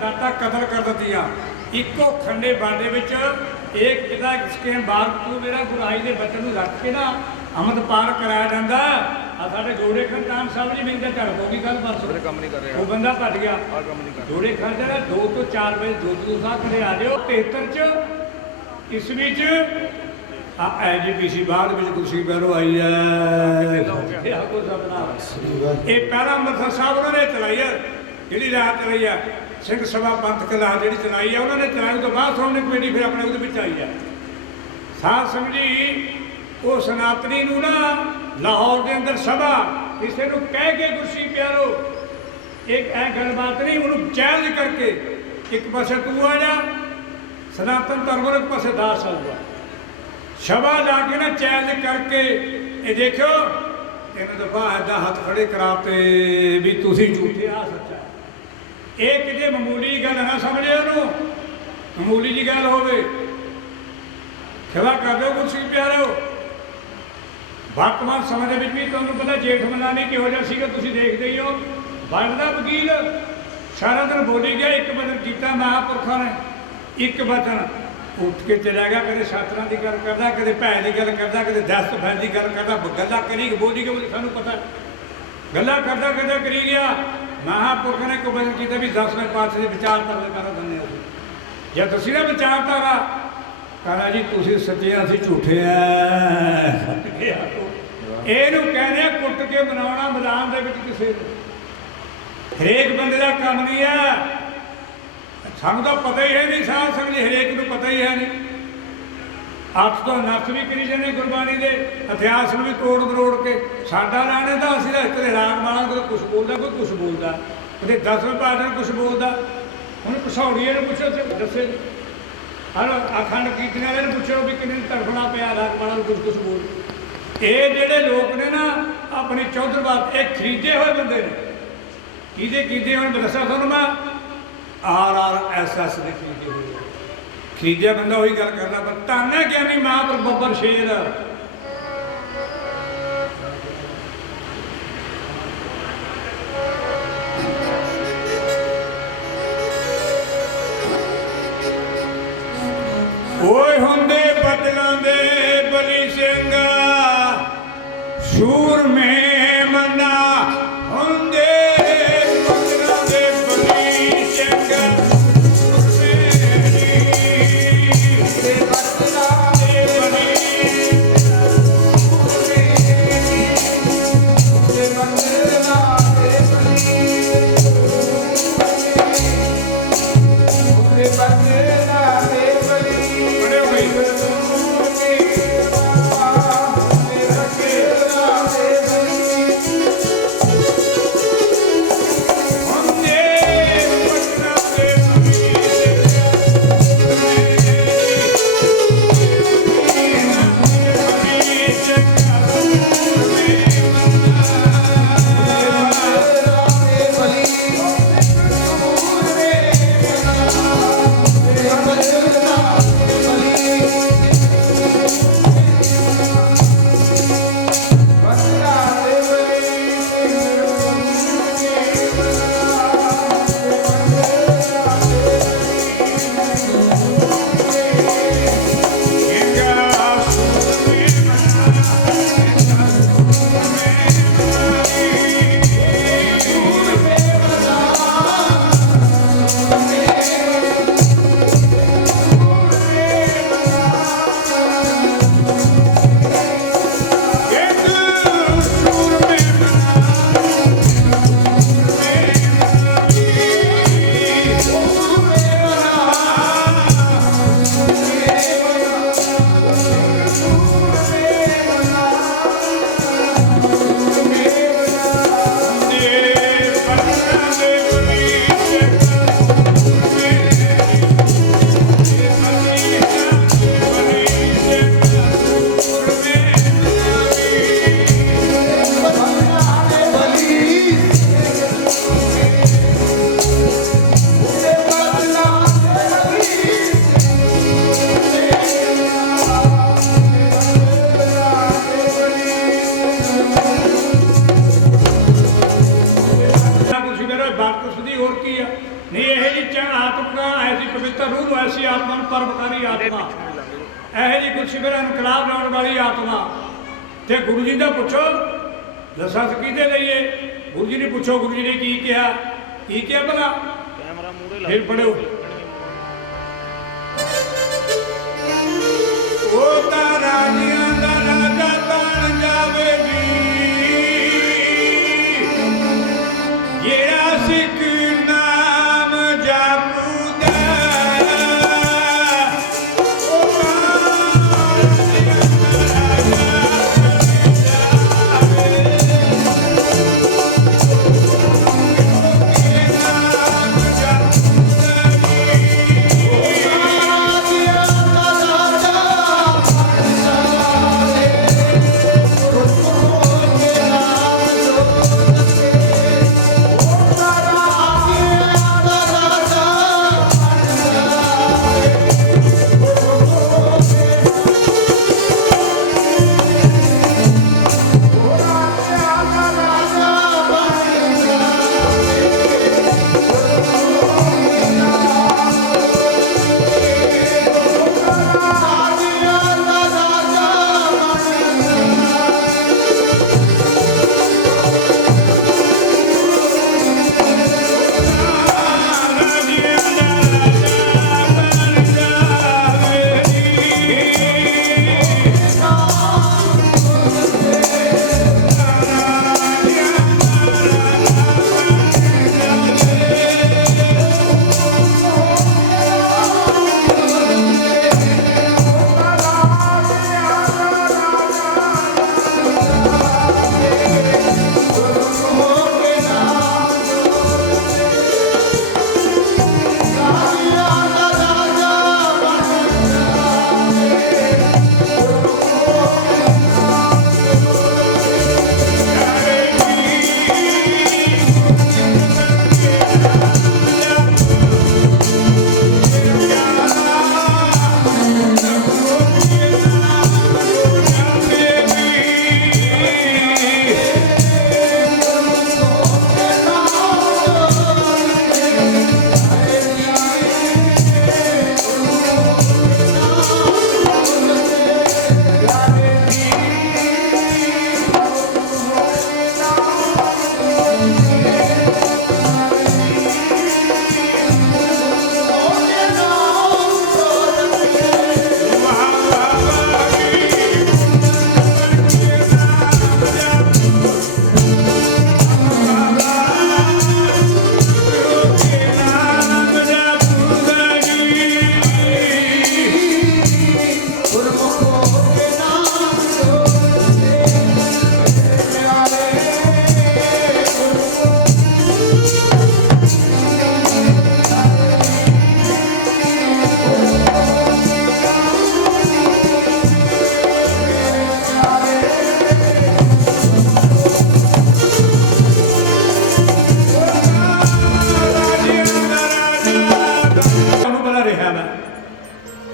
दाता कतल कर दित्तियां। इको खंडे बांडे विच एक पिता स्कैन बार तू मेरा बुराई के बच्चे को रख के ना अमृत पार कराया जाता। आ साडे जोड़े खंडान साहब जी मेरी झड़ हो गई कल परसों काम नहीं कर रहे, वो बंदा भट गया। काम नहीं कर जोड़े खंड 2 तो 4 बजे दो साहब खड़े आ जाओ 73 च ईस्वी च एजीपीसी बाद में कुर्सी पैरों आई है। ये पहला अमृतसर साहब उन्होंने चलाई है जी रात चलाई है सिंह सभा पंथ कला जी चलाई है उन्होंने चलाई तो बाद श्रोमणी कमेटी फिर अपने वो आई है। साध संग जी वो सनातनी ना लाहौर के अंदर सभा किसी को कह के कुर्सी प्यारो एक गलबात नहीं उन्होंने चैलेंज करके एक पासे तू आ जा सनातन धर्म एक पासे दास आ जा सभा जाके ना चैलेंज करके ये देखो इन दफा ऐदा हथ खड़े कराते भी तुसी झूठे आ सच्चा ये किसी मामूली गल ना समझे उन्होंने मामूली जी गल हो खिला कर दो कुछ प्यारो वर्तमान समय भी तुहानू पता जेठमलानी किहो जिहा सीगा तुसीं देखदे ही हो बनदा वकील सारा दिन बोली गया एक वचन किया महापुरखों ने एक वचन उठ के चला गया कदे छात्रा की गल करता कदे भैन की गल करता कदे दस्त भैन की गल करता गल्लां करी बोली गया सानू पता गल्लां करता करता करी गया महापुरख ने एक वचन किया भी 10वें पातशाह की विचारधारा करा दिंदे जे तुसीं ना विचारधारा कहना जी तुसीं सच्चे असीं झूठे हैं ਇਹਨੂੰ कहने कुट के बनाना मैदान के किसी हरेक बंदे का काम नहीं है सानू तो पता ही है नहीं साध संग जी हरेक को पता ही है नहीं आप तो नर्स भी करी जाने गुरबाणी के इतिहास में भी तोड़ मरोड़ के साडा लाने का असं कदे राग माला कदे कुछ बोलता कोई कुछ बोलता कदे 10वें पातशाह कुछ बोलता उन्हें घसौड़िए ने पूछो दसे हर अखंड कीर्तन वाले पूछो भी किन्ने तड़फना पाया राग माला कुछ कुछ बोल ये जोड़े लोग ने ना अपनी चौधर बात ये खरीदे हुए बंदे ने किदे कीते हुए दसा थोड़ा मैं RRSS ने खरीदे हुए खरीदया बंदा वही गल करना पर ताना ज्ञानी मां पर बब्बर शेर ओए हुंदे बदलां दे बली सिंह सूर में मना हुंदे बदलां दे बली सिंह सूर में बदलां दे बली रूह ਨੂੰ ਐਸੀ ਆਤਮਾ ਨੂੰ ਪਰਮਕਾਰੀ ਆਤਮਾ ਇਹੋ ਜਿਹੀ ਕੁਛ ਫਿਰ ਇਨਕਲਾਬ ਲਾਉਣ ਵਾਲੀ ਆਤਮਾ ਤੇ ਗੁਰੂ ਜੀ ਦਾ ਪੁੱਛੋ ਲਾਇਸੈਂਸ ਕਿਹਦੇ ਲਈਏ ਗੁਰੂ ਜੀ ਨੇ ਪੁੱਛੋ ਗੁਰੂ ਜੀ ਨੇ ਕੀ ਕਿਹਾ ਭਲਾ ਫਿਰ ਪੜਿਓ ਉਹ ਤਾਂ ਰਾਜਿਆਂ ਦਾ ਰਾਜਾ ਬਣ ਜਾਵੇਗੀ ਜਿਹੜਾ ਸਿੱਖ ਨਾਮ ਜਪਦਾ ਉਹ ਰਾਜਿਆਂ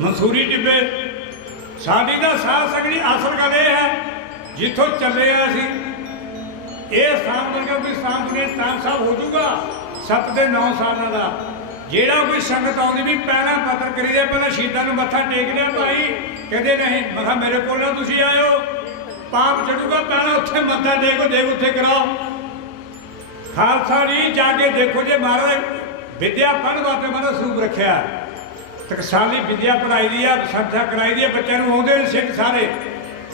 ਮਨਸੂਰੀ ਟਿੱਬੇ ਸਾਡੀ ਦਾ ਸਾਹ ਸਗੜੀ ਅਸਲ ਗੱਲ ਇਹ ਹੈ ਜਿੱਥੋਂ ਚੱਲੇ ਆ ਅਸੀਂ ਇਹ ਸਥਾਨ ਵਰਗਾ ਕੋਈ ਸਥਾਨ ਦੁਨੀਆ ਤਾਂ ਸਾਹਿਬ ਹੋ ਜਾਊਗਾ 7 ਦੇ 9 ਸਾਲਾਂ ਦਾ ਜਿਹੜਾ ਕੋਈ ਸੰਗਤ ਆਉਂਦੀ ਵੀ ਪਹਿਲਾਂ ਪੱਤਰ ਕਰੀਦੇ ਪਹਿਲਾਂ ਸ਼ਹੀਦਾਂ ਨੂੰ ਮੱਥਾ ਟੇਕ ਲਿਆ ਭਾਈ ਕਹਿੰਦੇ ਨਹੀਂ ਮੈਂ ਕਿਹਾ ਮੇਰੇ ਕੋਲ ਨਾ ਤੁਸੀਂ ਆਇਓ ਪਾਪ ਚੜੂਗਾ ਪਹਿਲਾਂ ਉੱਥੇ ਮੱਥਾ ਟੇਕੋ ਦੇਖ ਉੱਥੇ ਕਰਾਓ ਖਾਲਸਾ ਜੀ ਜਾ ਕੇ ਦੇਖੋ ਜੇ ਮਹਾਰਾਜ ਵਿਦਿਆ ਪੜ੍ਹਨ ਵਾਸਤੇ ਮਹਾਰਾਜ ਸਰੂਪ ਰੱਖਿਆ ਟਕਸਾਲੀ ਵਿਦਿਆ ਪੜ੍ਹਾਈ ਦੀ ਆ ਸੰਥਿਆ ਕਰਾਈ ਦੀ ਆ ਬੱਚਿਆਂ ਨੂੰ ਆਉਂਦੇ ਨੇ ਸਿੱਖ ਸਾਰੇ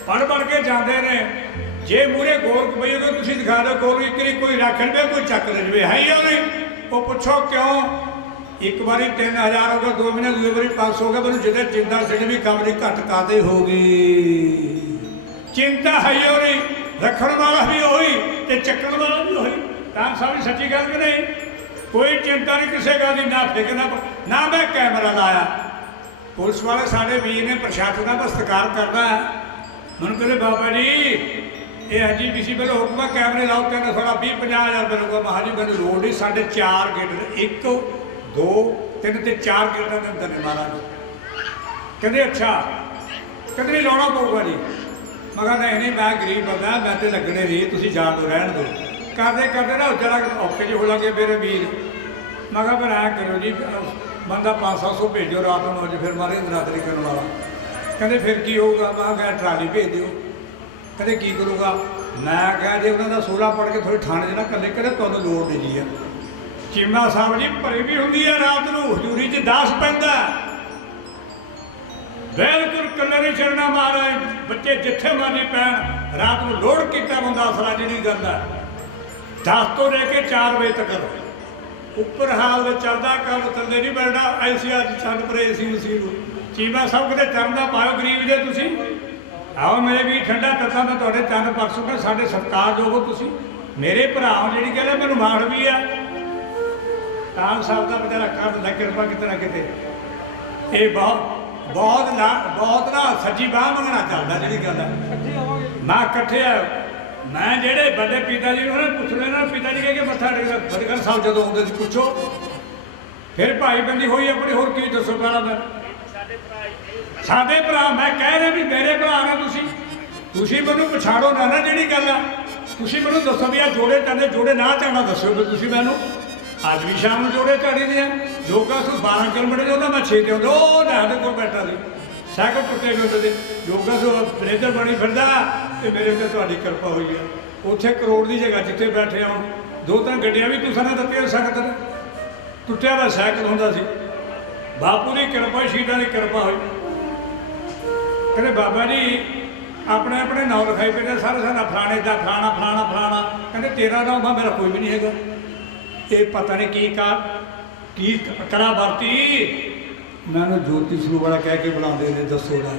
ਪੜ੍ਹ ਕੇ ਜਾਂਦੇ ਨੇ ਜੇ ਮੂਰੇ ਗੋਰਖ ਪਈ ਹੋਵੇ ਤੁਸੀਂ ਦਿਖਾ ਦਿਓ ਗੋਰਖ ਇੱਕ ਕੋਈ ਰੱਖ ਲਵੇ ਕੋਈ ਚੱਕ ਲੈ ਜਵੇ ਹੈ ਹੀ ਉਹਨੇ ਉਹ ਪੁੱਛੋ ਕਿਉਂ ਇੱਕ ਵਾਰੀ 3000 ਹੋ ਗਿਆ 2 ਮਹੀਨੇ ਦੂਜੀ ਵਾਰੀ 500 ਹੋ ਗਿਆ ਮੈਨੂੰ ਜਿਹਦੇ ਚਿੰਤਾ ਸੀ ਵੀ ਕੰਮ ਦੀ ਘੱਟ ਕਾਦੇ ਹੋ ਗਈ ਚਿੰਤਾ ਹੈ ਉਹਦੀ ਰੱਖਣ ਵਾਲਾ ਵੀ ਉਹੀ ਤੇ ਚੱਕਣ ਵਾਲਾ ਵੀ ਉਹੀ ਤਾਂ ਸਾਡੀ ਸੱਚੀ ਗੱਲ ਕਿ ਨਹੀਂ ਕੋਈ ਚਿੰਤਾ ਨਹੀਂ ਕਿਸੇ ਗੱਲ ਦੀ ਨਾ ਫਿਕਰ ਨਾ ਮੈਂ ਕੈਮਰਾ ਲਾਇਆ ਪੁਲਿਸ ਵਾਲੇ ਸਾਡੇ ਵੀਰ ਨੇ ਪ੍ਰਸ਼ਾਸਨ ਦਾ ਸਤਿਕਾਰ ਕਰਦਾ ਹੈ ਮੈਨੂੰ ਕਹਿੰਦੇ ਬਾਬਾ ਜੀ ਇਹ ਐਜੀਪੀਸੀ ਵੱਲੋਂ ਹੁਕਮ ਕੈਮਰੇ ਲਾਓ ਕਹਿੰਦੇ ਥੋੜਾ 20-50 ਹਜ਼ਾਰ ਮਿਲੂਗਾ ਮਹਾਰਾਜ ਮੈਨੂੰ ਲੋੜ ਨਹੀਂ ਸਾਡੇ 4 ਗੇਟ 1 2 3 ਤੇ 4 ਗੇਟਾਂ ਦੇ ਅੰਦਰ ਨੇ ਮਹਾਰਾਜ ਕਹਿੰਦੇ ਅੱਛਾ ਕਹਿੰਦੇ ਨਹੀਂ ਲਾਉਣਾ ਪਊਗਾ ਜੀ ਮਗਾ ਨਹੀਂ ਮੈਂ ਗਰੀਬ ਬੰਦਾ ਮੈਂ ਤੇ ਲੱਗਣੇ ਨਹੀਂ ਤੁਸੀਂ ਜਾ ਦੋ ਰਹਿਣ ਦਿਓ ਕਰਦੇ ਕਰਦੇ ਨਾ ਜਰਾ ਔਖੇ ਜਿਹੇ ਹੋ ਲਾਂਗੇ ਮੇਰੇ ਵੀਰ ਮੈਂ ਕਿਹਾ ਫਿਰ ਐਂ ਕਰੋ ਜੀ ਬੰਦਾ 500 ਭੇਜੋ ਰਾਤ ਨੂੰ, ਅੱਜ ਫਿਰ ਮਾਰੇ ਨਰਾਤਰੀ ਕਰਨ ਵਾਲਾ। ਕਹਿੰਦੇ ਫਿਰ ਕੀ ਹੋਊਗਾ? ਮੈਂ ਕਿਹਾ ਟਰਾਲੀ ਭੇਜ ਦਿਓ। ਕਹਿੰਦੇ ਕੀ ਕਰੂਗਾ? ਮੈਂ ਕਿਹਾ ਜੇ ਉਹਨਾਂ ਦਾ 16 ਪੜ੍ਹ ਕੇ ਥੋੜ੍ਹੀ ਠੰਡ 'ਚ ਨਾ ਇਕੱਲੇ, ਕਹਿੰਦੇ ਤੁਹਾਨੂੰ ਲੋੜ ਨਹੀਂ ਜੀ ਆ। ਚੀਮਾ ਸਾਹਿਬ ਜੀ ਭਰੀ ਵੀ ਹੁੰਦੀ ਹੈ ਰਾਤ ਨੂੰ, ਹਜ਼ੂਰੀ 'ਚ 10 ਪੈਂਦਾ, ਬਿਲਕੁਲ ਇਕੱਲੇ ਨਹੀਂ ਛੱਡਣਾ ਮਹਾਰਾਜ। ਬੱਚੇ ਜਿੱਥੇ ਮਰਜ਼ੀ ਪੈਣ, ਰਾਤ ਨੂੰ ਲੋੜ ਕੀਤਾ ਬੰਦਾ ਅਸਲਾ ਜਿਹੜੀ ਗੱਲ ਹੈ 10 ਤੋਂ ਲੈ ਕੇ 4 ਵਜੇ ਤੱਕ ਉੱਪਰ ਹਾਲ ਦੇ ਚੱਲਦਾ ਕੰਮ, ਥੱਲੇ ਨਹੀਂ ਬੈਠਣਾ। ਐਸੀ ਅੱਜ ਛੱਡ ਪਰੇ ਏਸੀ ਉਸੀ ਨੂੰ। ਚੀਮਾ ਸਾਹਿਬ ਕਿਤੇ ਚਰਨ ਦਾ ਪਾਇਓ ਗਰੀਬ ਜੇ ਤੁਸੀਂ। ਆਓ ਮੇਰੇ ਵੀ ਠੰਡਾ ਤੱਤਾ ਮੈਂ ਤੁਹਾਡੇ ਚੰਨ ਪਰਸੋਂ, ਸਾਡੇ ਸਤਿਕਾਰਯੋਗ ਹੋ ਤੁਸੀਂ, ਮੇਰੇ ਭਰਾ ਜਿਹੜੀ ਗੱਲ ਹੈ ਮੈਨੂੰ ਮਾਣ ਵੀ ਆ। ਕਾਲ ਸਾਹਿਬ ਦਾ ਬੇਚਾਰਾ ਕਰ ਦਿੰਦਾ ਕਿਰਪਾ ਕਿਤੇ ਨਾ ਕਿਤੇ। ਇਹ ਬਹੁਤ ਨਾ ਸੱਜੀ ਬਾਹ ਮੰਗਣਾ ਚੱਲਦਾ ਜਿਹੜੀ ਗੱਲ ਹੈ। ਮੈਂ ਇਕੱਠੇ ਆ, ਮੈਂ ਜਿਹੜੇ ਵੱਡੇ ਪਿਤਾ ਜੀ ਉਹਨਾਂ ਨੇ ਪੁੱਛ ਲੈਣਾ, ਪਿਤਾ ਜੀ ਕਹਿ ਕੇ ਮੱਥਾ ਟੇਕਦਾ ਫਤਿਹਗੜ੍ਹ ਸਾਹਿਬ ਜਦੋਂ ਆਉਂਦੇ ਸੀ, ਪੁੱਛੋ। ਫਿਰ ਭਾਈ ਬੰਦੀ ਹੋਈ ਆਪਣੀ, ਹੋਰ ਕੀ ਦੱਸੋ ਪਹਿਲਾਂ ਮੈਂ। ਸਾਡੇ ਭਰਾ, ਮੈਂ ਕਹਿ ਰਿਹਾ ਵੀ ਮੇਰੇ ਭਰਾ ਨੇ ਤੁਸੀਂ ਮੈਨੂੰ ਪਛਾੜੋ ਨਾ ਜਿਹੜੀ ਗੱਲ ਆ। ਤੁਸੀਂ ਮੈਨੂੰ ਦੱਸੋ ਵੀ ਆ ਜੋੜੇ ਚਾਹੁੰਦੇ, ਜੋੜੇ ਨਾ ਚਾਹਣਾ ਦੱਸੋ ਵੀ ਤੁਸੀਂ ਮੈਨੂੰ। ਅੱਜ ਵੀ ਸ਼ਾਮ ਨੂੰ ਜੋੜੇ ਚਾੜੀਦੇ ਆ। ਯੋਗਾ ਸੂ 12 ਕਿਲੋਮੀਟਰ ਦੇ ਉਹਦਾ ਮੈਂ 6 ਤੇ ਆਉਂਦਾ, ਉਹ ਸਾਡੇ ਕੋਲ ਬੈਠਾ ਸੀ, ਸਾਈਕਲ ਟੁੱਟੇ ਗਏ ਉਹਦੇ। ਯੋਗਾ ਸੂ ਬਲੇਜ਼ਰ ਬਣੀ ਫਿਰਦਾ ਤੇ ਮੇਰੇ ਉੱਤੇ ਤੁਹਾਡੀ ਕਿਰਪਾ ਹੋਈ ਆ। ਉੱਥੇ ਕਰੋੜ ਦੀ ਜਗ੍ਹਾ ਜਿੱਥੇ ਬੈਠੇ ਹਾਂ, 2-3 ਗੱਡੀਆਂ ਵੀ ਤੁਸੀਂ ਨੇ ਦਿੱਤੀਆਂ ਸੰਗਤ ਨੇ। ਟੁੱਟਿਆ ਵਾ ਸਾਈਕਲ ਹੁੰਦਾ ਸੀ। ਬਾਪੂ ਦੀ ਕਿਰਪਾ, ਸ਼ਹੀਦਾਂ ਦੀ ਕਿਰਪਾ ਹੋਈ। ਕਹਿੰਦੇ ਬਾਬਾ ਜੀ ਆਪਣੇ ਆਪਣੇ ਨਾਂ ਲਿਖਾਈ ਪਏ ਨੇ ਸਾਰੇ, ਸਾਡਾ ਫਲਾਣੇ ਦਾ ਫਲਾਣਾ। ਕਹਿੰਦੇ ਤੇਰਾ ਨਾਮ ਮੇਰਾ ਕੋਈ ਵੀ ਨਹੀਂ ਹੈਗਾ। ਇਹ ਪਤਾ ਨਹੀਂ ਕੀ ਕਰਾ ਵਰਤੀ। ਮੈਨੂੰ ਜੋਤੀ ਸਰੂਪ ਵਾਲਾ ਕਹਿ ਕੇ ਬੁਲਾਉਂਦੇ ਨੇ, ਦੱਸੋ ਨਾ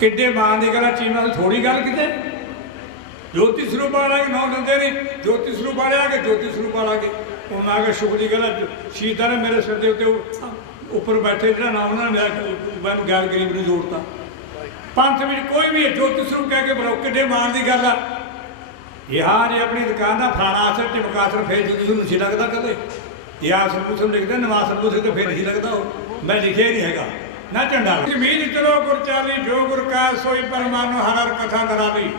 ਕਿੱਡੇ ਮਾਣ ਦੀ ਗੱਲ। ਚੀਮਾ ਦੀ ਥੋੜੀ ਗੱਲ ਕਿਤੇ। ਜੋਤੀ ਸਰੂਪ ਵਾਲਾ ਕਿ ਨਾਮ ਦਿੰਦੇ ਨਹੀਂ, ਜੋਤੀ ਸਰੂਪ ਵਾਲੇ ਆ ਕੇ, ਜੋਤੀ ਸਰੂਪ ਵਾਲਾ ਕੇ ਉਹਨਾਂ ਆ ਕੇ ਸ਼ੁਕਰ ਦੀ ਗੱਲ। ਸ਼ਹੀਦਾਂ ਨੇ ਮੇਰੇ ਸਿਰ ਦੇ ਉੱਤੇ ਉੱਪਰ ਬੈਠੇ, ਜਿਹੜਾ ਨਾਮ ਉਹਨਾਂ ਨੇ ਮੈਨੂੰ ਗੈਰ ਗਰੀਬ ਨੂੰ ਜੋੜਤਾ। ਪੰਥ ਵਿੱਚ ਕੋਈ ਵੀ ਜੋਤੀ ਸਰੂਪ ਕਹਿ ਕੇ ਬੁਲਾਓ, ਕਿੱਡੇ ਮਾਣ ਦੀ ਗੱਲ ਆ। ਇਹ ਹਾਂ ਜੇ ਆਪਣੀ ਦੁਕਾਨ ਦਾ ਫਲਾਣਾ ਆਸਰ ਟਿਮਕਾਸਰ ਫੇਰ ਜੋਤੀ ਸਰੂਪ ਨਹੀਂ ਲੱਗਦਾ ਕਦੇ। ਇਹ ਆਸਰ ਮੂਸਰ ਲਿਖਦੇ ਨਵਾਸਰ ਮੂਸਰ ਤੇ ਫੇਰ ਨਹੀਂ ਲੱਗਦਾ। ਉਹ ਮੈਂ ਲਿਖਿਆ ਨਹੀਂ ਹੈਗਾ ਨਾ ਝੰਡਾ। ਜਮੀਨ ਚਲੋ ਗੁਰ ਚਾਲੀ, ਜੋ ਗੁਰ ਕਾ ਸੋਈ ਪਰਮਾਨੁ ਹਰ ਕਥਾ ਕਰਾਲੀ।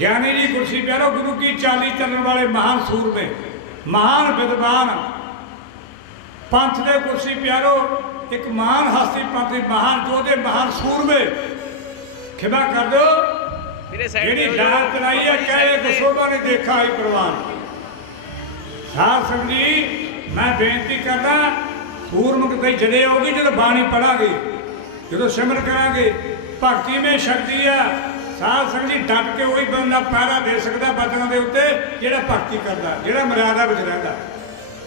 ਗਿਆਨੀ ਜੀ ਕੁਰਸੀ ਪਿਆਰੋ, ਗੁਰੂ ਕੀ ਚਾਲੀ ਚੱਲਣ ਵਾਲੇ ਮਹਾਨ ਸੂਰਮੇ, ਮਹਾਨ ਵਿਦਵਾਨ, ਪੰਥ ਦੇ ਕੁਰਸੀ ਪਿਆਰੋ, ਇੱਕ ਮਹਾਨ ਹਸਤੀ ਪੰਥ ਦੀ, ਮਹਾਨ ਯੋਧੇ, ਮਹਾਨ ਸੂਰਮੇ। ਖਿਮਾ ਕਰ ਦਿਓ ਜਿਹੜੀ ਲਾਲ ਚਲਾਈ ਆ, ਕਹੇ ਦਸੋਬਾ ਨੇ ਦੇਖਾ ਹੀ ਪ੍ਰਵਾਨ। ਸਾਧ ਸੰਗਤ ਜੀ ਮੈਂ ਬੇਨਤੀ ਕਰਦਾ, ਸੂਰਮੁਖ ਤੇ ਜਦੇ ਆਉਗੀ ਜਦੋਂ ਬਾਣੀ ਪੜਾਂਗੇ, ਜਦੋਂ ਸਿਮਰਨ ਕਰਾਂਗੇ। ਭਗਤੀ ਮੇ ਸ਼ਕਤੀ ਆ। ਸਾਧ ਸੰਗਤ ਜੀ ਡਟ ਕੇ ਉਹੀ ਬੰਦਾ ਪਹਿਰਾ ਦੇ ਸਕਦਾ ਬਚਨਾਂ ਦੇ ਉੱਤੇ ਜਿਹੜਾ ਭਗਤੀ ਕਰਦਾ, ਜਿਹੜਾ ਮਰਿਆਦਾ ਵਿੱਚ ਰਹਿੰਦਾ।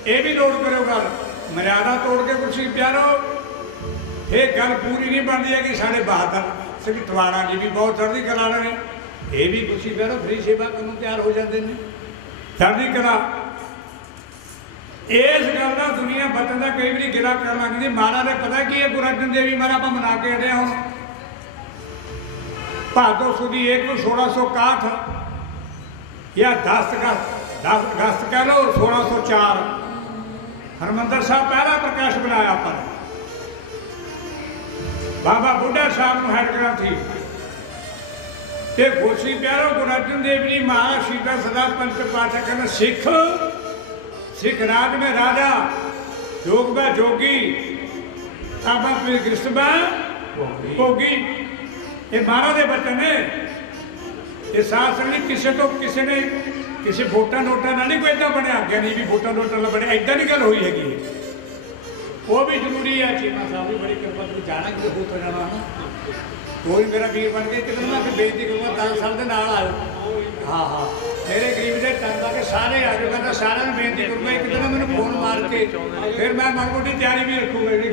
ਇਹ ਵੀ ਨੋਟ ਕਰਿਓ ਗੱਲ, ਮਰਿਆਦਾ ਤੋੜ ਕੇ ਕੁਰਸੀ ਪਿਆਰੋ। ਇਹ ਗੱਲ ਪੂਰੀ ਨਹੀਂ ਬਣਦੀ ਹੈ ਕਿ ਸਾਡੇ ਬਹਾਦਰ ਸਿੰਘ ਟਵਾਣਾ ਜੀ ਵੀ ਬਹੁਤ ਚੜ੍ਹਦੀ ਕਲਾ ਵਾਲੇ ਨੇ, ਇਹ ਵੀ ਕੁਰਸੀ ਪਿਆਰੋ ਫਰੀ ਸੇਵਾ ਕਰਨ ਨੂੰ ਤਿਆਰ ਹੋ ਜਾਂਦੇ ਨੇ। ਚੜ੍ਹਦੀ ਕਲਾ ਇਸ ਗੱਲ ਦਾ ਦੁਨੀਆ ਬਚਣ ਦਾ ਕਈ ਵਾਰੀ ਗਿਲਾ ਕਰਨ ਲੱਗਦੀ। ਮਹਾਰਾਜ ਨੇ ਪਤਾ ਕੀ ਹੈ, ਗੁਰੂ ਅਰਜਨ ਦੇਵ ਜੀ ਮਹਾਰਾਜ ਆਪਾਂ ਮਨਾ ਕੇ ਹਟੇ ਹੁਣ ਭਾਦੋ ਸੁਦੀ 1 ਨੂੰ 1661 ਜਾਂ 10 ਅਗਸਤ ਕਹਿ ਲਓ 1604 ਹਰਿਮੰਦਰ ਸਾਹਿਬ ਪਹਿਲਾ ਪ੍ਰਕਾਸ਼ ਬਣਾਇਆ ਆਪਾਂ ਨੇ। ਬਾਬਾ ਬੁੱਢਾ ਸਾਹਿਬ ਨੂੰ ਹੈਡ ਗ੍ਰੰਥੀ ਤੇ ਗੁਰਸੀ ਪਿਆਰੋ ਗੁਰੂ ਅਰਜਨ ਦੇਵ ਜੀ ਮਹਾਰਾਜ ਸ਼ਹੀਦਾਂ ਸਦਾ ਪੰਚ ਪਾਤਸ਼ਾਹ ਕਹਿੰਦੇ ਸਿੱਖ ਰਾਜ में राजा, योग में जोगी, आपा कृष्ण में भोगी। ये महाराज के बच्चे ने ये साथ संगत किसी वोटा नोटा ना नहीं कोई इदा बनया, आग्या नहीं भी वोटा नोटा ना बने, इदा नहीं गल हुई हैगी। वो भी जरूरी है। चीमा साहब भी बड़ी कृपा, तुम जाना कि हो जाना ना, कोई मेरा वीर बन के कितने मैं बेनती करूँगा दल साहब के नाल आयो। हाँ मेरे गरीब के तंग आके सारे आ जाओ। मैं सारे बेनती करूँगा, एक दिन मैंने फोन मार के फिर मैं माड़ी मोटी तैयारी भी रखूँगा जी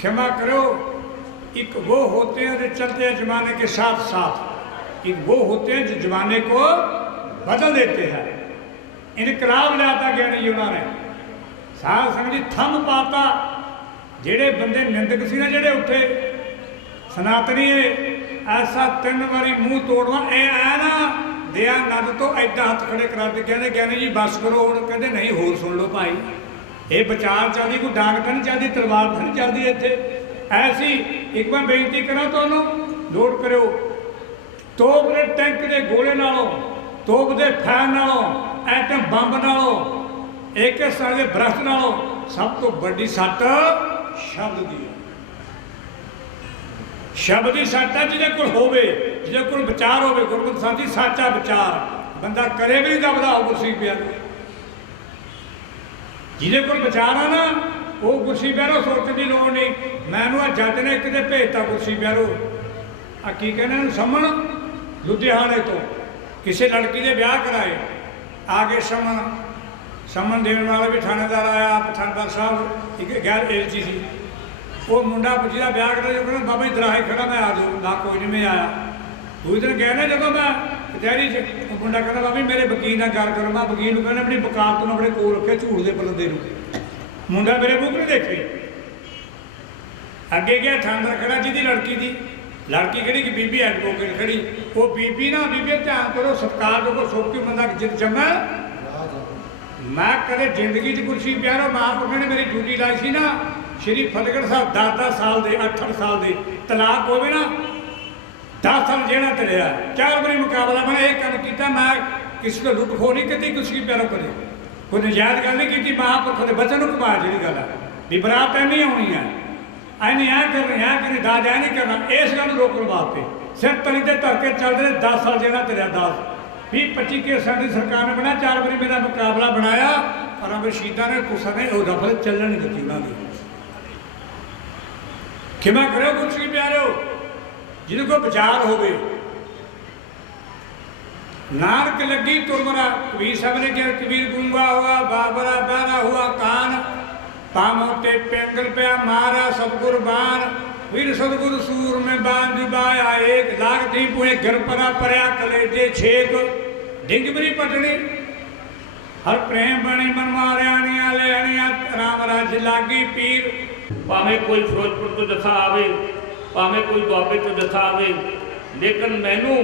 क्षमा करो, एक वो होते हैं जो चलते हैं जमाने के साथ साथ, एक वो होते हैं जो जमाने को बदल देते हैं। इनकलाब लिया ज्ञानी जी उन्होंने, साध संगत जी थम पाता। जेड़े बंदे निंदक सी ना, जेड़े उठे सनातनी ऐसा 3 बारी मुँह तोड़ना ऐ ना दिया नद तो ऐदा हथ खड़े करा के कहते ज्ञानी जी बस करो हुण। कहते नहीं होर सुन लो भाई, ये विचार चलती, कोई डांग तो नहीं चलती, तलवार तो नहीं चलती इत्थे। ऐसी एक बार बेनती करा तो नोट करो, तोप के टैंक के गोले नालों, तोप के फैन नालों, एटम बंब नालों, एक साल के ब्रश नालों सब तो बड़ी सट्ट शब्द की। शब्द की सट्ट है जिहदे कोल होवे, जिहदे कोल विचार होवे। गुरमति साथी सच्चा विचार बंदा करे भी नहीं दबदा हो कुर्सी प्यार। जिहदे कोल विचार आ ना वो कुर्सी प्यारो सोचने की लोड़ नहीं। मैनू आ जज ने किते भेजता कुर्सी प्यारो, आ की कहने समन लुधियाने तो किसी लड़की के ब्याह कराए, आगे समन देने वाला भी थानेदार आया, थानेदार साहब एक गैर एलची सी। वो मुंडा जिहदा ब्याह करा जो कहना बाबा जी दराहे खड़ा, मैं आ जाऊँ ना, कोई नहीं मैं आया। दूसरे दिन गए ना जो मैं कचहरी च, मुंडा कहना बाबा मेरे वकील नाल गल करो। मैं वकील को कहना अपनी वकालत नूं अपने कोल रखे, झूठ के बलंदे नूं। मुंडा मेरे मुँह नहीं देखे, अगे गया थानेदार खड़ा जिहदी लड़की थी, लड़की खड़ी कि बीबी एडवोकेट खड़ी। वो बीबी ना, बीबी ध्यान करो सत्कार जो सोच के बंदा जिद जमा। मैं कदे जिंदगी च कुर्सी प्यारो महापुरखों ने मेरी ड्यूटी लाई सी ना, श्री फतेहगढ़ साहब 10-10 साल के 8-8 साल के तलाक हो ना 10 साल जेना तरिया 4 बारी मुकाबला मैंने एक काम किया। मैं किसी को लुट खो नहीं की, कुर्सी प्यारो करे कोई नजायज गल नहीं की। महापुरखों के बचन घुमा जी गल है भी बरात नहीं आनी है, ऐनी ऐ करनी ऐ करनी, दाज ऐ नहीं करना। इस गल रोकने वास्ते सिर तली से धर के चलते रहे 10 साल जेना तरिया 10-20-25 केस साडी सरकार ने बनाया। 4 बारी मेरा मुकाबला बनाया पर अब शहीदा ने कुसा ने रफल चलन नहीं दी उन्होंने। क्षमा करो कुर्सी प्यारो, जिन्हें को विचार हो। नानक लगी तुरमरा, कबीर साहब ने कहा कबीर गूंगा हुआ बाबरा बहरा हुआ कान, पामोते पेंगल पे मारा सतगुर बान, वीर सतगुर सूर में बांध बाया एक, लाग थी पुणे घर परा परया कलेजे छेक, डिंगबरी पटनी हर प्रेम बनी मन मारिया ले राम राज लागी पीर। भावें कोई फिरोजपुर तो जथा आवे, भावें कोई दुआबे तो जथा आवे, लेकिन मैनू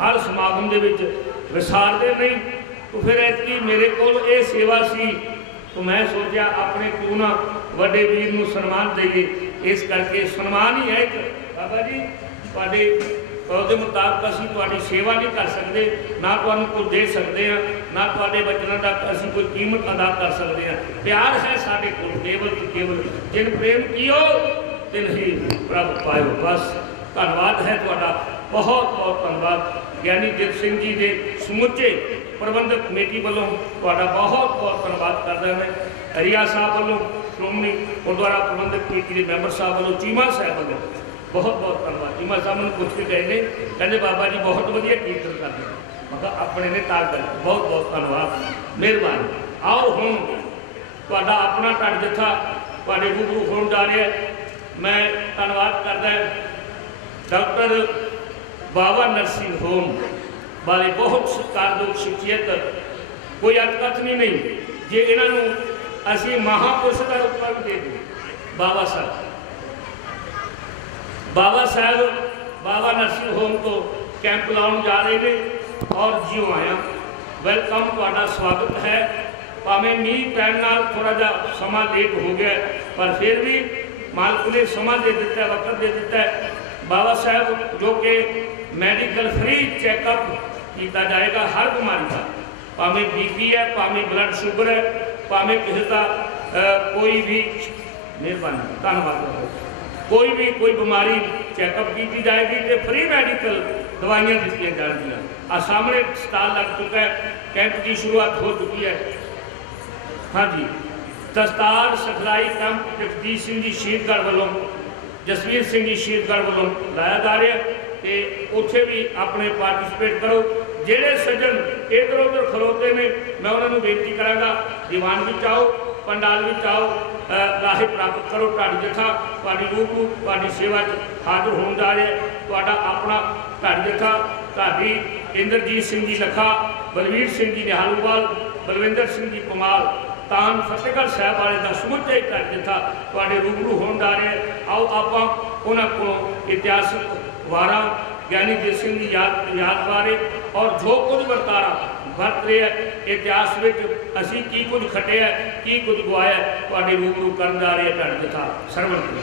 हर समागम दे विच विसारदे नहीं। तो फिर ऐतकी मेरे कोल ये सेवा सी, तो मैं सोचा अपने क्यों ना वड्डे वीर नूं सन्मान दईए। इस करके सन्मान ही है एक। बाबा जी तुहाडे ਉਹਦੇ ਮੁਤਾਬਕ ਅਸੀਂ ਤੁਹਾਡੀ ਸੇਵਾ ਨਹੀਂ ਕਰ ਸਕਦੇ, ਨਾ ਤੁਹਾਨੂੰ ਕੁਝ ਦੇ ਸਕਦੇ ਹਾਂ, ਨਾ ਤੁਹਾਡੇ ਬਚਨਾਂ ਦਾ ਅਸੀਂ ਕੋਈ ਕੀਮਤ ਅਦਾ ਕਰ ਸਕਦੇ ਹਾਂ। ਪਿਆਰ ਹੈ ਸਾਡੇ ਕੋਲ ਕੇਵਲ ਤੇ ਕੇਵਲ, ਜਿਨ ਪ੍ਰੇਮ ਕੀਓ ਤਿਨ ਹੀ ਪ੍ਰਭ ਪਾਇਓ। ਬਸ ਧੰਨਵਾਦ ਹੈ ਤੁਹਾਡਾ, ਬਹੁਤ ਬਹੁਤ ਧੰਨਵਾਦ। ਗਿਆਨੀ ਜਿਤ ਸਿੰਘ ਜੀ ਦੇ ਸਮੁੱਚੇ ਪ੍ਰਬੰਧਕ ਕਮੇਟੀ ਵੱਲੋਂ ਤੁਹਾਡਾ ਬਹੁਤ ਬਹੁਤ ਧੰਨਵਾਦ ਕਰਦਾ ਮੈਂ। ਹਰੀਆ ਸਾਹਿਬ ਵੱਲੋਂ, ਸ਼੍ਰੋਮਣੀ ਗੁਰਦੁਆਰਾ ਪ੍ਰਬੰਧਕ ਕਮੇਟੀ ਦੇ ਮੈਂਬਰ ਸਾਹਿਬ ਵੱਲੋਂ, ਚੀਮਾ ਸਾਹਿਬ ਵੱਲੋਂ बहुत बहुत धन्यवाद। चीमा साहब ने पूछ के कहते कहते बाबा जी बहुत वधिया कीर्तन करते हैं, मतलब अपने ने ताल कर। बहुत बहुत धन्यवाद, मेहरबानी। आओ हुण तुहाडा अपना ढट जथा तुहाडे गुरु होण जा रहा है। मैं धन्यवाद करदा डॉक्टर बाबा नरसिंह होम वाले बहुत सत्कारयोग शख्सियत, कोई अटकथनी नहीं जे इन्हों असी महापुरुष का रुतबा भी दे दें। बाबा साहब बाबा नरसिंह होम तो कैंप लाने जा रहे हैं और जियो आया वेलकम, तुहाडा स्वागत है। भावें मीह पैण नाल थोड़ा जा समा लेट हो गया पर फिर भी मालक ने समा दे दिता है, वक्त दे दिता है। बाबा साहब जो कि मैडिकल फ्री चैकअप किया जाएगा हर बीमारी का, भावें बीपी है, भावें ब्लड शुगर है, भावें किसी का कोई भी, मेहरबानी धन्यवाद, कोई भी कोई बीमारी चैकअप की जाएगी तो फ्री मैडिकल दवाइयाँ दी जाएगी। आ सामने स्टाल लग चुका है, कैंप की शुरुआत हो चुकी है। हाँ जी, दस्तार सिखलाई कैंप जगजीत सिंह जी शहीदगढ़ वालों, जसवीर सिंह जी शहीदगढ़ वालों लाया जा रहा है, तो उत्थे भी अपने पार्टिसिपेट करो। जेड़े सज्जन इधर उधर खलोते ने मैं उन्होंने बेनती कराँगा दीवान भी चाहो, पंडाल भी चाहो, ਲਾਹੇ ਪ੍ਰਾਪਤ ਕਰੋ। ਢਾਡੀ ਜਥਾ ਤੁਹਾਡੀ ਰੂਹ ਨੂੰ ਤੁਹਾਡੀ ਸੇਵਾ 'ਚ ਹਾਜ਼ਰ ਹੋਣ ਜਾ ਰਿਹਾ। ਤੁਹਾਡਾ ਆਪਣਾ ਢਾਡੀ ਜਥਾ ਢਾਡੀ ਇੰਦਰਜੀਤ ਸਿੰਘ ਜੀ ਲੱਖਾ, ਬਲਵੀਰ ਸਿੰਘ ਜੀ ਨਿਹਾਲੂਵਾਲ, ਬਲਵਿੰਦਰ ਸਿੰਘ ਜੀ ਪਮਾਲ, ਤਾਨ ਫਤਿਹਗੜ੍ਹ ਸਾਹਿਬ ਵਾਲੇ ਦਾ ਸਮੁੱਚਾ ਹੀ ਢਾਡੀ ਜਥਾ ਤੁਹਾਡੇ ਰੂਬਰੂ ਹੋਣ ਜਾ ਰਿਹਾ। ਆਓ ਆਪਾਂ ਉਹਨਾਂ ਕੋਲੋਂ ਇਤਿਹਾਸਕ ਵਾਰਾਂ ਗਿਆਨੀ ਦੇਸ ਸਿੰਘ ਦੀ ਯਾਦ ਬਾਰੇ ਔਰ ਜੋ ਕੁਝ ਵਰਤਾਰਾ ਵਰਤ ਰਿਹਾ ਇਤਿਹਾਸ ਵਿੱਚ ਅਸੀਂ ਕੀ ਕੁਝ ਖਟਿਆ ਕੀ ਕੁਝ ਗਵਾਇਆ ਤੁਹਾਡੇ ਰੂਬਰੂ ਕਰਨ ਜਾ ਰਹੇ ਢਾਡੀ ਜਥਾ ਸਰਵਣ ਕਰੋ।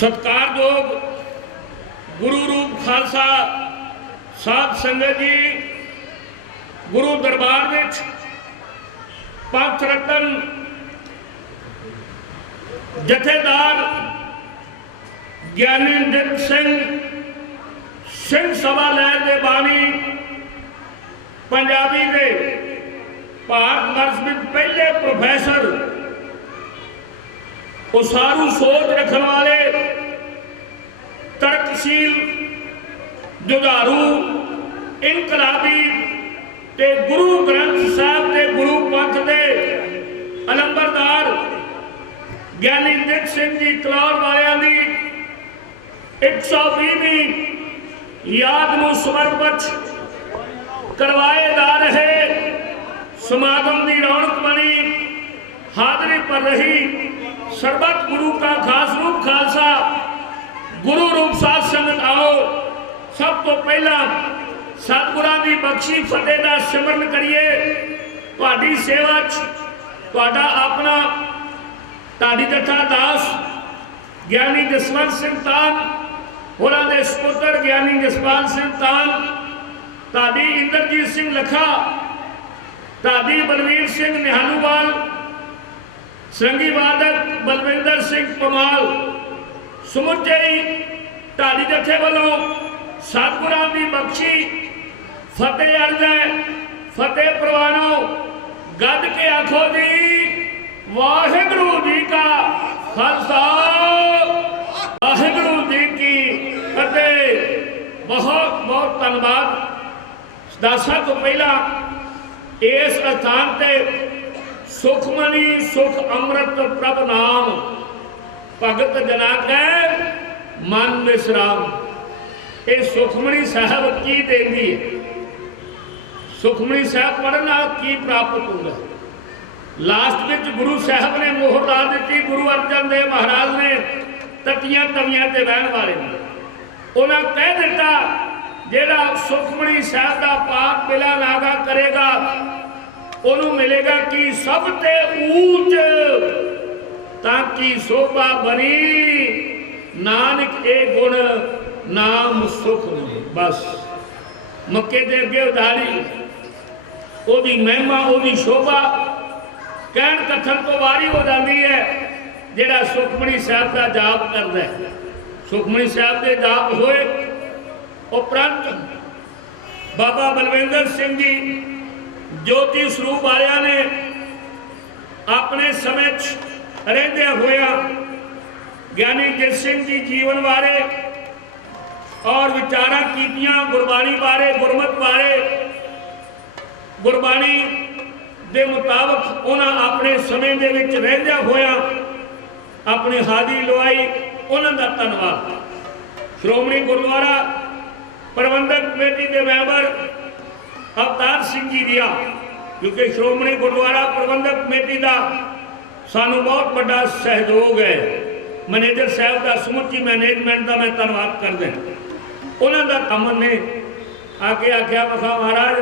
सत्कारयोग गुरु रूप खालसा साध संगत जी, गुरु दरबार विच पंथ रतन जथेदार ज्ञानी दित सिंह सभा लहर के बानी पंजाबी दे भारत वर्ष में पहले प्रोफैसर, उसारू सोच रखने वाले, तर्कशील, जुझारू, इनकलाबी ते गुरु ग्रंथ साहब के गुरु पंथ के अलंबरदार ज्ञानी दित सिंह जी कलौर वालियां दी 120वीं याद नूं समर्पित करवाए जा रहे समागम की रौनक बनी हाजरी पर रही सरबत गुरु का खास रूप खालसा गुरु रूप साध संगत। आओ सब तो पहला सतगुरां की बख्शी फतेह का सिमरन करिए। तुहाडी सेवा तुहाडा अपना ढाडी जत्था दास ज्ञानी जसवंत सिंह तान होरां दे सपुत्र ज्ञानी जसपाल सिंह तान, ढाडी इंद्रजीत सिंह लखा, ढाडी बलवीर सिंह निहालूवाल, संगी वादक बलविंदर सिंह पमाल, समुचे ढाडी जत्थे वालों सतगुरां की बख्शी फतेह अर्ज है। फतेह प्रवानो गद के आखो जी वाहिगुरु जी का खालसा वाहिगुरु जी की फतेह। बहुत बहुत धन्यवाद। दासा तो पहला इस स्थान से सुखमनी सुख अमृत प्रभ नाम भगत जना कै मन विश्राम। ये सुखमनी साहब की देंदी है। सुखमनी साहब पढ़ना की प्राप्त होगा। लास्ट में गुरु साहब ने मोहर ला दी। गुरु अर्जन देव महाराज ने तटियां तवियां ते बहन वाले उन्हें कह दिता जेड़ा सुखमनी साहब का पाप बिला नागा करेगा उन्होंने मिलेगा कि सब ते ऊंच ताकि शोभा बनी नानक ए गुण नाम सुख। बस मक्के दे अगे उदारी ओदी महिमा ओदी शोभा कहन कथन तो वारी हो जाती है। जेड़ा सुखमनी साहब का जाप करता है, सुखमनी साहब के जाप होए उपरंत बाबा बलविंदर सिंह जी ज्योति स्वरूप वालिया ने अपने समय रहंदे होया ज्ञानी जित सिंह जी जीवन बारे और विचारा कीतियां गुरबाणी बारे गुरमत बारे। गुरबाणी के मुताबिक उन्होंने अपने समय के विच रहंदे होया अपनी हाजिरी लवाई। उन्होंने धन्यवाद। श्रोमणी गुरुद्वारा प्रबंधक कमेटी के मैंबर अवतार सिंह जी दिया, क्योंकि श्रोमणी गुरुद्वारा प्रबंधक कमेटी का सानू बहुत बड़ा सहयोग है। मैनेजर साहब का समुची मैनेजमेंट का मैं धन्यवाद कर दें। उन्होंने कम ने आके आख्या मखा महाराज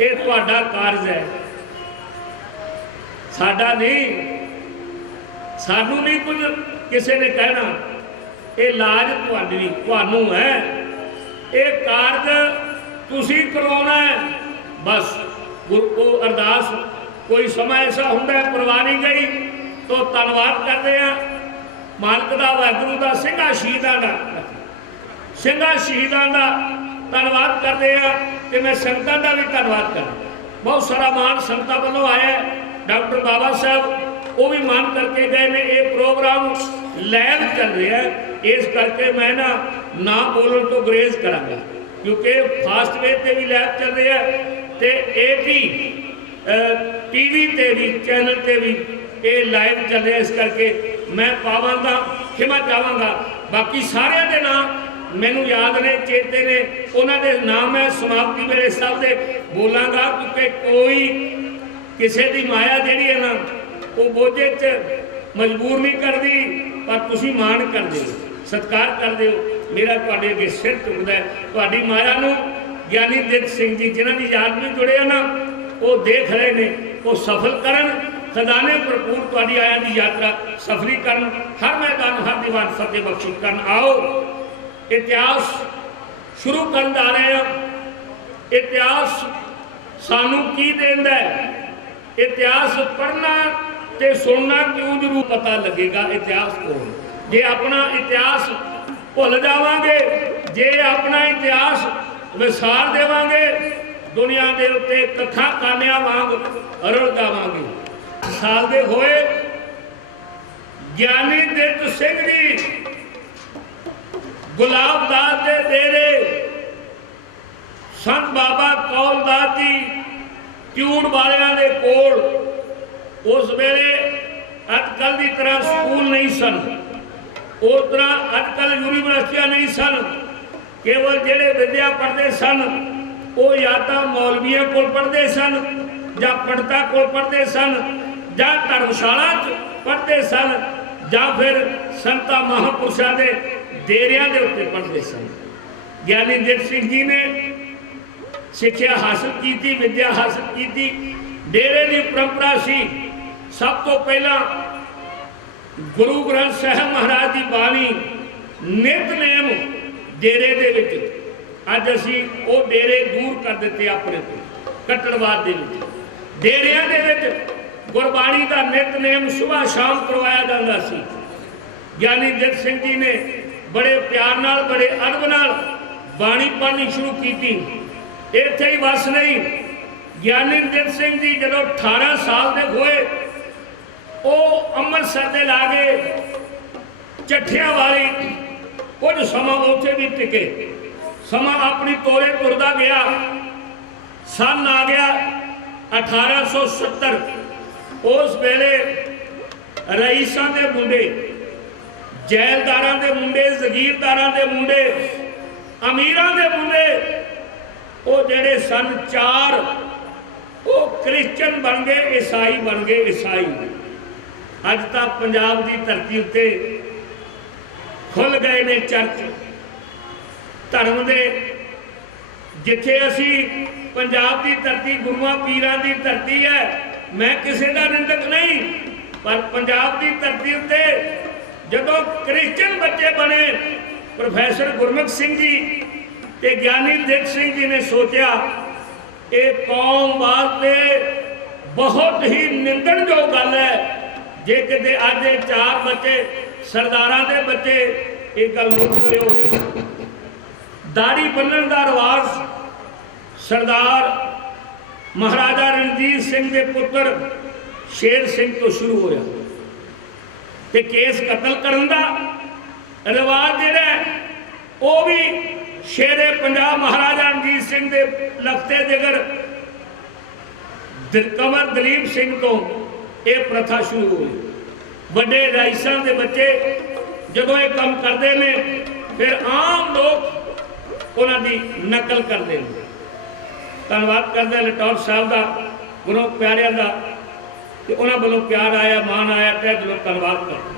ये तुहाडा कारज है, साडा नहीं, सानू नहीं कुछ किसी ने कहना, ये लाज तुहानू है, ये कारज तुसी करवाना है। बस गुरु को अरदास कोई समय ऐसा होंगे परवाह नहीं गई तो धन्यवाद करते हैं मालक का वाहगुरू का सिंघा शहीदां का धन्यवाद करते हैं। तो मैं संगतां का भी धन्यवाद करना। बहुत सारा मान संगतां वालों आया। डॉक्टर बाबा साहब वो भी मान करके गए ने। ये प्रोग्राम लाइव चल रहा है, इस करके मैं ना बोलने तो गुरेज करांगा, क्योंकि फास्ट वे ते भी लाइव चल रहा है तो टीवी ते भी चैनल ते भी ये लाइव चल रहा है। इस करके मैं पावांगा, क्षमा चाहांगा। बाकी सारे के नाम मैनू याद ने, चेते ने, उन्होंने नाम मैं समाप्ति मेरे सब से बोलांगा, क्योंकि कोई किसी की माया जी है ना वो बोझे च मजबूर नहीं करती, पर तुसी मान कर दो, सत्कार कर दो। मेरा तुहाडे अगे सिर झुकदा है। तुहाडी माया नूं ज्ञानी दित सिंह जी जिन्हां की याद में जुड़े ना वो देख रहे हैं, वो सफल करन खजाने भरपूर तुहाडी आया की यात्रा सफरी करन, हर मैदान हर दीवान फतेह बख्शी करन। आओ इतिहास शुरू करन जा रहे हैं। इतिहास सानू की देंदा है? इतिहास पढ़ना ते सुनना क्यों जरूर पता लगेगा इतिहास को। जे अपना इतिहास भुल जावांगे, जे अपना इतिहास विसार देवांगे, दुनिया के उत्ते कखा कानिया वांग रल जावांगे। साल दे होए ज्ञानी दित सिंह जी गुलाब दास दे डेरे, संत बाबा कौल दास जी ट्यून वालियां दे कोल उस वेले अजकल की तरह स्कूल नहीं सन, उस तरह अजकल यूनिवर्सिटियां नहीं सन। केवल जेड़े विद्या पढ़ते सन वो या तो मौलवियों को पढ़ते सन, या पंडितां को पढ़ते सन, या धर्मशाला पढ़ते सन, या फिर संता महापुरुषों के डेरिया के उत्ते पढ़ते सन। ज्ञानी दित सिंह जी ने सिक्ख्या हासिल की, विद्या हासिल की। डेरे की परंपरा सी। सब तो पहला गुरु ग्रंथ साहब महाराज की बाणी नितनेम डेरे दे विच। अज असी वो डेरे दूर कर दिते अपने तो कट्टड़वाद दे विच। डेरियां दे विच गुरबाणी का नितनेम सुबह शाम करवाया जाता सी। ज्ञानी दित सिंह जी ने बड़े प्यार नाल, बड़े अदब नाल बाणी पढ़नी शुरू की। इत्थे ही बस नहीं, ज्ञानी दित सिंह जी जदों 18 साल के होए वो अमृतसर के लागे चट्ठियां वाली कुछ समा उत्थे भी टिके। समा अपनी तोरे तुरदा गया। सन आ गया 1870। उस वेले रईसां दे मुंडे, जैलदारां दे मुंडे, जगीरदारां दे मुंडे, अमीरां दे मुंडे, वो जेड़े सन 4 वो क्रिश्चन बन गए, ईसाई बन गए। ईसाई अज तक पंजाब की धरती उत्ते खुल गए ने चर्च धर्म दे। जिथे असी पंजाब की धरती गुरुआं पीरां की धरती है, मैं किसी का निंदक नहीं, पर पंजाब की धरती उत्ते जदों क्रिश्चन बच्चे बने, प्रोफैसर गुरमुख सिंह जी ते ज्ञानी दित सिंह जी ने सोचा ये कौम वास्ते बहुत ही निंदन जो गल है। जे किते अज 4 बच्चे सरदारां दे बच्चे एक गल नोट करियो, दाढ़ी बन्नण दा रिवाज सरदार महाराजा रणजीत सिंह के पुत्र शेर सिंह तो शुरू होया, ते केस कतल करन दा रिवाज जिहड़ा वो भी शेरे पंजाब महाराजा रणजीत सिंह के लखते जिगर कंवर दलीप सिंह तो ये प्रथा शुरू हुई। बड़े राइसां के बच्चे जदों ये काम करते हैं, फिर आम लोग उन्होंने नकल करते हैं। धन्यवाद करते हैं लटौर साहब का, गुरु प्यारिया का, कि उन्होंने वालों प्यार आया, मान आया, तय दिलों धन्यवाद करते।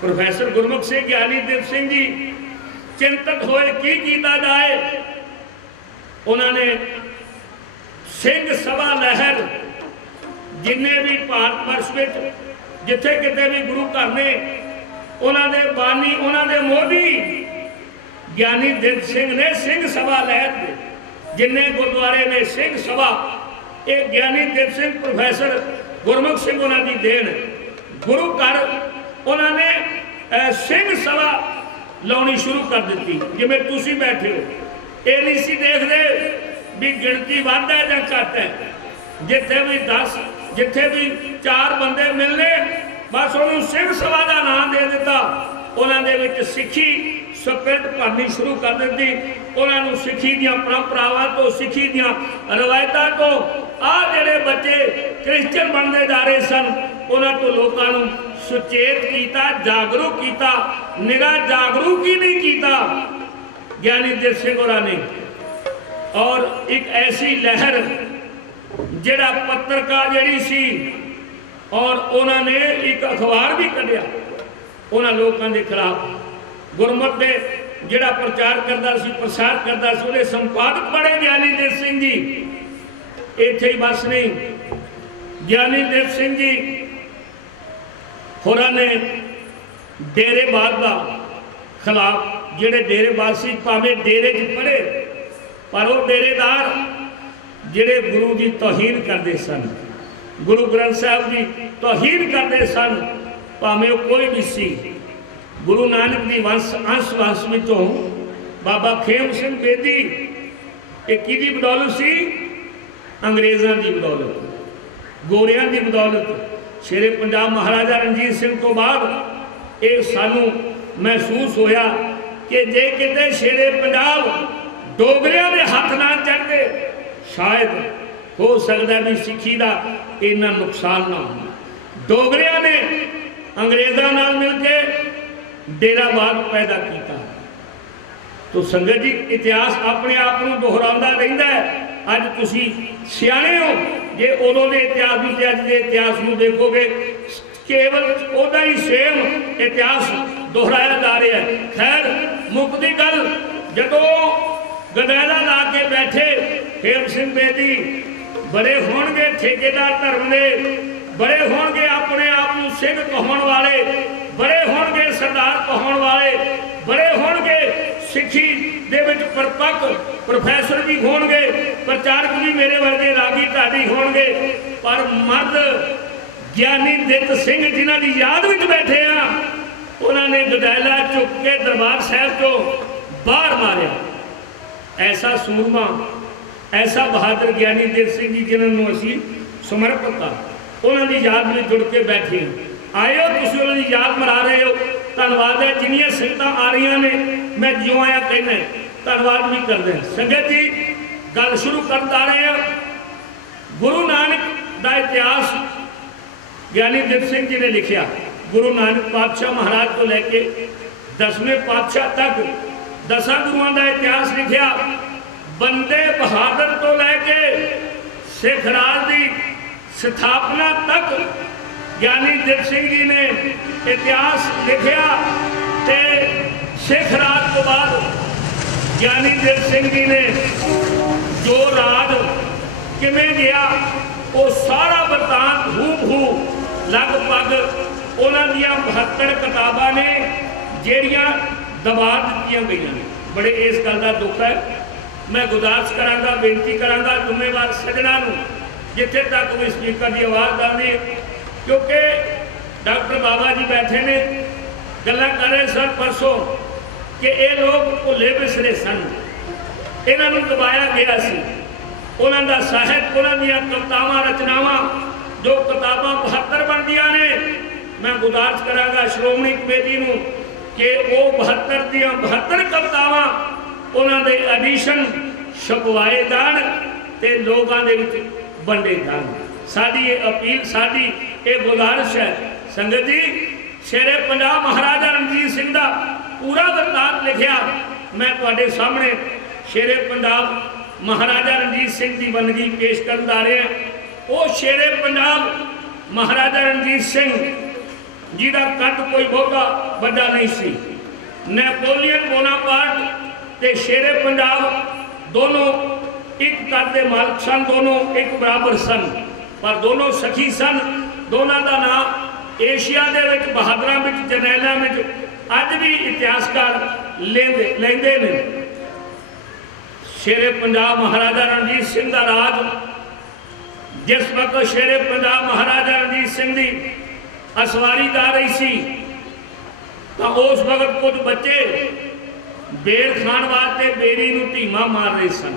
प्रोफैसर गुरमुख सिंह, ज्ञानी दित सिंह जी चिंतत होए की कीता जाए। उन्होंने सिंह सभा लहर जिन्ने भी भारत वर्ष में जिथे किते भी गुरु घर ने, उन्होंने बानी, उन्होंने मोदी ज्ञानी दित सिंह ने सिंह सभा लहर दे जिन्ने गुरुद्वारे ने सिंह सभा, एक ज्ञानी दित सिंह प्रोफैसर गुरमुख सिंह उन्होंने देन। गुरु घर उन्होंने सिंह सभा लानी शुरू कर दी। जिमें तुसी बैठे हो, ये नहीं सी देखते भी गिनती वध है या घट है। जिथे भी 10, जिथे भी 4 बंदे मिलने, बस उन्होंने सिंह सभा का नाम दे दिता। उन्होंने सिक्खी स्पिरिट भरनी शुरू कर दी। उन्होंने सिक्खी दियां परंपरावां तो, सिक्खी दियां रवायतां तो आ जिहड़े बच्चे क्रिश्चियन बनते जा रहे सन, उन्होंने तो लोगों को सुचेत किया, जागरूक किया। निरा जागरूक ही नहीं किया ज्ञानी दित सिंह होरां ने। और एक ऐसी लहर जिहड़ा पत्रकार जिहड़ी सी, और उन्होंने एक अखबार भी कढ़िया उन्होंने लोगों के खिलाफ। गुरमत के जिहड़ा प्रचार करता सी, प्रसार करता सी, उहदे संपादक बड़े ज्ञानी दित सिंह जी। इत्थे ही बस नहीं, ਗਿਆਨੀ ਦੇਵ ਸਿੰਘ ਜੀ ਹੋਰਾਂ ਨੇ ਡੇਰੇਬਾਜ਼ ਦਾ ਖਿਲਾਫ, ਜਿਹੜੇ ਡੇਰੇਬਾਜ਼ ਸੀ ਭਾਵੇਂ ਡੇਰੇ 'ਚ ਪੜ੍ਹੇ ਪਰ ਉਹ ਡੇਰੇਦਾਰ ਜਿਹੜੇ ਗੁਰੂ ਦੀ ਤੋਹੀਨ ਕਰਦੇ ਸਨ, ਗੁਰੂ ਗ੍ਰੰਥ ਸਾਹਿਬ ਦੀ ਤੋਹੀਨ ਕਰਦੇ ਸਨ, ਭਾਵੇਂ ਉਹ ਕੋਈ ਵੀ ਸੀ। ਗੁਰੂ ਨਾਨਕ ਦੀ ਅੰਸ਼ ਵਿੱਚੋਂ ਬਾਬਾ ਖੇਮ ਸਿੰਘ ਬੇਦੀ ਇਹ ਕਿਹਦੀ ਬਦੌਲਤ ਸੀ? ਅੰਗਰੇਜ਼ਾਂ ਦੀ ਬਦੌਲਤ, ਗੋਰਿਆਂ ਦੀ ਬਦੌਲਤ। ਸ਼ੇਰੇ ਪੰਜਾਬ ਮਹਾਰਾਜਾ ਰਣਜੀਤ ਸਿੰਘ ਤੋਂ ਬਾਅਦ ਇਹ ਸਾਨੂੰ ਮਹਿਸੂਸ ਹੋਇਆ ਕਿ ਜੇ ਕਿਤੇ ਸ਼ੇਰੇ ਪੰਜਾਬ ਡੋਗਰਿਆਂ ਦੇ ਹੱਥ ਨਾ ਚੜ੍ਹਦੇ ਸ਼ਾਇਦ ਹੋ ਸਕਦਾ ਵੀ ਸਿੱਖੀ ਦਾ ਇੰਨਾ ਨੁਕਸਾਨ ਨਾ ਹੁੰਦਾ। ਡੋਗਰਿਆਂ ਨੇ ਅੰਗਰੇਜ਼ਾਂ ਨਾਲ ਮਿਲ ਕੇ ਡੇਰਾਵਾਦ ਪੈਦਾ ਕੀਤਾ। ਤੋ ਸੰਗਤ ਜੀ, ਇਤਿਹਾਸ ਆਪਣੇ ਆਪ ਨੂੰ ਦੁਹਰਾਉਂਦਾ ਰਹਿੰਦਾ ਹੈ। ਅੱਜ ਤੁਸੀਂ ਸਿਆਣੇ ਹੋ ਜੇ ਉਦੋਂ ਦੇ ਇਤਿਹਾਸ ਨੂੰ ਤੇ ਅੱਜ ਦੇ ਇਤਿਹਾਸ ਨੂੰ ਦੇਖੋਗੇ, ਕੇਵਲ ਉਹਦਾ ਹੀ ਸੇਮ ਇਤਿਹਾਸ ਦੁਹਰਾਇਆ ਜਾ ਰਿਹਾ ਹੈ। ਖੈਰ, ਮੁੱਕਦੀ ਗੱਲ, ਜਦੋਂ ਗਦੈਲਾ ਲਾ ਕੇ ਬੈਠੇ ਖੇਮ ਸਿੰਘ ਬੇਦੀ, ਬੜੇ ਹੋਣਗੇ ਠੇਕੇਦਾਰ ਧਰਮ ਦੇ, ਬੜੇ ਹੋਣਗੇ ਆਪਣੇ ਆਪ ਨੂੰ ਸਿੰਘ ਕਹਾਉਣ ਵਾਲੇ, ਬੜੇ ਹੋਣਗੇ ਸਰਦਾਰ ਕਹਾਉਣ ਵਾਲੇ, ਬੜੇ ਹੋਣਗੇ ਸਿੱਖੀ ਦੇ ਵਿੱਚ ਪਰਪੱਕ ਪ੍ਰੋਫੈਸਰ ਵੀ ਹੋਣਗੇ, ਪ੍ਰਚਾਰਕ ਵੀ ਮੇਰੇ ਵਰਗੇ ਰਾਗੀ ਢਾਡੀ ਹੋਣਗੇ, ਪਰ ਮਰਦ ਗਿਆਨੀ ਦਿੱਤ ਸਿੰਘ ਜਿਨ੍ਹਾਂ ਦੀ ਯਾਦ ਵਿੱਚ ਬੈਠੇ ਆ, ਉਹਨਾਂ ਨੇ ਗਦੈਲਾ ਚੁੱਕ ਕੇ ਦਰਬਾਰ ਸਾਹਿਬ ਤੋਂ ਬਾਹਰ ਮਾਰਿਆ। ਐਸਾ ਸੂਰਮਾ, ਐਸਾ ਬਹਾਦਰ ਗਿਆਨੀ ਦਿੱਤ ਸਿੰਘ ਜੀ ਜਿਨ੍ਹਾਂ ਨੂੰ ਅਸੀਂ ਸਮਰਪਿਤ ਆ, ਉਹਨਾਂ ਦੀ ਯਾਦ ਵਿੱਚ ਜੁੜ ਕੇ ਬੈਠੇ ਆਏ ਹੋ। ਤੁਸੀਂ ਉਹਨਾਂ ਦੀ ਯਾਦ ਮਰਾ ਰਹੇ ਹੋ, ਧੰਨਵਾਦ ਹੈ। ਜਿੰਨੀਆਂ ਸੰਗਤਾਂ ਆ ਰਹੀਆਂ ਨੇ ਮੈਂ ਜਿਉਂ ਆਇਆ ਕਹਿੰਦਾ ਧੰਨਵਾਦ ਵੀ ਕਰਦੇ ਹਾਂ। ਸੰਗਤ ਜੀ, ਗੱਲ ਸ਼ੁਰੂ ਕਰਨ ਆ ਰਹੇ ਹਾਂ। ਗੁਰੂ ਨਾਨਕ ਦਾ ਇਤਿਹਾਸ ਗਿਆਨੀ ਦਿੱਤ ਸਿੰਘ ਜੀ ਨੇ ਲਿਖਿਆ। ਗੁਰੂ ਨਾਨਕ ਪਾਤਸ਼ਾਹ ਮਹਾਰਾਜ ਤੋਂ ਲੈ ਕੇ 10ਵੇਂ ਪਾਤਸ਼ਾਹ ਤੱਕ 10 ਗੁਰੂਆਂ ਦਾ ਇਤਿਹਾਸ ਲਿਖਿਆ। ਬੰਦੇ ਬਹਾਦਰ ਤੋਂ ਲੈ ਕੇ ਸਿੱਖ ਰਾਜ ਦੀ ਸਥਾਪਨਾ ਤੱਕ ਗਿਆਨੀ ਦਿੱਤ ਸਿੰਘ ਜੀ ਨੇ ਇਤਿਹਾਸ ਲਿਖਿਆ। ਤੇ ਸਿੱਖ ਰਾਜ ਤੋਂ ਬਾਅਦ ਗਿਆਨੀ ਦਿੱਤ ਸਿੰਘ ਜੀ ਨੇ ਜੋ ਰਾਜ ਕਿਵੇਂ ਗਿਆ ਉਹ ਸਾਰਾ ਬਰਤਾਂਤ ਹੂਬਹੂ ਲਗਭਗ ਉਹਨਾਂ ਦੀਆਂ 72 ਕਿਤਾਬਾਂ ਨੇ ਜਿਹੜੀਆਂ ਦਬਾ ਦਿੱਤੀਆਂ ਗਈਆਂ ਨੇ। ਬੜੇ ਇਸ ਗੱਲ ਦਾ ਦੁੱਖ ਹੈ। ਮੈਂ ਗੁਜ਼ਾਰਿਸ਼ ਕਰਾਂਗਾ, ਬੇਨਤੀ ਕਰਾਂਗਾ ਜ਼ਿੰਮੇਵਾਰ ਸੱਜਣਾ ਨੂੰ, ਜਿੱਥੇ ਤੱਕ ਵੀ ਸਪੀਕਰ ਦੀ ਆਵਾਜ਼ ਆਉਂਦੀ ਹੈ, ਕਿਉਂਕਿ ਡਾਕਟਰ ਬਾਬਾ ਜੀ ਬੈਠੇ ਨੇ, ਗੱਲਾਂ ਕਰ ਰਹੇ ਸਨ ਪਰਸੋਂ ਕਿ ਇਹ ਲੋਕ ਭੁੱਲੇ ਵਿਸਰੇ ਸਨ, ਇਹਨਾਂ ਨੂੰ ਦਬਾਇਆ ਗਿਆ ਸੀ। ਉਹਨਾਂ ਦਾ ਸਾਹਿਤ, ਉਹਨਾਂ ਦੀਆਂ ਕਵਿਤਾਵਾਂ, ਰਚਨਾਵਾਂ, ਜੋ ਕਿਤਾਬਾਂ 72 ਬਣਦੀਆਂ ਨੇ, ਮੈਂ ਗੁਜ਼ਾਰਿਸ਼ ਕਰਾਂਗਾ ਸ਼੍ਰੋਮਣੀ ਕਮੇਟੀ ਨੂੰ ਕਿ ਉਹ 72 ਦੀਆਂ 72 ਕਵਿਤਾਵਾਂ ਉਹਨਾਂ ਦੇ ਐਡੀਸ਼ਨ ਛਪਵਾਏ ਜਾਣ ਤੇ ਲੋਕਾਂ ਦੇ ਵਿੱਚ ਵੰਡੇ ਜਾਣ। ਸਾਡੀ ਇਹ ਅਪੀਲ, ਸਾਡੀ ਇਹ ਗੁਜ਼ਾਰਿਸ਼ ਹੈ। ਸੰਗਤ ਜੀ, ਸ਼ੇਰੇ ਪੰਜਾਬ ਮਹਾਰਾਜਾ ਰਣਜੀਤ ਸਿੰਘ ਦਾ ਪੂਰਾ ਵਰਤਾਂਤ ਲਿਖਿਆ। ਮੈਂ ਤੁਹਾਡੇ ਸਾਹਮਣੇ ਸ਼ੇਰੇ ਪੰਜਾਬ ਮਹਾਰਾਜਾ ਰਣਜੀਤ ਸਿੰਘ ਦੀ ਵੰਨਗੀ ਪੇਸ਼ ਕਰਨ ਜਾ ਰਿਹਾ। ਉਹ ਸ਼ੇਰੇ ਪੰਜਾਬ ਮਹਾਰਾਜਾ ਰਣਜੀਤ ਸਿੰਘ ਜਿਹਦਾ ਕੱਦ ਕੋਈ ਬਹੁਤਾ ਵੱਡਾ ਨਹੀਂ ਸੀ। ਨੈਪੋਲੀਅਨ ਬੋਨਾਪਾਰਟ ਤੇ ਸ਼ੇਰੇ ਪੰਜਾਬ ਦੋਨੋਂ ਇੱਕ ਕੱਦ ਦੇ ਮਾਲਕ ਸਨ, ਦੋਨੋਂ ਇੱਕ ਬਰਾਬਰ ਸਨ, ਪਰ ਦੋਨੋਂ ਸਖੀ ਸਨ। ਦੋਨਾਂ ਦਾ ਨਾਮ ਏਸ਼ੀਆ ਦੇ ਵਿੱਚ, ਬਹਾਦਰਾਂ ਵਿੱਚ, ਜਰਨੈਲਾਂ ਵਿੱਚ ਅੱਜ ਵੀ ਇਤਿਹਾਸਕਾਰ ਲੈਂਦੇ ਨੇ। ਸ਼ੇਰੇ ਪੰਜਾਬ ਮਹਾਰਾਜਾ ਰਣਜੀਤ ਸਿੰਘ ਦਾ ਰਾਜ, ਜਿਸ ਵਕਤ ਸ਼ੇਰੇ ਪੰਜਾਬ ਮਹਾਰਾਜਾ ਰਣਜੀਤ ਸਿੰਘ ਦੀ ਅਸਵਾਰੀ ਜਾ ਰਹੀ ਸੀ, ਤਾਂ ਉਸ ਵਕਤ ਕੁਝ ਬੱਚੇ ਬੇਰ ਖਾਣ ਵਾਸਤੇ ਬੇਰੀ ਨੂੰ ਢੀਮਾ ਮਾਰ ਰਹੇ ਸਨ।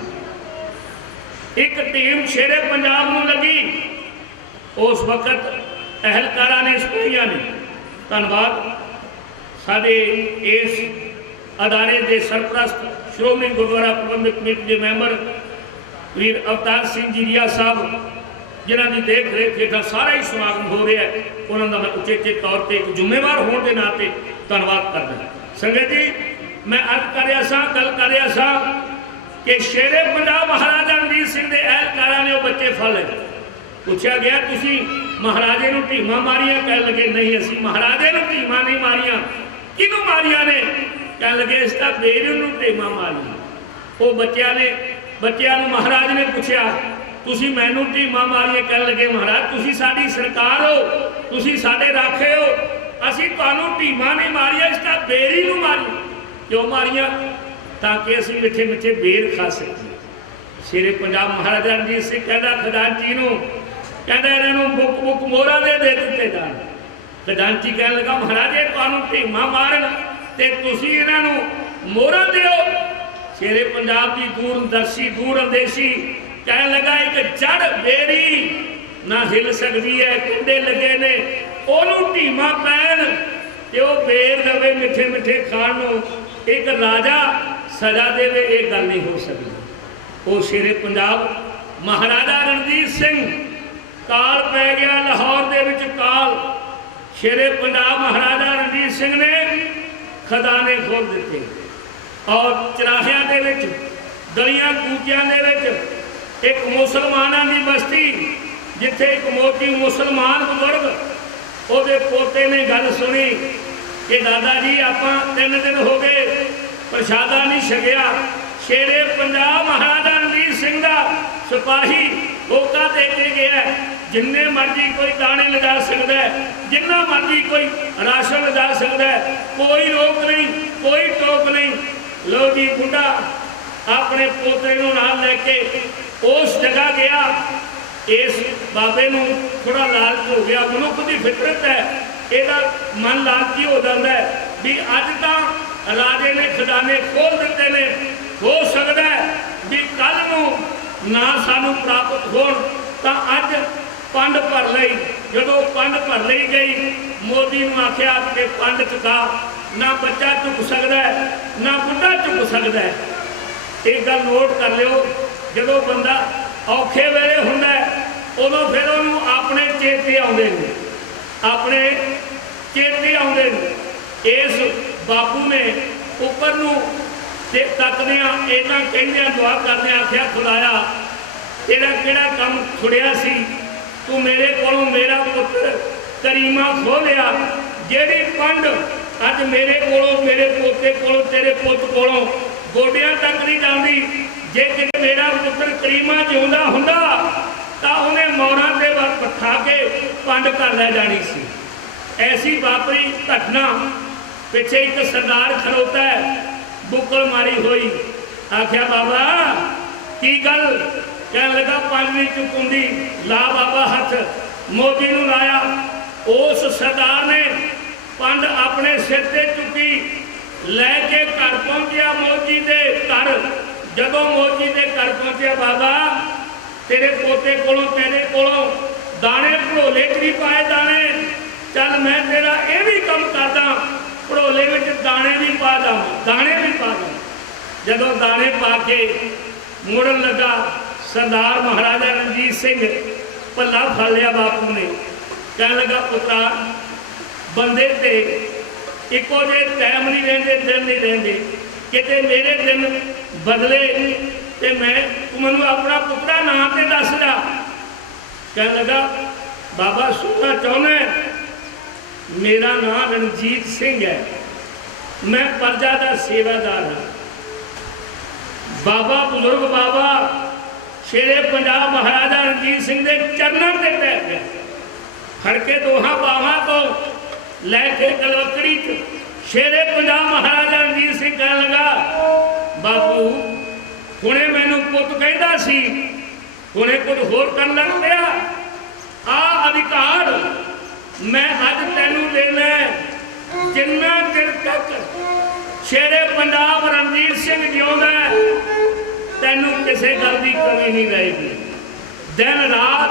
ਇੱਕ ਟੀਮ ਸ਼ੇਰੇ ਪੰਜਾਬ ਨੂੰ ਲੱਗੀ। ਉਸ ਵਕਤ ਅਹਿਲਕਾਰਾਂ ਨੇ, ਸਿਪਾਹੀਆਂ ਨੇ, ਧੰਨਵਾਦ ਸਾਡੇ ਇਸ ਅਦਾਰੇ ਦੇ ਸਰਪ੍ਰਸਤ ਸ਼੍ਰੋਮਣੀ ਗੁਰਦੁਆਰਾ ਪ੍ਰਬੰਧਕ ਕਮੇਟੀ ਦੇ ਮੈਂਬਰ ਵੀਰ ਅਵਤਾਰ ਸਿੰਘ ਜੀਰੀਆ ਸਾਹਿਬ, ਜਿਨ੍ਹਾਂ ਦੀ ਦੇਖ ਰੇਖ ਹੇਠਾਂ ਸਾਰਾ ਹੀ ਸਮਾਗਮ ਹੋ ਰਿਹਾ ਹੈ, ਉਹਨਾਂ ਦਾ ਮੈਂ ਉਚੇਚੇ ਤੌਰ ਤੇ ਇੱਕ ਜ਼ਿੰਮੇਵਾਰ ਹੋਣ ਦੇ ਨਾਤੇ ਧੰਨਵਾਦ ਕਰਦਾ। ਸੰਗਤ ਜੀ, ਮੈਂ ਅੱਜ ਕਰ ਰਿਹਾ ਸਾਂ, ਗੱਲ ਕਰ ਰਿਹਾ ਸਾਂ ਕਿ ਸ਼ੇਰੇ ਪੰਜਾਬ ਮਹਾਰਾਜਾ ਰਣਜੀਤ ਸਿੰਘ ਦੇ ਅਹਿਲਕਾਰਾਂ ਨੇ ਉਹ ਬੱਚੇ ਫੜ ਲਏ। ਪੁੱਛਿਆ ਗਿਆ, ਤੁਸੀਂ ਮਹਾਰਾਜੇ ਨੂੰ ਢੀਮਾਂ ਮਾਰੀਆਂ? ਕਹਿਣ ਲੱਗੇ, ਨਹੀਂ, ਅਸੀਂ ਮਹਾਰਾਜੇ ਨੂੰ ਢੀਮਾਂ ਨਹੀਂ ਮਾਰੀਆਂ। ਕਿਹਨੂੰ ਮਾਰੀਆਂ ਨੇ? ਕਹਿਣ ਲੱਗੇ, ਇਸ ਤਾਂ ਬੇਰੀ ਨੂੰ ਢੀਮਾਂ ਮਾਰੀਆਂ। ਉਹ ਬੱਚਿਆਂ ਨੂੰ ਮਹਾਰਾਜ ਨੇ ਪੁੱਛਿਆ, ਤੁਸੀਂ ਮੈਨੂੰ ਢੀਮਾ ਮਾਰੀਏ ਕਹਿਣ ਲੱਗੇ ਮਹਾਰਾਜ ਤੁਸੀਂ ਸਾਡੀ ਸਰਕਾਰ ਹੋ, ਤੁਸੀਂ ਸਾਡੇ ਰਾਖੇ ਹੋ, ਅਸੀਂ ਤੁਹਾਨੂੰ ਢੀਮਾ ਨਹੀਂ ਮਾਰੀਆਂ, ਇਸ ਤਾਂ ਬੇਰੀ ਨੂੰ ਮਾਰੀ। ਕਿਉਂ ਮਾਰੀਆਂ? ਤਾਂ ਕਿ ਅਸੀਂ ਮਿੱਠੇ ਮਿੱਠੇ ਬੇਰ ਖਾ ਸਕੀਏ। ਸ਼ੇਰੇ ਪੰਜਾਬ ਮਹਾਰਾਜਾ ਰਣਜੀਤ ਸਿੰਘ ਕਹਿੰਦਾ ਖਜ਼ਾਨਚੀ ਨੂੰ, ਕਹਿੰਦਾ ਇਹਨਾਂ ਨੂੰ ਮੁੱਕ ਮੁੱਕ ਮੋਹਰਾਂ ਦੇ ਦਿੱਤੇ ਜਾਣ। ਖਜ਼ਾਨਚੀ ਕਹਿਣ ਲੱਗਾ ਮਹਾਰਾਜ ਇਹ ਤੁਹਾਨੂੰ ਢੀਮਾ ਮਾਰਨ ਤੇ ਤੁਸੀਂ ਇਹਨਾਂ ਨੂੰ ਮੋਹਰਾਂ ਦਿਓ। ਸ਼ੇਰੇ ਪੰਜਾਬ ਦੀ ਦੂਰਦਰਸ਼ੀ ਦੂਰ ਅੰਦੇਸ਼ੀ ਕਹਿਣ ਲੱਗਾ ਇੱਕ ਜੜ ਬੇਰੀ ਨਾ ਹਿੱਲ ਸਕਦੀ ਹੈ, ਕੰਡੇ ਲੱਗੇ ਨੇ, ਉਹਨੂੰ ਢੀਮਾ ਪੈਣ ਤੇ ਉਹ ਬੇਰ ਦੇਵੇ ਮਿੱਠੇ ਮਿੱਠੇ ਖਾਣ ਨੂੰ, ਇੱਕ ਰਾਜਾ ਸਜ਼ਾ ਦੇਵੇ, ਇਹ ਗੱਲ ਨਹੀਂ ਹੋ ਸਕਦੀ। ਉਹ ਸ਼ੇਰੇ ਪੰਜਾਬ ਮਹਾਰਾਜਾ ਰਣਜੀਤ ਸਿੰਘ ਕਾਲ ਪੈ ਗਿਆ ਲਾਹੌਰ ਦੇ ਵਿੱਚ ਕਾਲ। ਸ਼ੇਰੇ ਪੰਜਾਬ ਮਹਾਰਾਜਾ ਰਣਜੀਤ ਸਿੰਘ ਨੇ ਖਜ਼ਾਨੇ ਖੋਲ੍ਹ ਦਿੱਤੇ ਔਰ ਚਰਾਹਿਆਂ ਦੇ ਵਿੱਚ ਗਲੀਆਂ ਕੂਚਿਆਂ ਦੇ ਵਿੱਚ ਇੱਕ ਮੁਸਲਮਾਨਾਂ ਦੀ ਬਸਤੀ ਜਿੱਥੇ ਇੱਕ ਮੋਤੀ ਮੁਸਲਮਾਨ ਬਜ਼ੁਰਗ ਉਹਦੇ ਪੋਤੇ ਨੇ ਗੱਲ ਸੁਣੀ ਕਿ ਦਾਦਾ ਜੀ ਆਪਾਂ 3 ਦਿਨ ਹੋ ਗਏ ਪ੍ਰਸ਼ਾਦਾ ਨਹੀਂ ਛਕਿਆ। ਸ਼ੇਰੇ ਪੰਜਾਬ ਮਹਾਰਾਜਾ ਰਣਜੀਤ ਸਿੰਘ ਦਾ ਸਿਪਾਹੀ ਹੋਕਾ ਦੇ ਕੇ ਗਿਆ, ਜਿੰਨੇ ਮਰਜ਼ੀ ਕੋਈ ਦਾਣੇ ਲਿਜਾ ਸਕਦਾ ਹੈ, ਜਿੰਨਾ ਮਰਜ਼ੀ ਕੋਈ ਰਾਸ਼ਨ ਲਿਜਾ ਸਕਦਾ ਹੈ, ਕੋਈ ਰੋਕ ਨਹੀਂ, ਕੋਈ ਟੋਕ ਨਹੀਂ। ਲੋ ਜੀ ਬੁੱਢਾ ਆਪਣੇ ਪੋਤੇ ਨੂੰ ਨਾਲ ਲੈ ਕੇ ਉਸ ਜਗ੍ਹਾ ਗਿਆ। ਇਸ ਬਾਬੇ ਨੂੰ ਥੋੜਾ ਲਾਲਚ ਹੋ ਗਿਆ, ਮਨੁੱਖ ਦੀ ਫਿਤਰਤ ਹੈ, ਇਹਦਾ ਮਨ ਲਾਲਚੀ ਹੋ ਜਾਂਦਾ ਹੈ ਵੀ ਅੱਜ ਤਾਂ ਰਾਜੇ ਨੇ ਖਜ਼ਾਨੇ ਖੋਲ੍ਹ ਦਿੱਤੇ ਨੇ, ਹੋ ਸਕਦਾ ਵੀ ਕੱਲ ਨੂੰ ਨਾ ਸਾਨੂੰ ਪ੍ਰਾਪਤ ਹੋਣ, ਤਾਂ ਅੱਜ ਪੰਡ ਭਰ ਲਈ। ਜਦੋਂ ਪੰਡ ਭਰ ਲਈ ਗਈ, ਮੋਦੀ ਨੂੰ ਆਖਿਆ ਕਿ ਪੰਡ ਚੁਕਾ, ਨਾ ਬੱਚਾ ਚੁੱਕ ਸਕਦਾ ਹੈ ਨਾ ਬੁੱਢਾ ਚੁੱਕ ਸਕਦਾ ਹੈ। ਇਹ ਗੱਲ ਨੋਟ ਕਰ ਲਿਓ, ਜਦੋਂ ਬੰਦਾ ਔਖੇ ਵੇਲੇ ਹੁੰਦਾ ਉਦੋਂ ਫਿਰ ਉਹਨੂੰ ਆਪਣੇ ਚੇਤੇ ਆਉਂਦੇ ਨੇ, ਆਪਣੇ ਚੇਤੇ ਆਉਂਦੇ ਨੇ। ਇਸ ਬਾਪੂ ਨੇ ਉੱਪਰ ਨੂੰ ਤੇ ਤੱਕਦਿਆਂ ਇਹਨਾਂ ਕਹਿੰਦਿਆਂ ਦੁਆ ਕਰਦਿਆਂ ਆਖਿਆ ਖੁਦਾਇਆ ਤੇਰਾ ਕਿਹੜਾ ਕੰਮ ਛੁੜਿਆ ਸੀ, ਤੂੰ ਮੇਰੇ ਕੋਲੋਂ ਮੇਰਾ ਪੁੱਤਰ ਕਰੀਮਾ ਖੋਹ ਲਿਆ। ਜਿਹੜੀ ਪੰਡ ਅੱਜ ਮੇਰੇ ਕੋਲੋਂ, ਮੇਰੇ ਪੋਤੇ ਕੋਲੋਂ, ਤੇਰੇ ਪੁੱਤ ਕੋਲੋਂ ਗੋਡਿਆਂ ਤੱਕ ਨਹੀਂ ਜਾਂਦੀ, ਜੇ ਕਿਤੇ ਮੇਰਾ ਪੁੱਤਰ ਕਰੀਮਾ ਜਿਉਂਦਾ ਹੁੰਦਾ ਤਾਂ ਉਹਨੇ ਮੌਰਾਂ ਤੇ ਬਿਠਾ ਕੇ ਪੰਡ ਕਰ ਲੈ ਜਾਣੀ ਸੀ। ਐਸੀ ਵਾਪਰੀ ਘਟਨਾ। ਪਿੱਛੇ ਇੱਕ ਸਰਦਾਰ ਖਲੋਤਾ ਹੈ, ਬੁੱਕਲ ਮਾਰੀ ਹੋਈ। ਆਖਿਆ ਬਾਬਾ ਕੀ ਗੱਲ? ਕਹਿਣ ਲੱਗਾ ਪੰਡ ਨਹੀਂ ਚੁੱਕੁੰਦੀ, ਲਾ ਬਾਬਾ ਹੱਥ। ਮੋਦੀ ਨੂੰ ਲਾਇਆ। ਉਸ ਸਰਦਾਰ ਨੇ ਪੰਡ ਆਪਣੇ ਸਿਰ ਤੇ ਚੁੱਕੀ, ਲੈ ਕੇ ਘਰ ਪਹੁੰਚਿਆ ਮੋਦੀ ਦੇ ਘਰ। ਜਦੋਂ ਮੋਦੀ ਦੇ ਘਰ ਪਹੁੰਚਿਆ, ਬਾਬਾ ਤੇਰੇ ਪੋਤੇ ਕੋਲੋਂ, ਤੇਰੇ ਕੋਲੋਂ ਦਾਣੇ ਭੜੋਲੇ ਵੀ ਪਾਏ ਦਾਣੇ, ਚੱਲ ਮੈਂ ਤੇਰਾ ਇਹ ਵੀ ਕੰਮ ਕਰਦਾ, ਭੜੋਲੇ ਵਿੱਚ ਦਾਣੇ ਵੀ ਪਾ ਦਾਂ, ਦਾਣੇ ਵੀ ਪਾ ਦਾਂ। ਜਦੋਂ ਦਾਣੇ ਪਾ ਕੇ ਮੁੜਨ ਲੱਗਾ, ਸਰਦਾਰ ਮਹਾਰਾਜਾ ਰਣਜੀਤ ਸਿੰਘ ਪੱਲਾ ਫੜ ਲਿਆ ਬਾਪੂ ਨੇ। ਕਹਿਣ ਲੱਗਾ ਪੁੱਤਰਾ ਬੰਦੇ ਤੇ ਇੱਕੋ ਜਿਹੇ ਟਾਈਮ ਨਹੀਂ ਰਹਿੰਦੇ, ਦਿਨ ਨਹੀਂ ਰਹਿੰਦੇ, ਕਿਤੇ ਮੇਰੇ ਦਿਨ ਬਦਲੇ ਤੇ ਤੂੰ ਮੈਨੂੰ ਆਪਣਾ ਪੁੱਤਰਾ ਨਾਂ ਤੇ ਦੱਸ ਜਾ। ਕਹਿਣ ਲੱਗਾ ਬਾਬਾ ਸੁਣਨਾ ਚਾਹੁੰਦਾ, ਮੇਰਾ ਨਾਂ ਰਣਜੀਤ ਸਿੰਘ ਹੈ, ਮੈਂ ਪ੍ਰਜਾ ਦਾ ਸੇਵਾਦਾਰ ਹਾਂ। ਬਾਬਾ ਬਜ਼ੁਰਗ ਬਾਬਾ ਸ਼ੇਰੇ ਪੰਜਾਬ ਮਹਾਰਾਜਾ ਰਣਜੀਤ ਸਿੰਘ ਦੇ ਚਰਨਾਂ ਤੇ ਪੈ ਗਿਆ, ਫੜ ਕੇ ਦੋਹਾਂ ਬਾਹਾਂ ਤੋਂ ਲੈ ਕੇ ਕਲਵਕੜੀ ਚ ਸ਼ੇਰੇ ਪੰਜਾਬ ਮਹਾਰਾਜਾ ਰਣਜੀਤ ਸਿੰਘ ਕਹਿਣ ਲੱਗਾ ਬਾਪੂ ਹੁਣੇ ਮੈਨੂੰ ਪੁੱਤ ਕਹਿੰਦਾ ਸੀ, ਹੁਣੇ ਕੁਝ ਹੋਰ ਕਰਨ ਲੱਗ ਪਿਆ। ਆਹ ਅਧਿਕਾਰ ਮੈਂ ਅੱਜ ਤੈਨੂੰ ਦੇਣਾ, ਜਿੰਨਾ ਚਿਰ ਤੱਕ ਸ਼ੇਰੇ ਪੰਜਾਬ ਰਣਜੀਤ ਸਿੰਘ ਜਿਉਂਦਾ ਤੈਨੂੰ ਕਿਸੇ ਗੱਲ ਦੀ ਕਮੀ ਨਹੀਂ ਰਹੇਗੀ। ਦਿਨ ਰਾਤ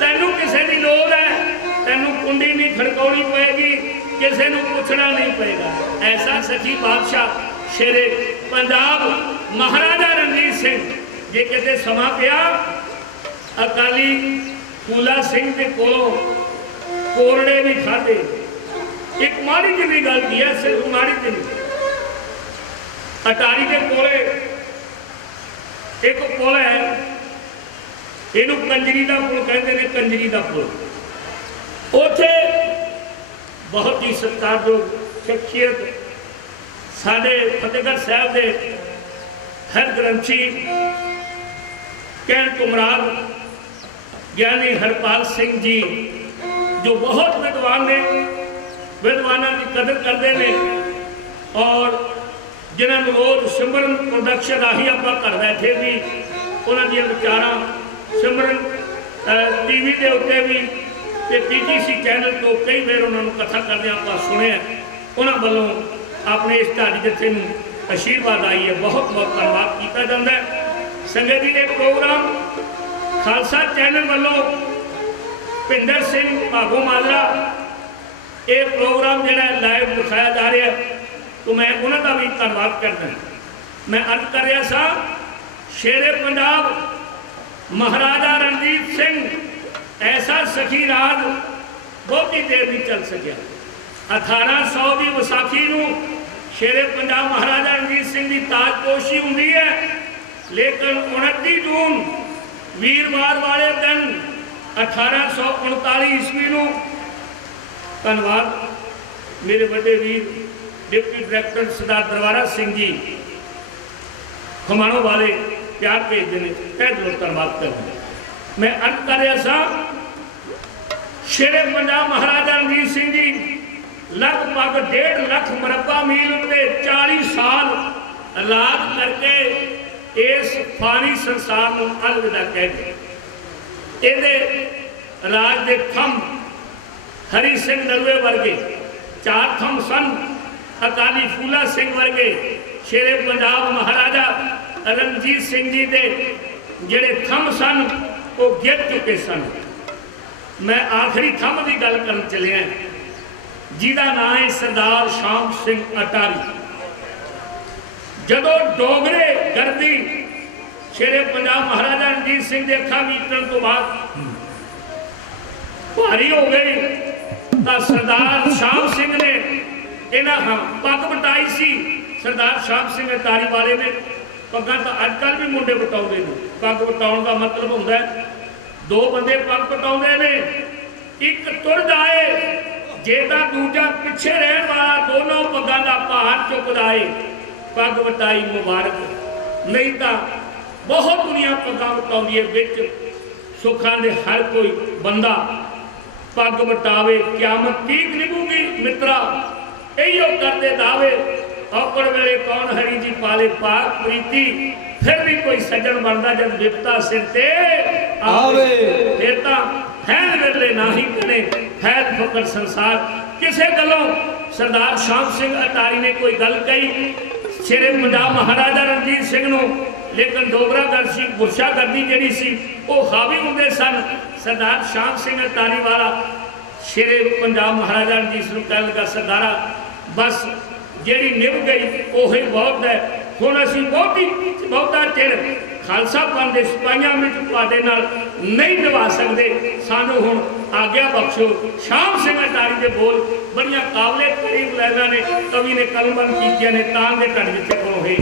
ਤੈਨੂੰ ਕਿਸੇ ਦੀ ਲੋੜ ਹੈ, ਤੈਨੂੰ ਕੁੰਡੀ ਨਹੀਂ ਖੜਕਾਉਣੀ ਪਏਗੀ, ਕਿਸੇ ਨੂੰ ਪੁੱਛਣਾ ਨਹੀਂ ਪਏਗਾ। ਐਸਾ ਸੱਚੀ ਬਾਦਸ਼ਾਹ ਸ਼ੇਰੇ ਪੰਜਾਬ ਮਹਾਰਾਜਾ ਰਣਜੀਤ ਸਿੰਘ। ਜੇ ਕਿਤੇ ਸਮਾਂ ਪਿਆ ਅਕਾਲੀ ਫੂਲਾ ਸਿੰਘ ਦੇ ਕੋਲੋਂ ਕੋਰੜੇ ਵੀ ਖਾਦੇ। ਇੱਕ ਮਾੜੀ ਜਿਹੀ ਗੱਲ ਕੀ ਹੈ, ਸਿਰਫ ਮਾੜੀ ਜਿਹੀ। ਅਟਾਰੀ ਦੇ ਕੋਲੇ ਇੱਕ ਪੁਲ ਹੈ, ਇਹਨੂੰ ਕੰਜਰੀ ਦਾ ਪੁਲ ਕਹਿੰਦੇ ਨੇ, ਕੰਜਰੀ ਦਾ ਪੁਲ। ਉੱਥੇ ਬਹੁਤ ਹੀ ਸਤਿਕਾਰਯੋਗ ਸ਼ਖਸੀਅਤ ਸਾਡੇ ਫਤਿਹਗੜ੍ਹ ਸਾਹਿਬ ਦੇ ਹੈਡ ਗ੍ਰੰਥੀ ਕਹਿਣ ਕੁਮਰਾਨ ज्ञानी हरपाल सिंह जी जो बहुत विद्वान ने, विद्वानों की कदर करते हैं और जिन्होंने रोज़ सिमरन प्रोडक्शन राही आप घर बैठे भी उन्होंने विचार सिमरन टीवी के उत्ते भी ते PTC चैनल तो कई बार उन्होंने कथा करते आप सुनिया। उन्होंने वालों अपने इस ढाडी जत्थे नूं आशीर्वाद आई है, बहुत बहुत धन्यवाद किया जाता है। संगत जी ने प्रोग्राम खालसा चैनल वालों भिंडर सिंह भागो माजरा ये प्रोग्राम जोड़ा लाइव दिखाया जा रहा है, तो मैं उन्होंने भी धन्यवाद करता। मैं अर्ज कर रहा सा शेरे पंजाब महाराजा रणजीत सिंह ऐसा सखी राज बहुती देर नहीं चल सकिया। 1800 की विसाखी नूं शेरे पंजाब महाराजा रणजीत सिंह की ताजपोशी होंगी है, लेकिन 29 जून वीरवार वाले दिन 1839 ईस्वी नूं धन्यवाद मेरे बड़े वीर डिप्टी डायरैक्टर सरदार दरबारा सिंह जी खमाणों वाले प्यार भेजते हैं, तह दिलों धन्यवाद करते। मैं अर्ज कर रहा सा शेरे पंजाब महाराजा रणजीत सिंह जी लगभग 1.5 लाख मुरब्बा मील उत्ते 40 साल राज करके इस फानी संसार को अलविदा कह गए। ये राज के थम हरी सिंह नलवे वर्गे, 4 थम सन अकाली फूला सिंह वर्गे शेरे पंजाब महाराजा रणजीत सिंह जी के जेड़े थम सन वो गिर चुके सन। मैं आखिरी थम की गल कर चलिया जिहदा नाम है सरदार शाम सिंह अटारी। जदों डोगरे गर्दी शेरे पंजाब महाराजा रणजीत सिंह के अखा मीटन तो बाद भारी हो गई तो सरदार शाम सिंह ने इन्होंने पग बटाई सी। सरदार शाम सिंह अटारी वाले ने पग्गां तो अजकल भी मुंडे बटाउंदे ने। पग बटाउण का मतलब होंदा है 2 बंदे पग बटाउंदे ने, एक तुर जाए जे तां दूजा पिछे रहन वाला दोनों पग्गां दा भार चुकदा है। पग बटाई मुबारक, नहीं तो बहुत दुनिया पग्गां बटाउंदी है। विच सुखां दे हर कोई बंदा पग बटावे, क्यामत ठीक निभूगी मित्रा। इहो करते दावे औकड़ वेले कौन हरी जी पाले पाक प्रीति। फिर भी कोई सज्जन बनता जब विपता सिर ते आवे, फिर तां फैल वेले ना ही कने फैल फकर संसार। किसे गलों सरदार शाम सिंह अटारी ने कोई गल कही शेरे पंजाब महाराजा रणजीत सिंह नूं, लेकिन डोगरा गर्सी गुरशा गर्दी जी सी वो हावी होंगे सन। सरदार शाम सिंह अटारी वाला शेरे पंजाब महाराजा रणजीत सिंह कह लगा सरदारा बस जी निभ गई ओही बहुत है। हुण असीं बहुता चिर खालसा पंथ के सिपाहियों में तुहाडे नाल नहीं निभा सकते, सानू हुण आग्या बख्शो। शाम सिंह अटारी के बोल बड़िया काबले करीब लैदा ने कवि ने कलमबंद कीतियां ने तां दे ढंग जिथे कोलों होई।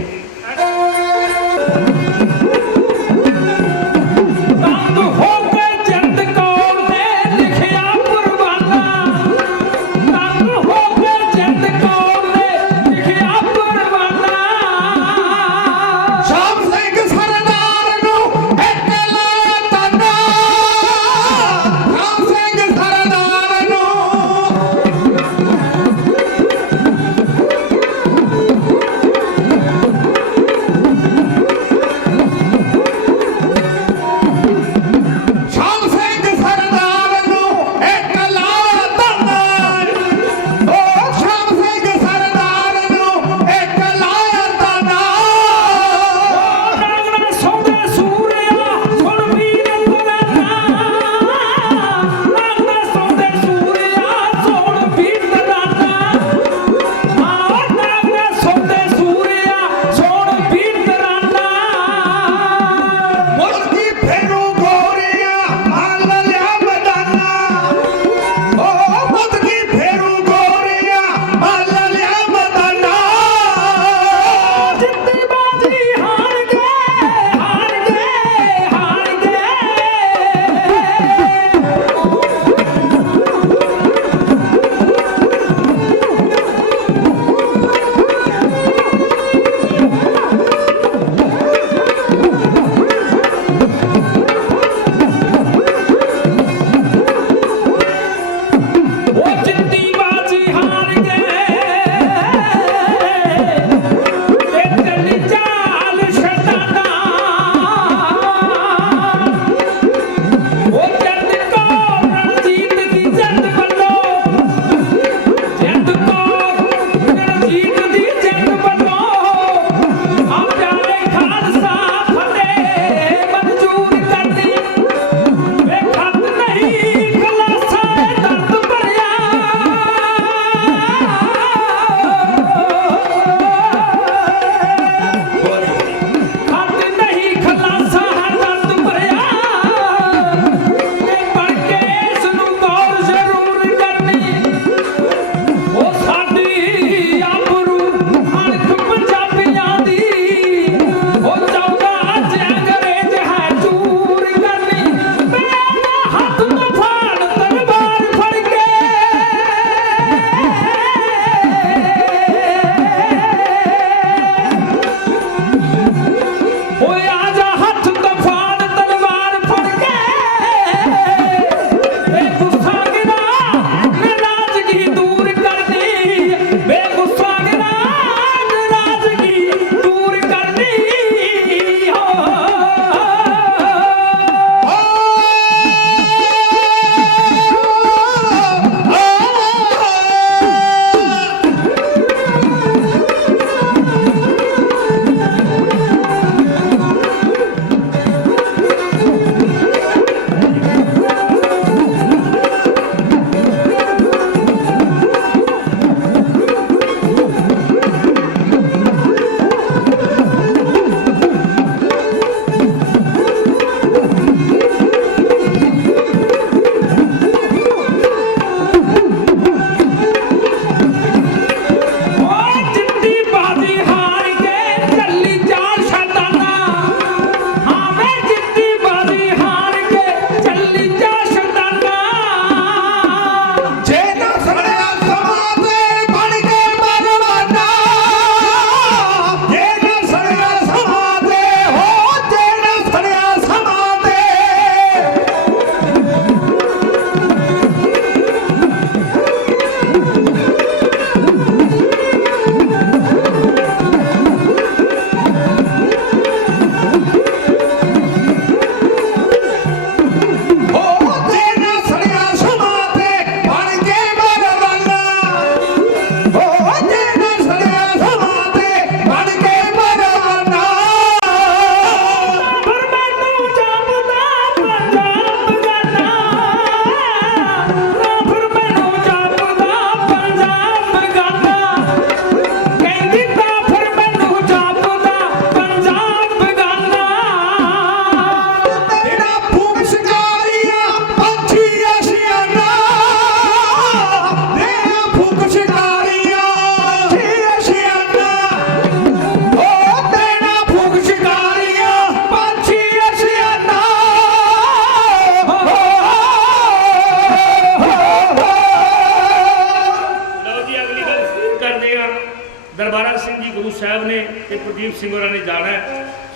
प्रदीप सिंह होरां ने जाना है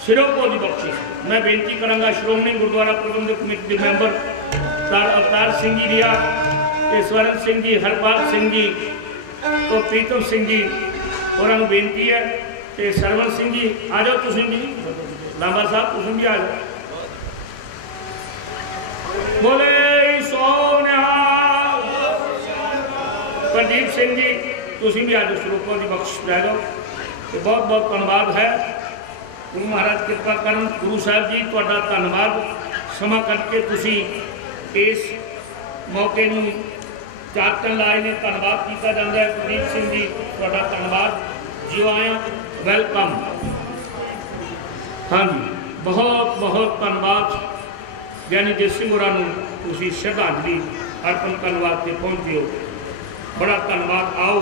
सिरों की बख्शिश। मैं बेनती करांगा श्रोमणी गुरुद्वारा प्रबंधक कमेटी के मैंबर सर अवतार सिंह जी रिया ते स्वरण सिंह जी, हरपाल सिंह जी तो प्रीतम सिंह जी होरां नूं बेनती है। तो सरवण सिंह जी आ जाओ, तुसीं भी लांबा साहब तुसीं भी आ जाओ। बोले सोनिहाल। प्रदीप सिंह जी तुसीं भी आज श्लोकों की बख्शिश लै लो। तो बहुत बहुत धन्यवाद है। गुरु महाराज कृपा करन। गुरु साहब जी तुहाडा धन्यवाद, समा करके तुसीं इस मौके नूं चाटन लाए ने। धन्यवाद किया जाता है। प्रदीप सिंह जी तुहाडा धन्यवाद, जिओ आया, वेलकम। हाँ जी, बहुत बहुत धन्यवाद। ज्ञानी देव सिंह होरां नूं तुसीं श्रद्धांजलि अर्पण करने वास्ते पहुंचे हो, बड़ा धन्यवाद। आओ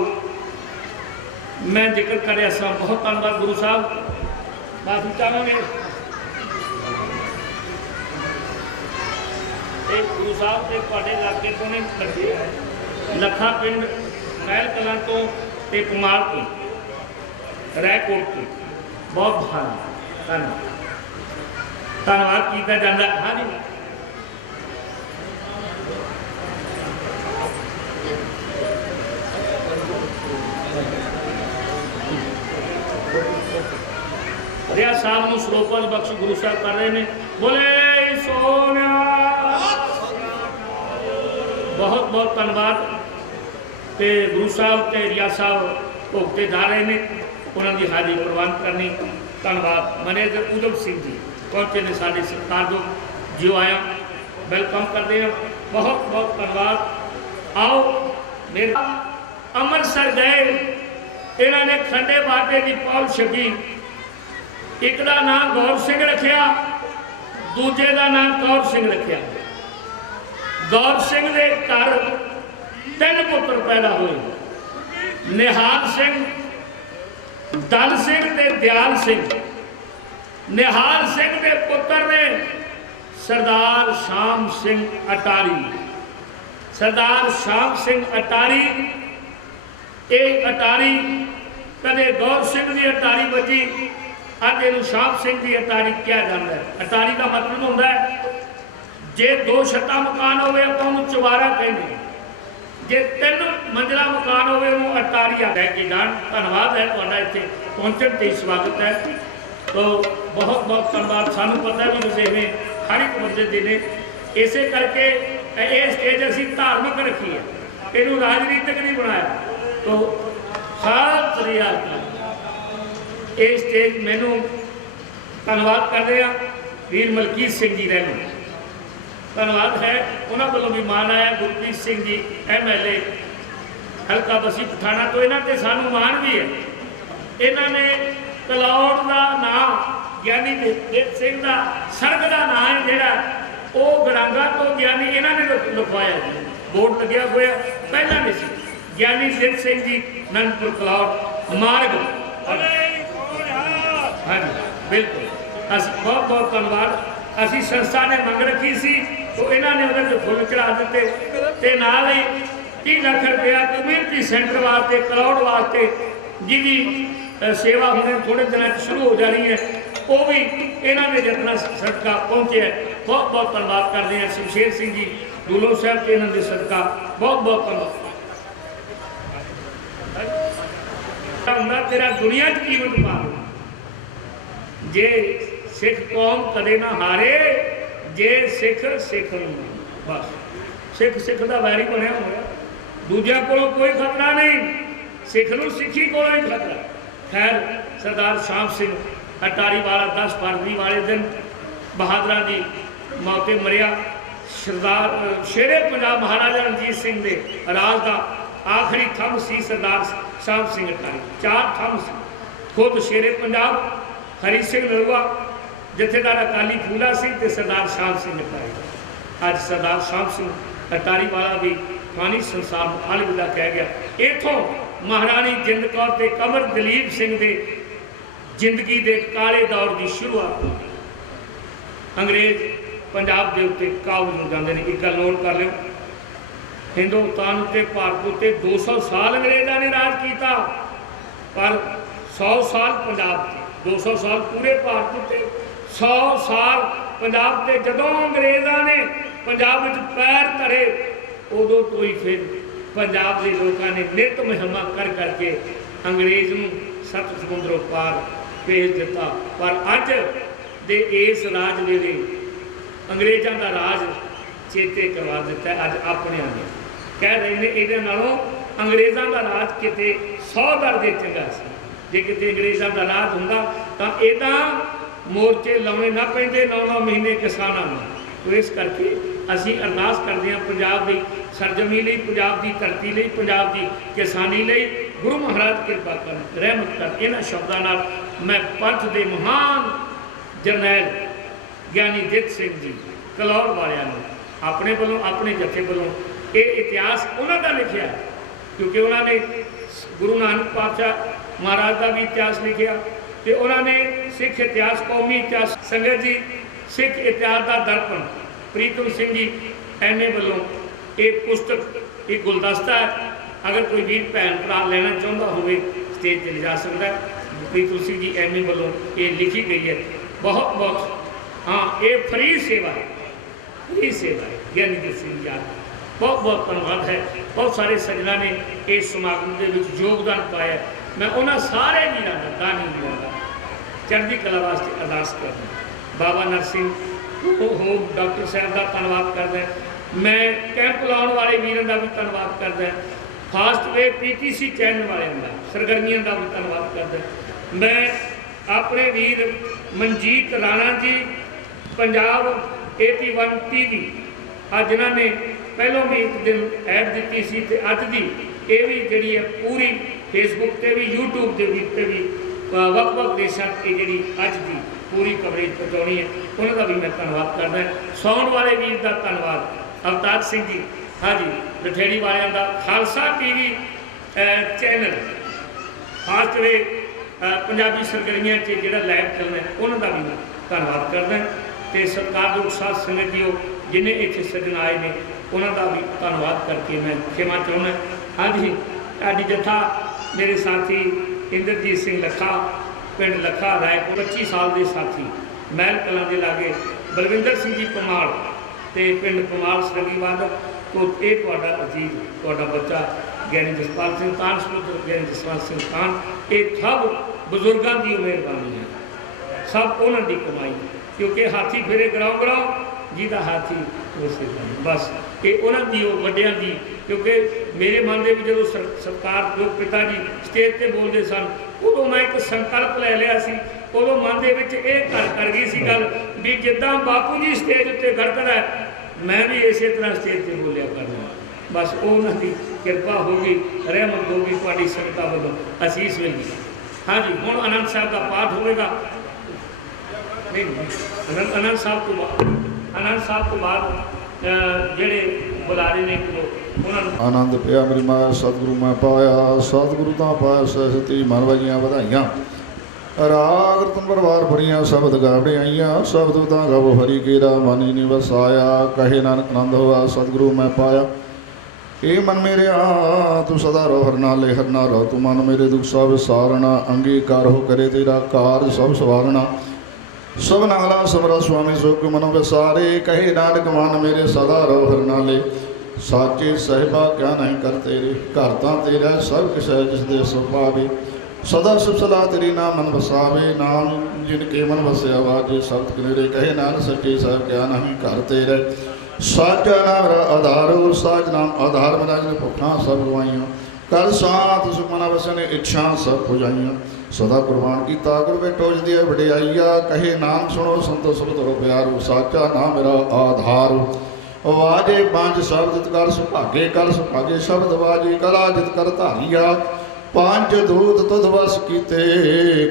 मैं जिक्र कर रहा सा, बहुत धन्यवाद गुरु साहब। माफी चाहांगे गुरु साहब के तुहाडे इलाके तो ने लगे लखा पिंड महल कलां तो ते कुमार तो रैकोट तो बहुत धन्यवाद किया जाता। हाँ जी, रिया साहब को श्लोकों की बख्श गुरु साहब कर रहे हैं। बोले सोनिया। बहुत बहुत धन्यवाद। तो गुरु साहब तो रिया साहब भोगते जा रहे हैं, उन्होंने हाजिरी प्रवान करनी। धन्यवाद। मैनेजर उधम सिंह जी पहुंचे ने साढ़े सरकार को, जियो आया, वेलकम करते हैं। बहुत बहुत धन्यवाद। आओ मेरा अमृतसर गए, इन्होंने खंडे बाटे की पौल छकी। एक का नाम गौर सिंह रखिया, दूजे का नाम कौर सिंह रखिया। गौर सिंह के घर 3 पुत्र पैदा हुए, निहाल सिंह, दल सिंह ते दयाल सिंह। निहाल सिंह के पुत्र ने सरदार शाम सिंह अटारी। सरदार शाम सिंह अटारी, एक अटारी कदे गौर सिंह की अटारी बची, अब इन शाम सिंह की अटारी किया जाता है। अटारी का मतलब होता है जे 2 छत्ता मकान हो चवारा कहते, जे 3 मंजिला मकान हो अटारी लैके जान। धन्यवाद है तुहाडा इत्थे पहुंचण ते स्वागत है। तो बहुत बहुत धन्यवाद। सानू पता भी वसेवे हर एक बंदे दे ने, इसे करके ये स्टेज असीं धार्मिक रखी है, इनू राजनीतिक नहीं बनाया। तो सत श्री अकाल। ये स्टेज मैनू धन्यवाद कर रहे हैं वीर मलकीत सिंह जी रैनू, धन्यवाद है। उन्होंने वालों भी मान आया। गुरप्रीत सिंह जी MLA हल्का बसी पठाना, तो इन्हों पर सानू मान भी है। इन्होंने कलौड़ का नाम ज्ञानी देव सिंह का सर्ग का नाम है जोड़ा वो गड़ांगा तो ज्ञानी इन्होंने लिखवाया, बोर्ड लग्या हुआ पहला नहीं सी। ज्ञानी देव सिंह जी नंदपुर कलौड़ मार्ग। हाँ जी बिल्कुल, अस बहुत बहुत धन्यवाद। असी संस्था ने मंग रखी सी तो इन्होंने उन्हें फुल चढ़ा दिते, नाल ही 30 लाख रुपया कम्यूनिटी सेंटर वास्ते कलौड़ वास्ते जिहदी सेवा होने थोड़े दिनों शुरू हो जानी है, वो भी इन्होंने जितना सदका पहुँचे है। बहुत बहुत धन्यवाद करते हैं शमशेर सिंह जी दूलो साहब के, इन्होंने सदका बहुत बहुत धन्यवाद। तेरा दुनिया च कीमत पा जे सिख कौम कदे ना हारे, जे सिख सिख बस सिख सिख का वैरी बनया हुआ, दूजा को कोई खतरा नहीं, सिख नूं सिखी को ही खतरा। खैर सरदार शाम सिंह अटारी वाला 10 फरवरी वाले दिन बहादुर की मौके मरिया। सरदार शेरे पंजाब महाराजा रणजीत सिंह के राज का आखिरी थंब सी सरदार शाम सिंह अटारी। 4 थंब सी, खुद शेरे पंजाब हरी सिंह नलवा, जथेदार अकाली फूला सिंह ते सरदार शाम सिंह अटारी। अज सरदार शाम सिंह अटारी वाला भी फानी संसार में अलविदा कह गया। इथों महारानी जिंद कौर ते कंवर दलीप सिंह के जिंदगी के काले दौर की शुरुआत हुई। अंग्रेज पंजाब के उत्ते काबू हो जाते हैं। एक गल नोट कर लो, हिंदुस्तान उत्ते भारत उत्ते 200 साल अंग्रेज़ों ने राज किया, पर 100 साल पंजाब 200 साल पूरे भारत उत्ते 100 साल पंजाब ते जदों अंग्रेज़ां ने पंजाब विच पैर धरे उदों तो ही फिर पंजाब के लोगों ने नित मुहिमां कर करके अंग्रेज़ नूं सत समुद्रों पार भेज दिता। पर अज दे इस राज वेले अंग्रेज़ां दा राज चेते करवा दिता है। अज अपने ने कह रहे हैं इहदे नालों अंग्रेज़ां दा राज किते 100 दर्जे चंगा सी। जे किते अंग्रेज़ां दा राज हुंदा तां इदां मोर्चे लाने ना पैंदे 9-9 महीने किसानां नूं। तो इस करके असीं अरदास करते हैं पंजाब की सरजमी लई, पंजाब की धरती लई, पंजाब की किसानी लई गुरु महाराज कृपा कर, रहमत कर। इन्हां शब्दां नाल मैं पंथ के महान जरनैल ज्ञानी जित सिंह जी कलौर वालियां नूं अपने वालों अपने जथे वालों ये इतिहास उन्हां दा लिखिया, क्योंकि उन्होंने गुरु नानक पातशाह महाराज का भी इतिहास लिखिया तो उन्होंने सिख इतिहास, कौमी इतिहास, संगत जी सिख इतिहास का दर्पण प्रीतम सिंह जी एम.ए. वालों ये पुस्तक एक गुलदस्ता है। अगर कोई वीर भैन भरा लेना चाहता हो स्टेज पर ले जा सकता है। प्रीतम सिंह जी एम.ए. वालों ये लिखी गई है। बहुत बहुत हाँ ये फ्री सेवा है, फ्री सेवा है। ज्ञानी जित सिंह जी बहुत बहुत धन्यवाद है। बहुत सारे सज्जना ने इस समागम के योगदान पाया। मैं उन्होंने सारे वीरों का दानी वीरों का चढ़ती कला वास्ते अरदास करदा। बाबा नरसिंह हो डॉक्टर साहब का धन्यवाद करदा। मैं कैंप लाने वाले वीरों का भी धन्यवाद करदा। फास्ट वे PTC चैनल वाले का सरगर्मियों का भी धन्यवाद करदा। मैं अपने वीर मनजीत राणा जी पंजाब AP1 TV आज जिन्होंने पहलों भी एक दिन ऐड दी सी ते अज दी ये भी जी है पूरी फेसबुक ते भी यूट्यूब के भी वक्-वक् देशों की जी अज की पूरी कवरेज पहुँचानी है। उन्होंने भी मैं धन्यवाद करदा। सौण वाले वीर का धन्यवाद अवतार सिंह जी, हाँ जी लठेड़ी वालियां का Khalsa TV channel Fastway Punjabi सरगर्मियों से जो लाइव चलना है उन्होंने भी मैं धन्यवाद करदा। तो सरकार योग साध संगत जी जिन्हें इतने सज्जन आए हैं उन्होंने भी धन्यवाद करके मैं क्षमा चाहना। हाँ जी अज जथा मेरे साथी इंद्रजीत सिंह लखा पिंड लखा रायपुर 25 साल के साथी महल कलां के लागे बलविंदर सिंह जी पमाल तो पिंड पमाल सरंगीवाद तो ये अजीज थोड़ा बच्चा ज्ञानी जसपाल सिंह तान समुद्र ज्ञानी जसपाल सिंह तान ये सब बजुर्गों की मेहरबानी है, सब उन्होंने कमाई। क्योंकि हाथी फेरे गराओ गराओ जिहदा हाथी उसे बस ये उन्होंने वड्डियां दी। क्योंकि मेरे मन के भी जो सरकार जो पिता जी स्टेज पर बोलते सन उदों मैं एक संकल्प ले लिया सी। उदों मन के घर कर गई सी गल भी जिद्दां बापू जी स्टेज उत्ते गड़कदा है मैं भी इस तरह स्टेज पर बोलिया करना। बस उन्होंने कृपा होगी, रहमत होगी, तुहाडी संगतां वालों असीस मिली। हाँ जी हुण आनंद साहब का पाठ होगा। आनंद साहब तो बाद ਜਿਹੜੇ ਬੁਲਾਰੇ ਨੇ ਉਹਨਾਂ ਨੂੰ ਆਨੰਦ ਪਿਆ ਮੇਰੀ ਮਾਇਆ ਸਤਿਗੁਰੂ ਮੈਂ ਪਾਇਆ, ਸਤਿਗੁਰੂ ਤਾਂ ਪਾਇਆ ਸਹਿਤੀ ਮਨ ਵਜੀਆਂ ਵਧਾਈਆਂ। ਰਾਗ ਰਤਨ ਪਰਵਾਰ ਭਰੀਆਂ ਸ਼ਬਦ ਗਾਵੜੇ ਆਈਆਂ, ਸ਼ਬਦ ਤਾਂ ਗਵ ਹਰੀ ਕੇਰਾ ਮਨ ਹੀ ਨੀ ਵਸਾਇਆ। ਕਹੇ ਨਾਨਕ ਆਨੰਦ ਹੋਆ ਸਤਿਗੁਰੂ ਮੈਂ ਪਾਇਆ। ਇਹ ਮਨ ਮੇਰਿਆ ਤੂੰ ਸਦਾ ਰੋ ਹਰ ਨਾਲੇ ਹਰ ਨਾ ਰੋ ਤੂੰ ਮਨ ਮੇਰੇ ਦੁੱਖ ਸਭ ਵਿਸਾਰਣਾ। ਅੰਗੀਕਾਰ ਹੋ ਕਰੇ ਤੇਰਾ ਕਾਰਜ ਸਭ ਸਵਾਰਣਾ। सब नाला समरा स्वामी सुख मनो विसारे। कहे नानक मन मेरे सदा रो हर नाले। साचे साहिबा क्या नहीं कर तेरे घर तां तेरा सब किश है जिस दे सो पावे। सदा सुख सदा तेरी नाम मन वसावे। नाम जिनके मन वसया वाजे शब्द कनेरे। कहे नानक सच्चे साहिब क्या नहीं कर तेरे। साचा नाम आधार और साच नाम आधार मना जिन भुखा सब गवाइयां। कर शांत सुख मना वसन इच्छा सब पुजाइयां। सदा कुर्बान की ताकर वे टोच दिया वडियाइया। कहे नाम सुनो संतो सुबत रो प्यारो। साचा नाम मेरा आधार। वाजे पांच शब्द जित कर सुभागे कर सुभागे शब्द वाजे कला जित कर धारिया। पांच दूत तुध वस कीते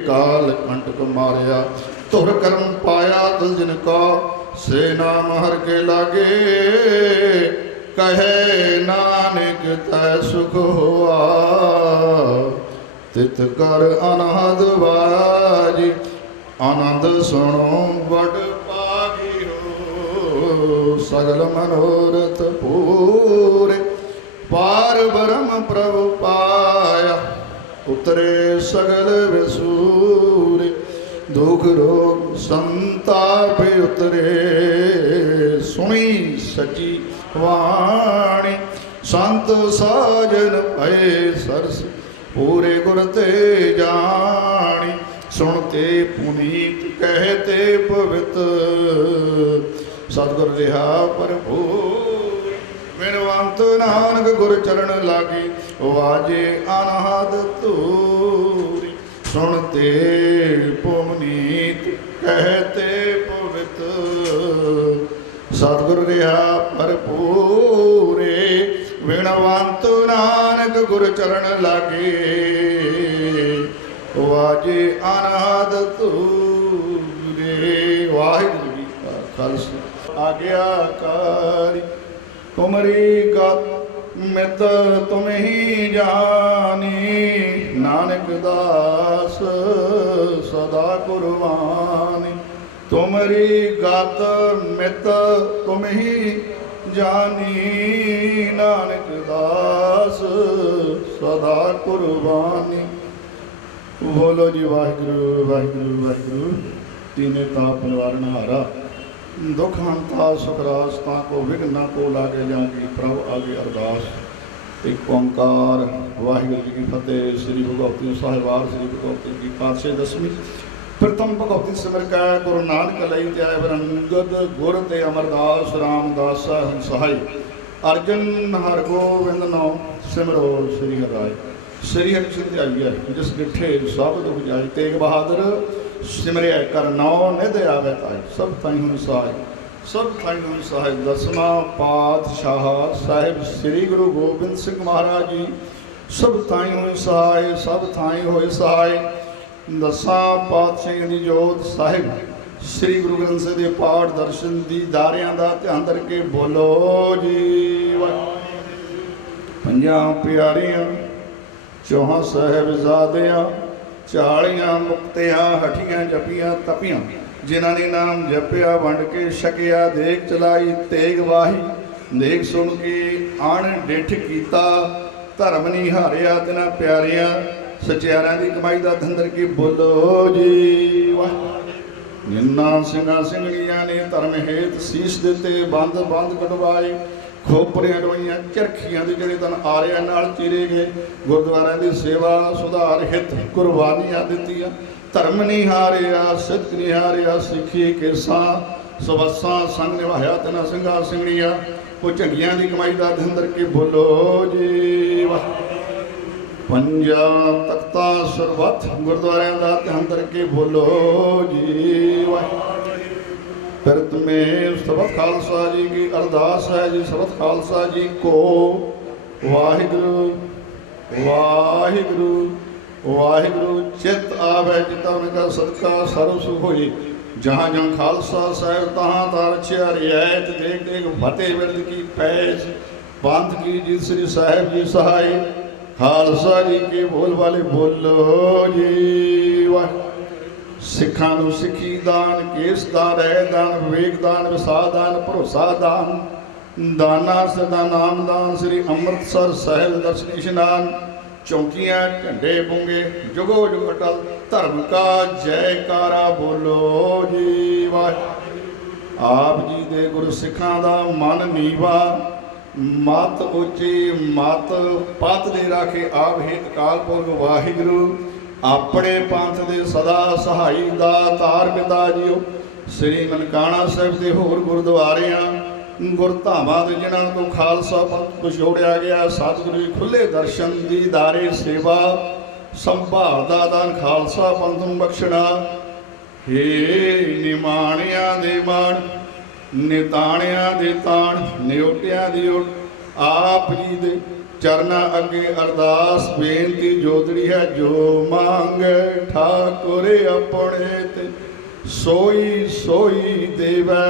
काल कंटक मारिया। तुर कर्म पाया तुल जिन का से नाम हर के लागे। कहे नानक तै सुख हुआ तित कर अनहद बाजी। आनंद सुनो बड़ पागी हो सगल मनोरथ पूरे। पार ब्रह्म प्रभु पाया उतरे सगल विसूरे। दुख रोग संताप उतरे सुनी सची वाणी संत साजन भय सरस पूरे गुर ते जानी सुनते पुनीत कहते पवित्र सतगुर रिहा भरपूर बिनवंत नानक गुर चरण लागी वाजे अनाहद तूरी सुनते पुनीत कहते पवित्र सतगुर रिहा भरपूरे बिनवंत नानक गुर चरण लागे वाजे अनाद तूरे। वाहिगुरू जी का खालसा आज्ञाकारी तुमरी गत मित तुम ही जानी नानक दास सदा कुर्बानी तुमरी गत मित तुम ही जानी नानक दास सदा कुर्बानी। बोलो जी वाहिगुरू वाहिगुरू वाहिगुरू तीने ता परिवार नहारा दुख हंता सुख रास्ता को विघ्न को लागे जागी प्रभु आगे अरदास एक ओंकार वाहिगुरू जी की फतेह। श्री भगवती साहिबार श्री भगवती की पातशाही दसवीं प्रथम भगवती सिमर कै गुरु नानक लई त्याय बरंगद गुर ते अमरदास रामदास हम सहाय अर्जन हर गोविंद नौ सिमरो श्री हराय श्री हरि सिद्धाई है जिस डिठे सब दुख जाय तेग बहादुर सिमरिया कर नौ निध आवे ताय सब ताई हुन सहाय सब ताई हुन सहाय। दसवां पातशाह साहिब श्री गुरु गोबिंद सिंह महाराज जी सब ताई हुन सहाय सब ताई होए सहाय। दसां पातशाही दी जोत साहिब श्री गुरु ग्रंथ ਸਾਹਿਬ ਦੇ ਪਾਠ ਦਰਸ਼ਨ ਦੀਦਾਰਿਆਂ ਦਾ ਧਿਆਨ ਕਰਕੇ ਬੋਲੋ ਜੀ ਪੰਜਾਂ ਪਿਆਰਿਆਂ ਚੌਹਾਂ ਸਾਹਿਬਜ਼ਾਦਿਆਂ 40 ਮੁਕਤਿਆਂ ਹਠੀਆਂ ਜਪੀਆਂ ਤਪੀਆਂ ਜਿਨ੍ਹਾਂ ਨੇ ਨਾਮ ਜਪਿਆ ਵੰਡ ਕੇ ਛਕਿਆ ਦੇਖ ਚਲਾਈ ਤੇਗ ਵਾਹੀ ਦੇਖ ਸੁਣ ਕੇ ਆਣ ਡਿਠ ਕੀਤਾ ਧਰਮ ਨਹੀਂ ਹਾਰਿਆ ਤਿਨਾਂ ਪਿਆਰਿਆਂ सचियारियां की कमाई का धंधर की बोलो जी वाह। जिन्ना सिंगा सिंगड़ियां ने धर्म हेत शीश दिते बंद बंद कटवाए खोपरियां डवाइयां चरखियां के जोड़े तन आरिया नाल चीरे गए गुरुद्वारा की सेवा सुधार हित कुर्बानियां दित्तियां धर्म नहीं हारिया सिद्ध नहीं हारिया सिखी केसा सवसा संग निभाया तिना सिंगा सिंगड़ियां वो झंडियां की कमाई का धंधर की बोलो जी वाह। पंजा तख्ता सरबत गुरुद्वारे का ध्यान करके बोलो जी वाह। फिर तुम्हें सबत खालसा जी की अरदास है जी सबत खालसा जी को वाहिगुरू वाहिगुरू वाहिगुरू चित आवे जिता उनका सदका सर्व सुख होई जहाँ जहाँ खालसा साहब तहाँ तहाँ रक्षा रियायत देख देख फतेह विरद की पैज पंथ की जी श्री साहेब जी सहाय खालसा जी के बोल वाले बोलो जी वाह। सिखा नूं सिखी दान केस दान रह दान विवेक दान विसा दान भरोसा दान दाना सदा नाम दान श्री अमृतसर साहिब दर्शन इशनान चौकियां झंडे बूंगे जुगो जुग अटल धर्म का जयकारा बोलो जी वाह। आप जी दे गुरु सिखां दा मन नीवा मत उची मत पत दे राखे आप हित काल पुरख वाहिगुरू अपने पंथ दे सदा सहाई दा तार पिता जीओ श्री ननकाना साहिब दे होर गुरुद्वारियां गुरधामां दे जिन्हां तो खालसा पंथ पछोड़िया गया सतगुरू खुले दर्शन दीदारे सेवा संभाल दा दान खालसा पंथ नूं बख्शना हे निमाणियां दे मान निताणिया दे ताण नियोटिया दी उठ आप जी दे चरना अगे अरदास बेनती जोदड़ी है जो मांगे ठाकुर अपने ते सोई सोई देवै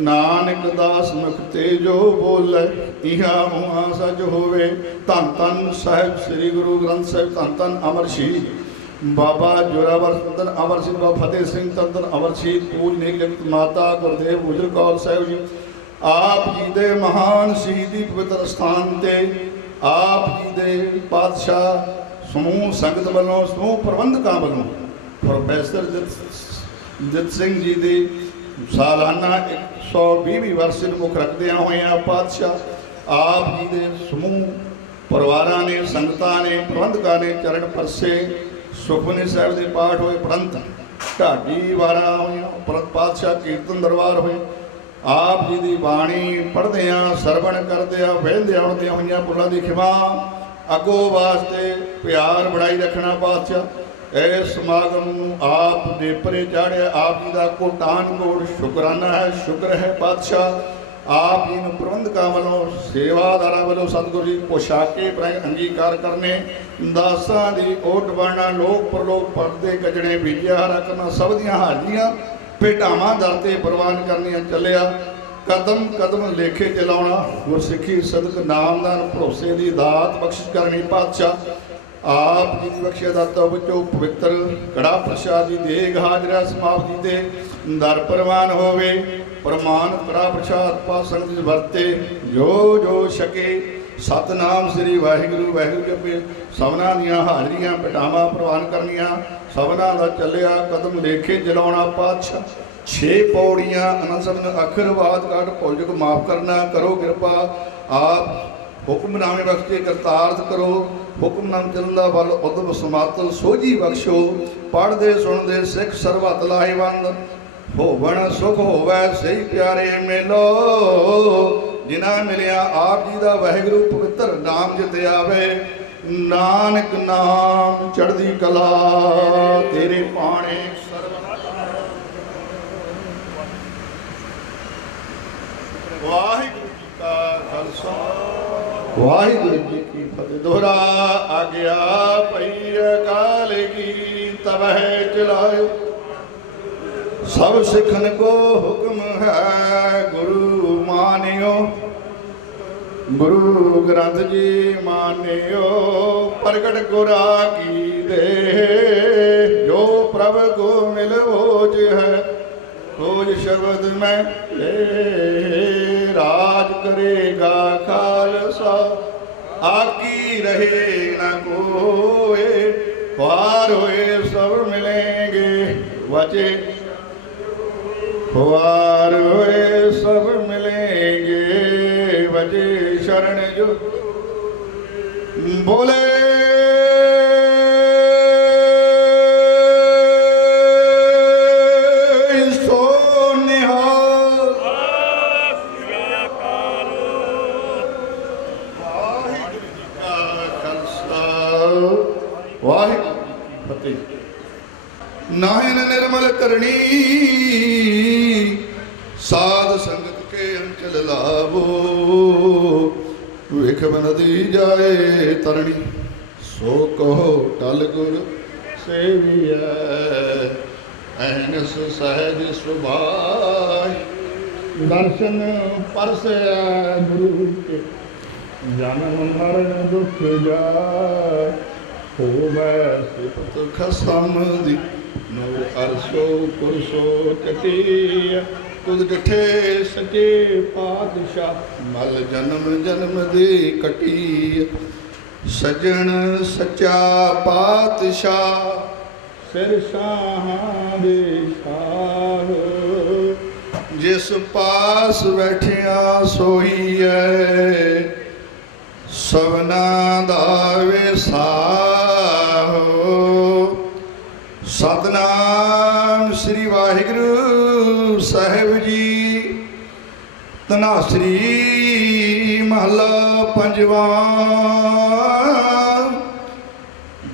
नानक दास मुखते जो बोले इहा मुहा सच होवे। धन धन साहिब श्री गुरु ग्रंथ साहिब धन धन अमरशीह बाबा जोरावर तंदन अमर सिंह बाबा फतेह सिंह तंदन अमर शहीद पूजनीक जगत माता गुरदेव गुजर कौर साहिब जी आप जी दे महान शहीदी पवित्र स्थान ते आप जी दे पातशाह समूह संगत वालों समूह प्रबंधकों वालों ਪ੍ਰੋਫੈਸਰ ਜਿਤ ਸਿੰਘ ਜੀ ਦੇ ਸਾਲਾਨਾ 120ਵੀਂ ਵਰਸੀ ਮੁੱਖ ਰੱਖਦਿਆਂ ਹੋਇਆਂ ਪਾਤਸ਼ਾਹ ਆਪ ਜੀ ਦੇ ਸਮੂਹ ਪਰਿਵਾਰਾਂ ਨੇ, ਸੰਗਤਾਂ ਨੇ, ਪ੍ਰਬੰਧਕਾਂ ਨੇ ਚਰਨ ਪਰਸੇ ਸੁਖਮਨੀ ਸਾਹਿਬ ਦੇ ਪਾਠ ਹੋਏ, ਪ੍ਰੰਤ ਢਾਡੀ ਵਾਰਾਂ ਹੋਈਆਂ, ਉਪਰੰਤ ਪਾਤਸ਼ਾਹ ਕੀਰਤਨ ਦਰਬਾਰ ਹੋਏ। ਆਪ ਜੀ ਦੀ ਬਾਣੀ ਪੜ੍ਹਦਿਆਂ, ਸਰਵਣ ਕਰਦਿਆਂ, ਵਹਿੰਦਿਆਂ ਆਉਂਦਿਆਂ ਹੋਈਆਂ ਭੁੱਲਾਂ ਦੀ ਖਿਮਾ, ਅੱਗੋਂ ਵਾਸਤੇ ਪਿਆਰ ਬਣਾਈ ਰੱਖਣਾ ਪਾਤਸ਼ਾਹ। ਇਸ ਸਮਾਗਮ ਨੂੰ ਆਪ ਦੇ ਪਰੇ ਚਾੜਿਆ, ਆਪ ਜੀ ਦਾ ਕੋਟਾਨ ਕੋਟ ਸ਼ੁਕਰਾਨਾ ਹੈ, ਸ਼ੁਕਰ ਹੈ ਪਾਤਸ਼ਾਹ। ਆਪ ਜੀ ਨੂੰ ਪ੍ਰਬੰਧਕਾਂ ਵੱਲੋਂ, ਸੇਵਾਦਾਰਾਂ ਵੱਲੋਂ ਸਤਿਗੁਰੂ ਜੀ ਪੋਸ਼ਾਕੇ ਪ੍ਰੈ ਅੰਗੀਕਾਰ ਕਰਨੇ, ਦਾਸਾਂ ਦੀ ਓਟ ਬਣਨਾ, ਲੋਕ ਪ੍ਰਲੋਕ ਪੜਦੇ ਗਜਣੇ ਬੀਜਿਆ ਹਰਾ ਕਰਨਾ, ਸਭ ਦੀਆਂ ਹਾਜ਼ਰੀਆਂ ਭੇਟਾਵਾਂ ਦਰ ਤੇ ਪ੍ਰਵਾਨ ਕਰਨੀਆਂ ਚੱਲਿਆ। ਕਦਮ ਕਦਮ ਲੇਖੇ ਚਲਾਉਣਾ, ਗੁਰਸਿੱਖੀ ਸਦਕ ਨਾਮਦਾਨ ਭਰੋਸੇ ਦੀ ਦਾਤ ਬਖਸ਼ਿਸ਼ ਕਰਨੀ ਪਾਤਸ਼ਾਹ। ਆਪ ਜੀ ਦੀ ਬਖਸ਼ਿਆ ਦਾਤਾ ਵਿੱਚੋਂ ਪਵਿੱਤਰ ਕੜਾ ਪ੍ਰਸ਼ਾਦ ਦੀ ਦੇਗ ਹਾਜ਼ਰਾ ਸਮਾਪਤੀ ਤੇ ਦਰ ਪ੍ਰਵਾਨ ਹੋਵੇ। ਪ੍ਰਮਾਨ ਕੜਾ ਪ੍ਰਸ਼ਾਦ ਪਾ ਸੰਗਤ ਵਰਤੇ ਜੋ ਜੋ ਛਕੇ। ਸਤਨਾਮ ਸ੍ਰੀ ਵਾਹਿਗੁਰੂ ਵਾਹਿਗੁਰੂ ਜਪੇ। ਸਭਨਾਂ ਦੀਆਂ ਹਾਜ਼ਰੀਆਂ ਭੇਟਾਵਾਂ ਪ੍ਰਵਾਨ ਕਰਨੀਆਂ, ਸਭਨਾਂ ਦਾ ਚੱਲਿਆ ਕਦਮ ਲੇਖੇ ਚਲਾਉਣਾ ਪਾਤਸ਼ਾਹ। 6 ਪੌੜੀਆਂ ਅਨੰਦ ਸਬਨ ਅੱਖਰ ਬਾਤ ਕਾਟ ਭੁਲਜੁਗ ਮਾਫ ਕਰਨਾ, ਕਰੋ ਕਿਰਪਾ ਆਪ। ਹੁਕਮਨਾਮੇ ਬਖਸ਼ੇ ਕਰਤਾਰਥ ਕਰੋ, ਹੁਕਮਨਾਮ ਚੱਲਣ ਦਾ ਵੱਲ ਉਦਮ ਸਮਾਤਲ ਸੋਝੀ ਬਖਸ਼ੋ। ਪੜ੍ਹਦੇ ਸੁਣਦੇ ਸਿੱਖ ਸਰਬਤ ਲਾਹੇਵੰਦ, ਹੋਵਣ ਸੁਖ ਹੋਵੈ ਸਹੀ ਪਿਆਰੇ ਮੇਲੋ। ਜਿਨ੍ਹਾਂ ਮਿਲਿਆ ਆਪ ਜੀ ਦਾ ਵਾਹਿਗੁਰੂ ਪਵਿੱਤਰ ਨਾਮ ਜਿਤ ਆਵੇ। ਨਾਨਕ ਨਾਮ ਚੜ੍ਹਦੀ ਕਲਾ ਤੇਰੇ ਪਾਣੇ ਵਾਹਿਗੁਰੂ ਜੀ ਕਾ ਖਾਲਸਾ ਵਾਹਿਗੁਰੂ ਜੀ ਕੀ ਫਤਿਹ। ਦੋਹਰਾ ਆਗਿਆ ਪਈ ਅਕਾਲ ਕੀ ਤਬਹਿ ਚਲਾਇਓ। ਸਭ ਸਿੱਖਨ ਕੋ ਹੁਕਮ ਹੈ ਗੁਰੂ ਮਾਨਿਓ। ਗੁਰੂ ਗ੍ਰੰਥ ਜੀ ਮਾਨਿਓ। ਪ੍ਰਗਟ ਗੁਰਾ ਕੀ ਦੇ ਜੋ ਪ੍ਰਭ ਕੋ ਮਿਲ ਹੋਜ ਹੈ। ਖੋਜ ਸ਼ਬਦ ਮੈਂ ਲੈ ਰਾਜ ਕਰੇਗਾ ਖਾਲਸਾ। ਆਕੀ ਰਹੇ ਨਾ ਕੋਏ ਪਾਰ ਹੋਏ ਸਭ ਮਿਲेंगे ਵਚੇ। वार हुए सब मिलेंगे वजे शरण जो बोले। सो निहाल वाहिगुरू जी का खालसा वाहिगुरू जी की फतेह। नाहिन निर्मल करनी साध संगत के अंचल लाभो। विख नदी जाए तरणी सो कहो टल गुर सेविया। अहनस सहज सुभाष दर्शन परस गुरु के। जन्म मरण दुख जाए हो सिफत खसम दी। नो अरसो पुरसो चटिया तुद डिठे सचे पातशाह। मल जन्म जन्म दे कटी सजन सच्चा पातशाह। सिर शाहां दे शाह जिस पास बैठिया सोई है। सबना दा विसाहो। सतनाम श्री वाहिगुरू साहिब जी। धनासरी महला पंजवा।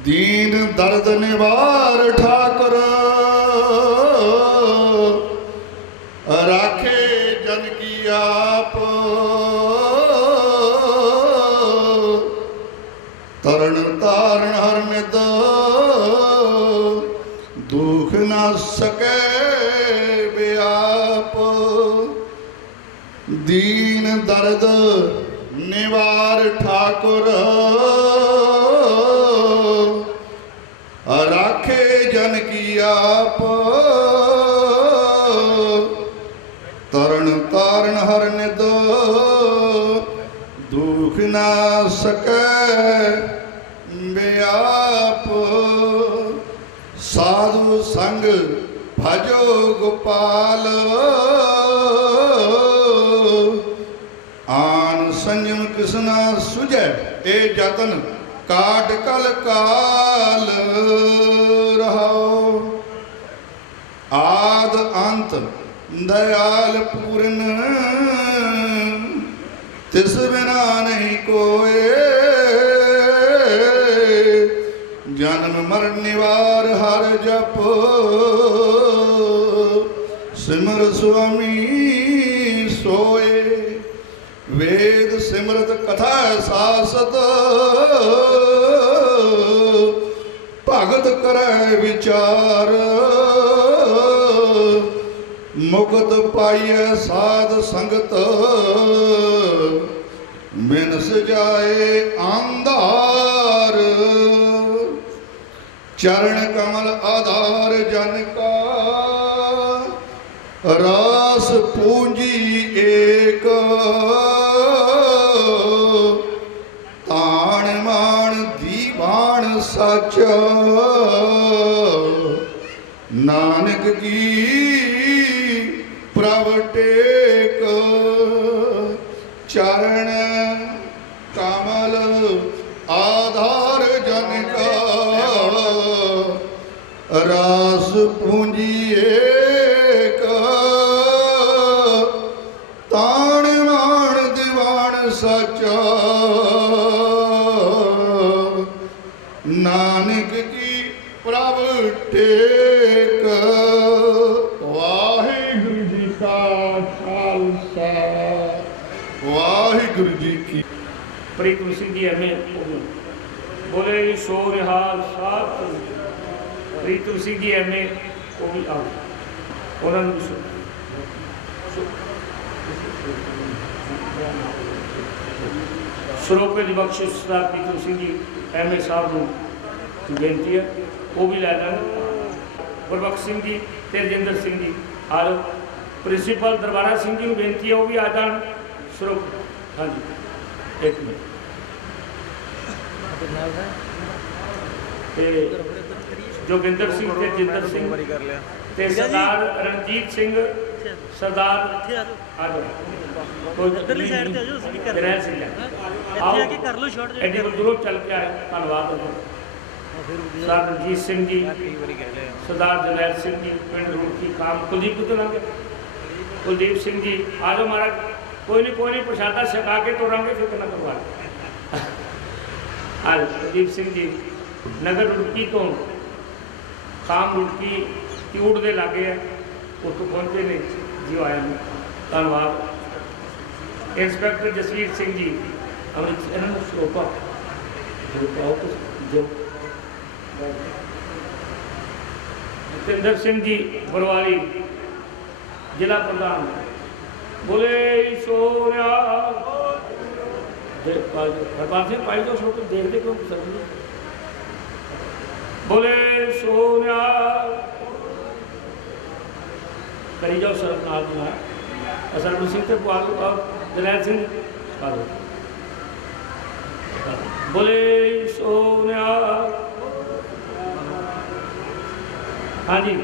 दीन दर्द निवार ठाकुर राखे जन की आप। तरण तारण हर निद दुख न सके व्याप। दीन दर्द निवार ठाकुर राखे जन की आप। तरण तारण हर निद दुख न सके व्याप। साधु संग भजो गोपाल आन संयम कृष्णा सुजय ए जतन काट कल काल रहो आद अंत दयाल पूर्ण तिस बिना नहीं कोई जन्म मरण निवार हर जप सिमर स्वामी सोए वेद सिमरत कथा सासत भगत करे विचार मुक्त पाइय साध संगत बिनस जाए अंधार चरण कमल आधार जन का रास पूंजी एक ताण मान दीवान सच नानक की प्रभ टेक चरण कमल आधार जन का रास पूंजी एक ताण मान दीवान सचा नानक की प्रभ टेक वाहिगुरु जी का खालसा वाहिगुरु जी की ਪ੍ਰੀਤਮ ਸਿੰਘ ਜੀ ਐਵੇਂ ਬੋਲੇ ਸੋ ਰਿਹਾ ਸਾਥ ਪ੍ਰੀਤਮ ਸਿੰਘ ਜੀ ਐਵੇਂ ਉਹ ਵੀ ਆ ਉਹਨਾਂ ਨੂੰ ਸਰੋਪੇ ਦੀ ਬਖਸ਼ਿਸ਼ ਸਰਦਾਰ ਪ੍ਰੀਤਮ ਸਿੰਘ ਜੀ ਐਵੇਂ ਸਾਹਿਬ ਨੂੰ ਬੇਨਤੀ ਹੈ ਉਹ ਵੀ ਲੈ ਲੈਣ ਗੁਰਬਖਸ਼ ਸਿੰਘ ਜੀ ਤੇ ਰਜਿੰਦਰ ਸਿੰਘ ਜੀ ਆਰ ਪ੍ਰਿੰਸੀਪਲ ਦਰਬਾਰਾ ਸਿੰਘ ਜੀ ਨੂੰ ਬੇਨਤੀ ਹੈ ਉਹ ਵੀ ਆ ਜਾਣ ਸਰੋਪ ਹਾਂਜੀ ਇੱਕ ਮਿੰਟ ਤੇ ਜੋਗਿੰਦਰ ਸਿੰਘ ਤੇ ਜਿੰਦਰ ਸਿੰਘ ਤੇ ਸਰਦਾਰ ਰਣਜੀਤ ਸਿੰਘ ਸਰਦਾਰ ਆ ਜਾਓ ਉਧਰਲੀ ਸਾਈਡ ਤੇ ਆ ਜਾਓ ਅਸੀਂ ਕਰ ਰਹੇ ਸੀ ਇੱਥੇ ਆ ਕੇ ਕਰ ਲਓ ਸ਼ਾਟ ਐਡੀ ਦੂਰੋਂ ਚੱਲ ਕੇ ਆਏ ਧੰਨਵਾਦ ਸਰਦਾਰ ਰਣਜੀਤ ਸਿੰਘ ਜੀ ਸਰਦਾਰ ਜਰਨੈਲ ਸਿੰਘ ਜੀ ਪਿੰਡ ਰੂੜਕੀ ਕਾਮ ਕੁਲਦੀਪ ਕੁਤਲਾਂਗੇ ਕੁਲਦੀਪ ਸਿੰਘ ਜੀ ਆ ਜਾਓ ਮਹਾਰਾਜ ਕੋਈ ਨਹੀਂ ਪ੍ਰਸ਼ਾਦਾ ਛਕਾ ਕੇ ਤੋਰਾਂਗੇ ਫਿਰ ਕਿੰਨਾ ਕਰਵਾ आज कुलदीप सिंह जी नगर रुड़की तो खाम रुड़की तिउड़ के लागे है उत्थों पहुँचे ने जी आया धन्यवाद इंस्पैक्टर जसवीर सिंह जी अमृत सरोपा जितेंद्र सिंह जी बरवाली जिला प्रधान बोले सोया हरपाल सिंह पाई दो सो देखते क्यों सर बोले सोनिया करी जाओ सर नाल जो है सरबजीत सिंह से पा लो और जरनैल सिंह पा लो बोले सोनिया हाँ जी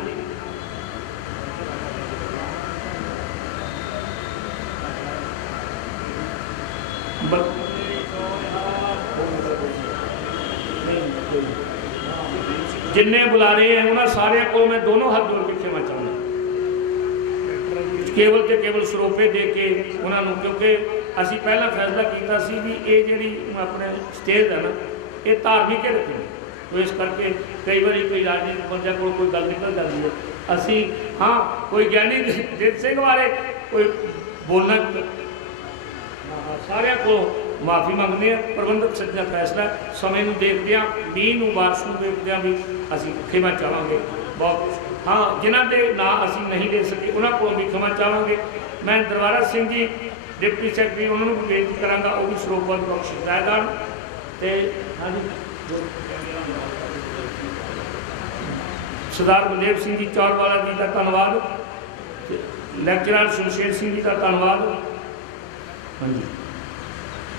जिन्ने बुला रहे हैं उन्होंने सारे को मैं दोनों हाथ जोड़ के क्षमा चाहूँगा केवल के केवल सरोपे दे के उन्होंने क्योंकि असी पहला फैसला किया सी भी ये जी अपने स्टेज है ना ये धार्मिक रखे तो इस करके कई बार कोई राजनीतिक बंदे को कोई गल निकल जाती है असी हाँ कोई ज्ञानी जित सिंह बारे कोई बोलना सारे को माफ़ी मंगते हैं प्रबंधक सच्चा फैसला समय देखते हैं 20 मार्च को देखते भी असी क्षमा चाहांगे बहुत हाँ जिन्हों के ना असी नहीं दे सके उन्होंने को भी क्षमा चाहांगे मैं दरबारा सिंह जी डिप्टी सैकटरी उन्होंने भी बेनती कराँगा वो भी सरोवर बख्श हिदायत तो हाँ जी सरदार बलदेव सिंह जी चौरवाला जी का धन्यवाद लैक्चरर सुरशेर सिंह जी का धन्यवाद हाँ जी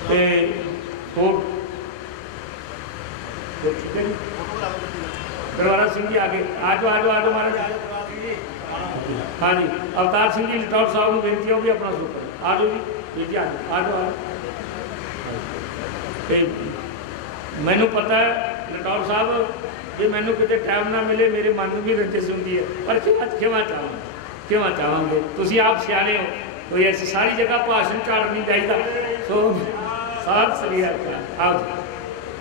ਤੇ ਹੋਰ ਠੀਕ ਹੈ दरबारा सिंह जी आगे आज महाराज। हाँ जी, अवतार सिंह जी लटौर साहब को बेनती है, वो भी अपना सूट आ जाओ जी जी, आ जाओ। मैनू पता है लटौर साहब, जे मैनू कितने टाइम ना मिले मेरे मन में भी रंजिश होंगी है, पर क्षमा चाहांगे। तुसीं आप सियाने हो, कोई ऐसी सारी जगह भाषण झाड़ नहीं चाहिए। सो सात सरी अकाल,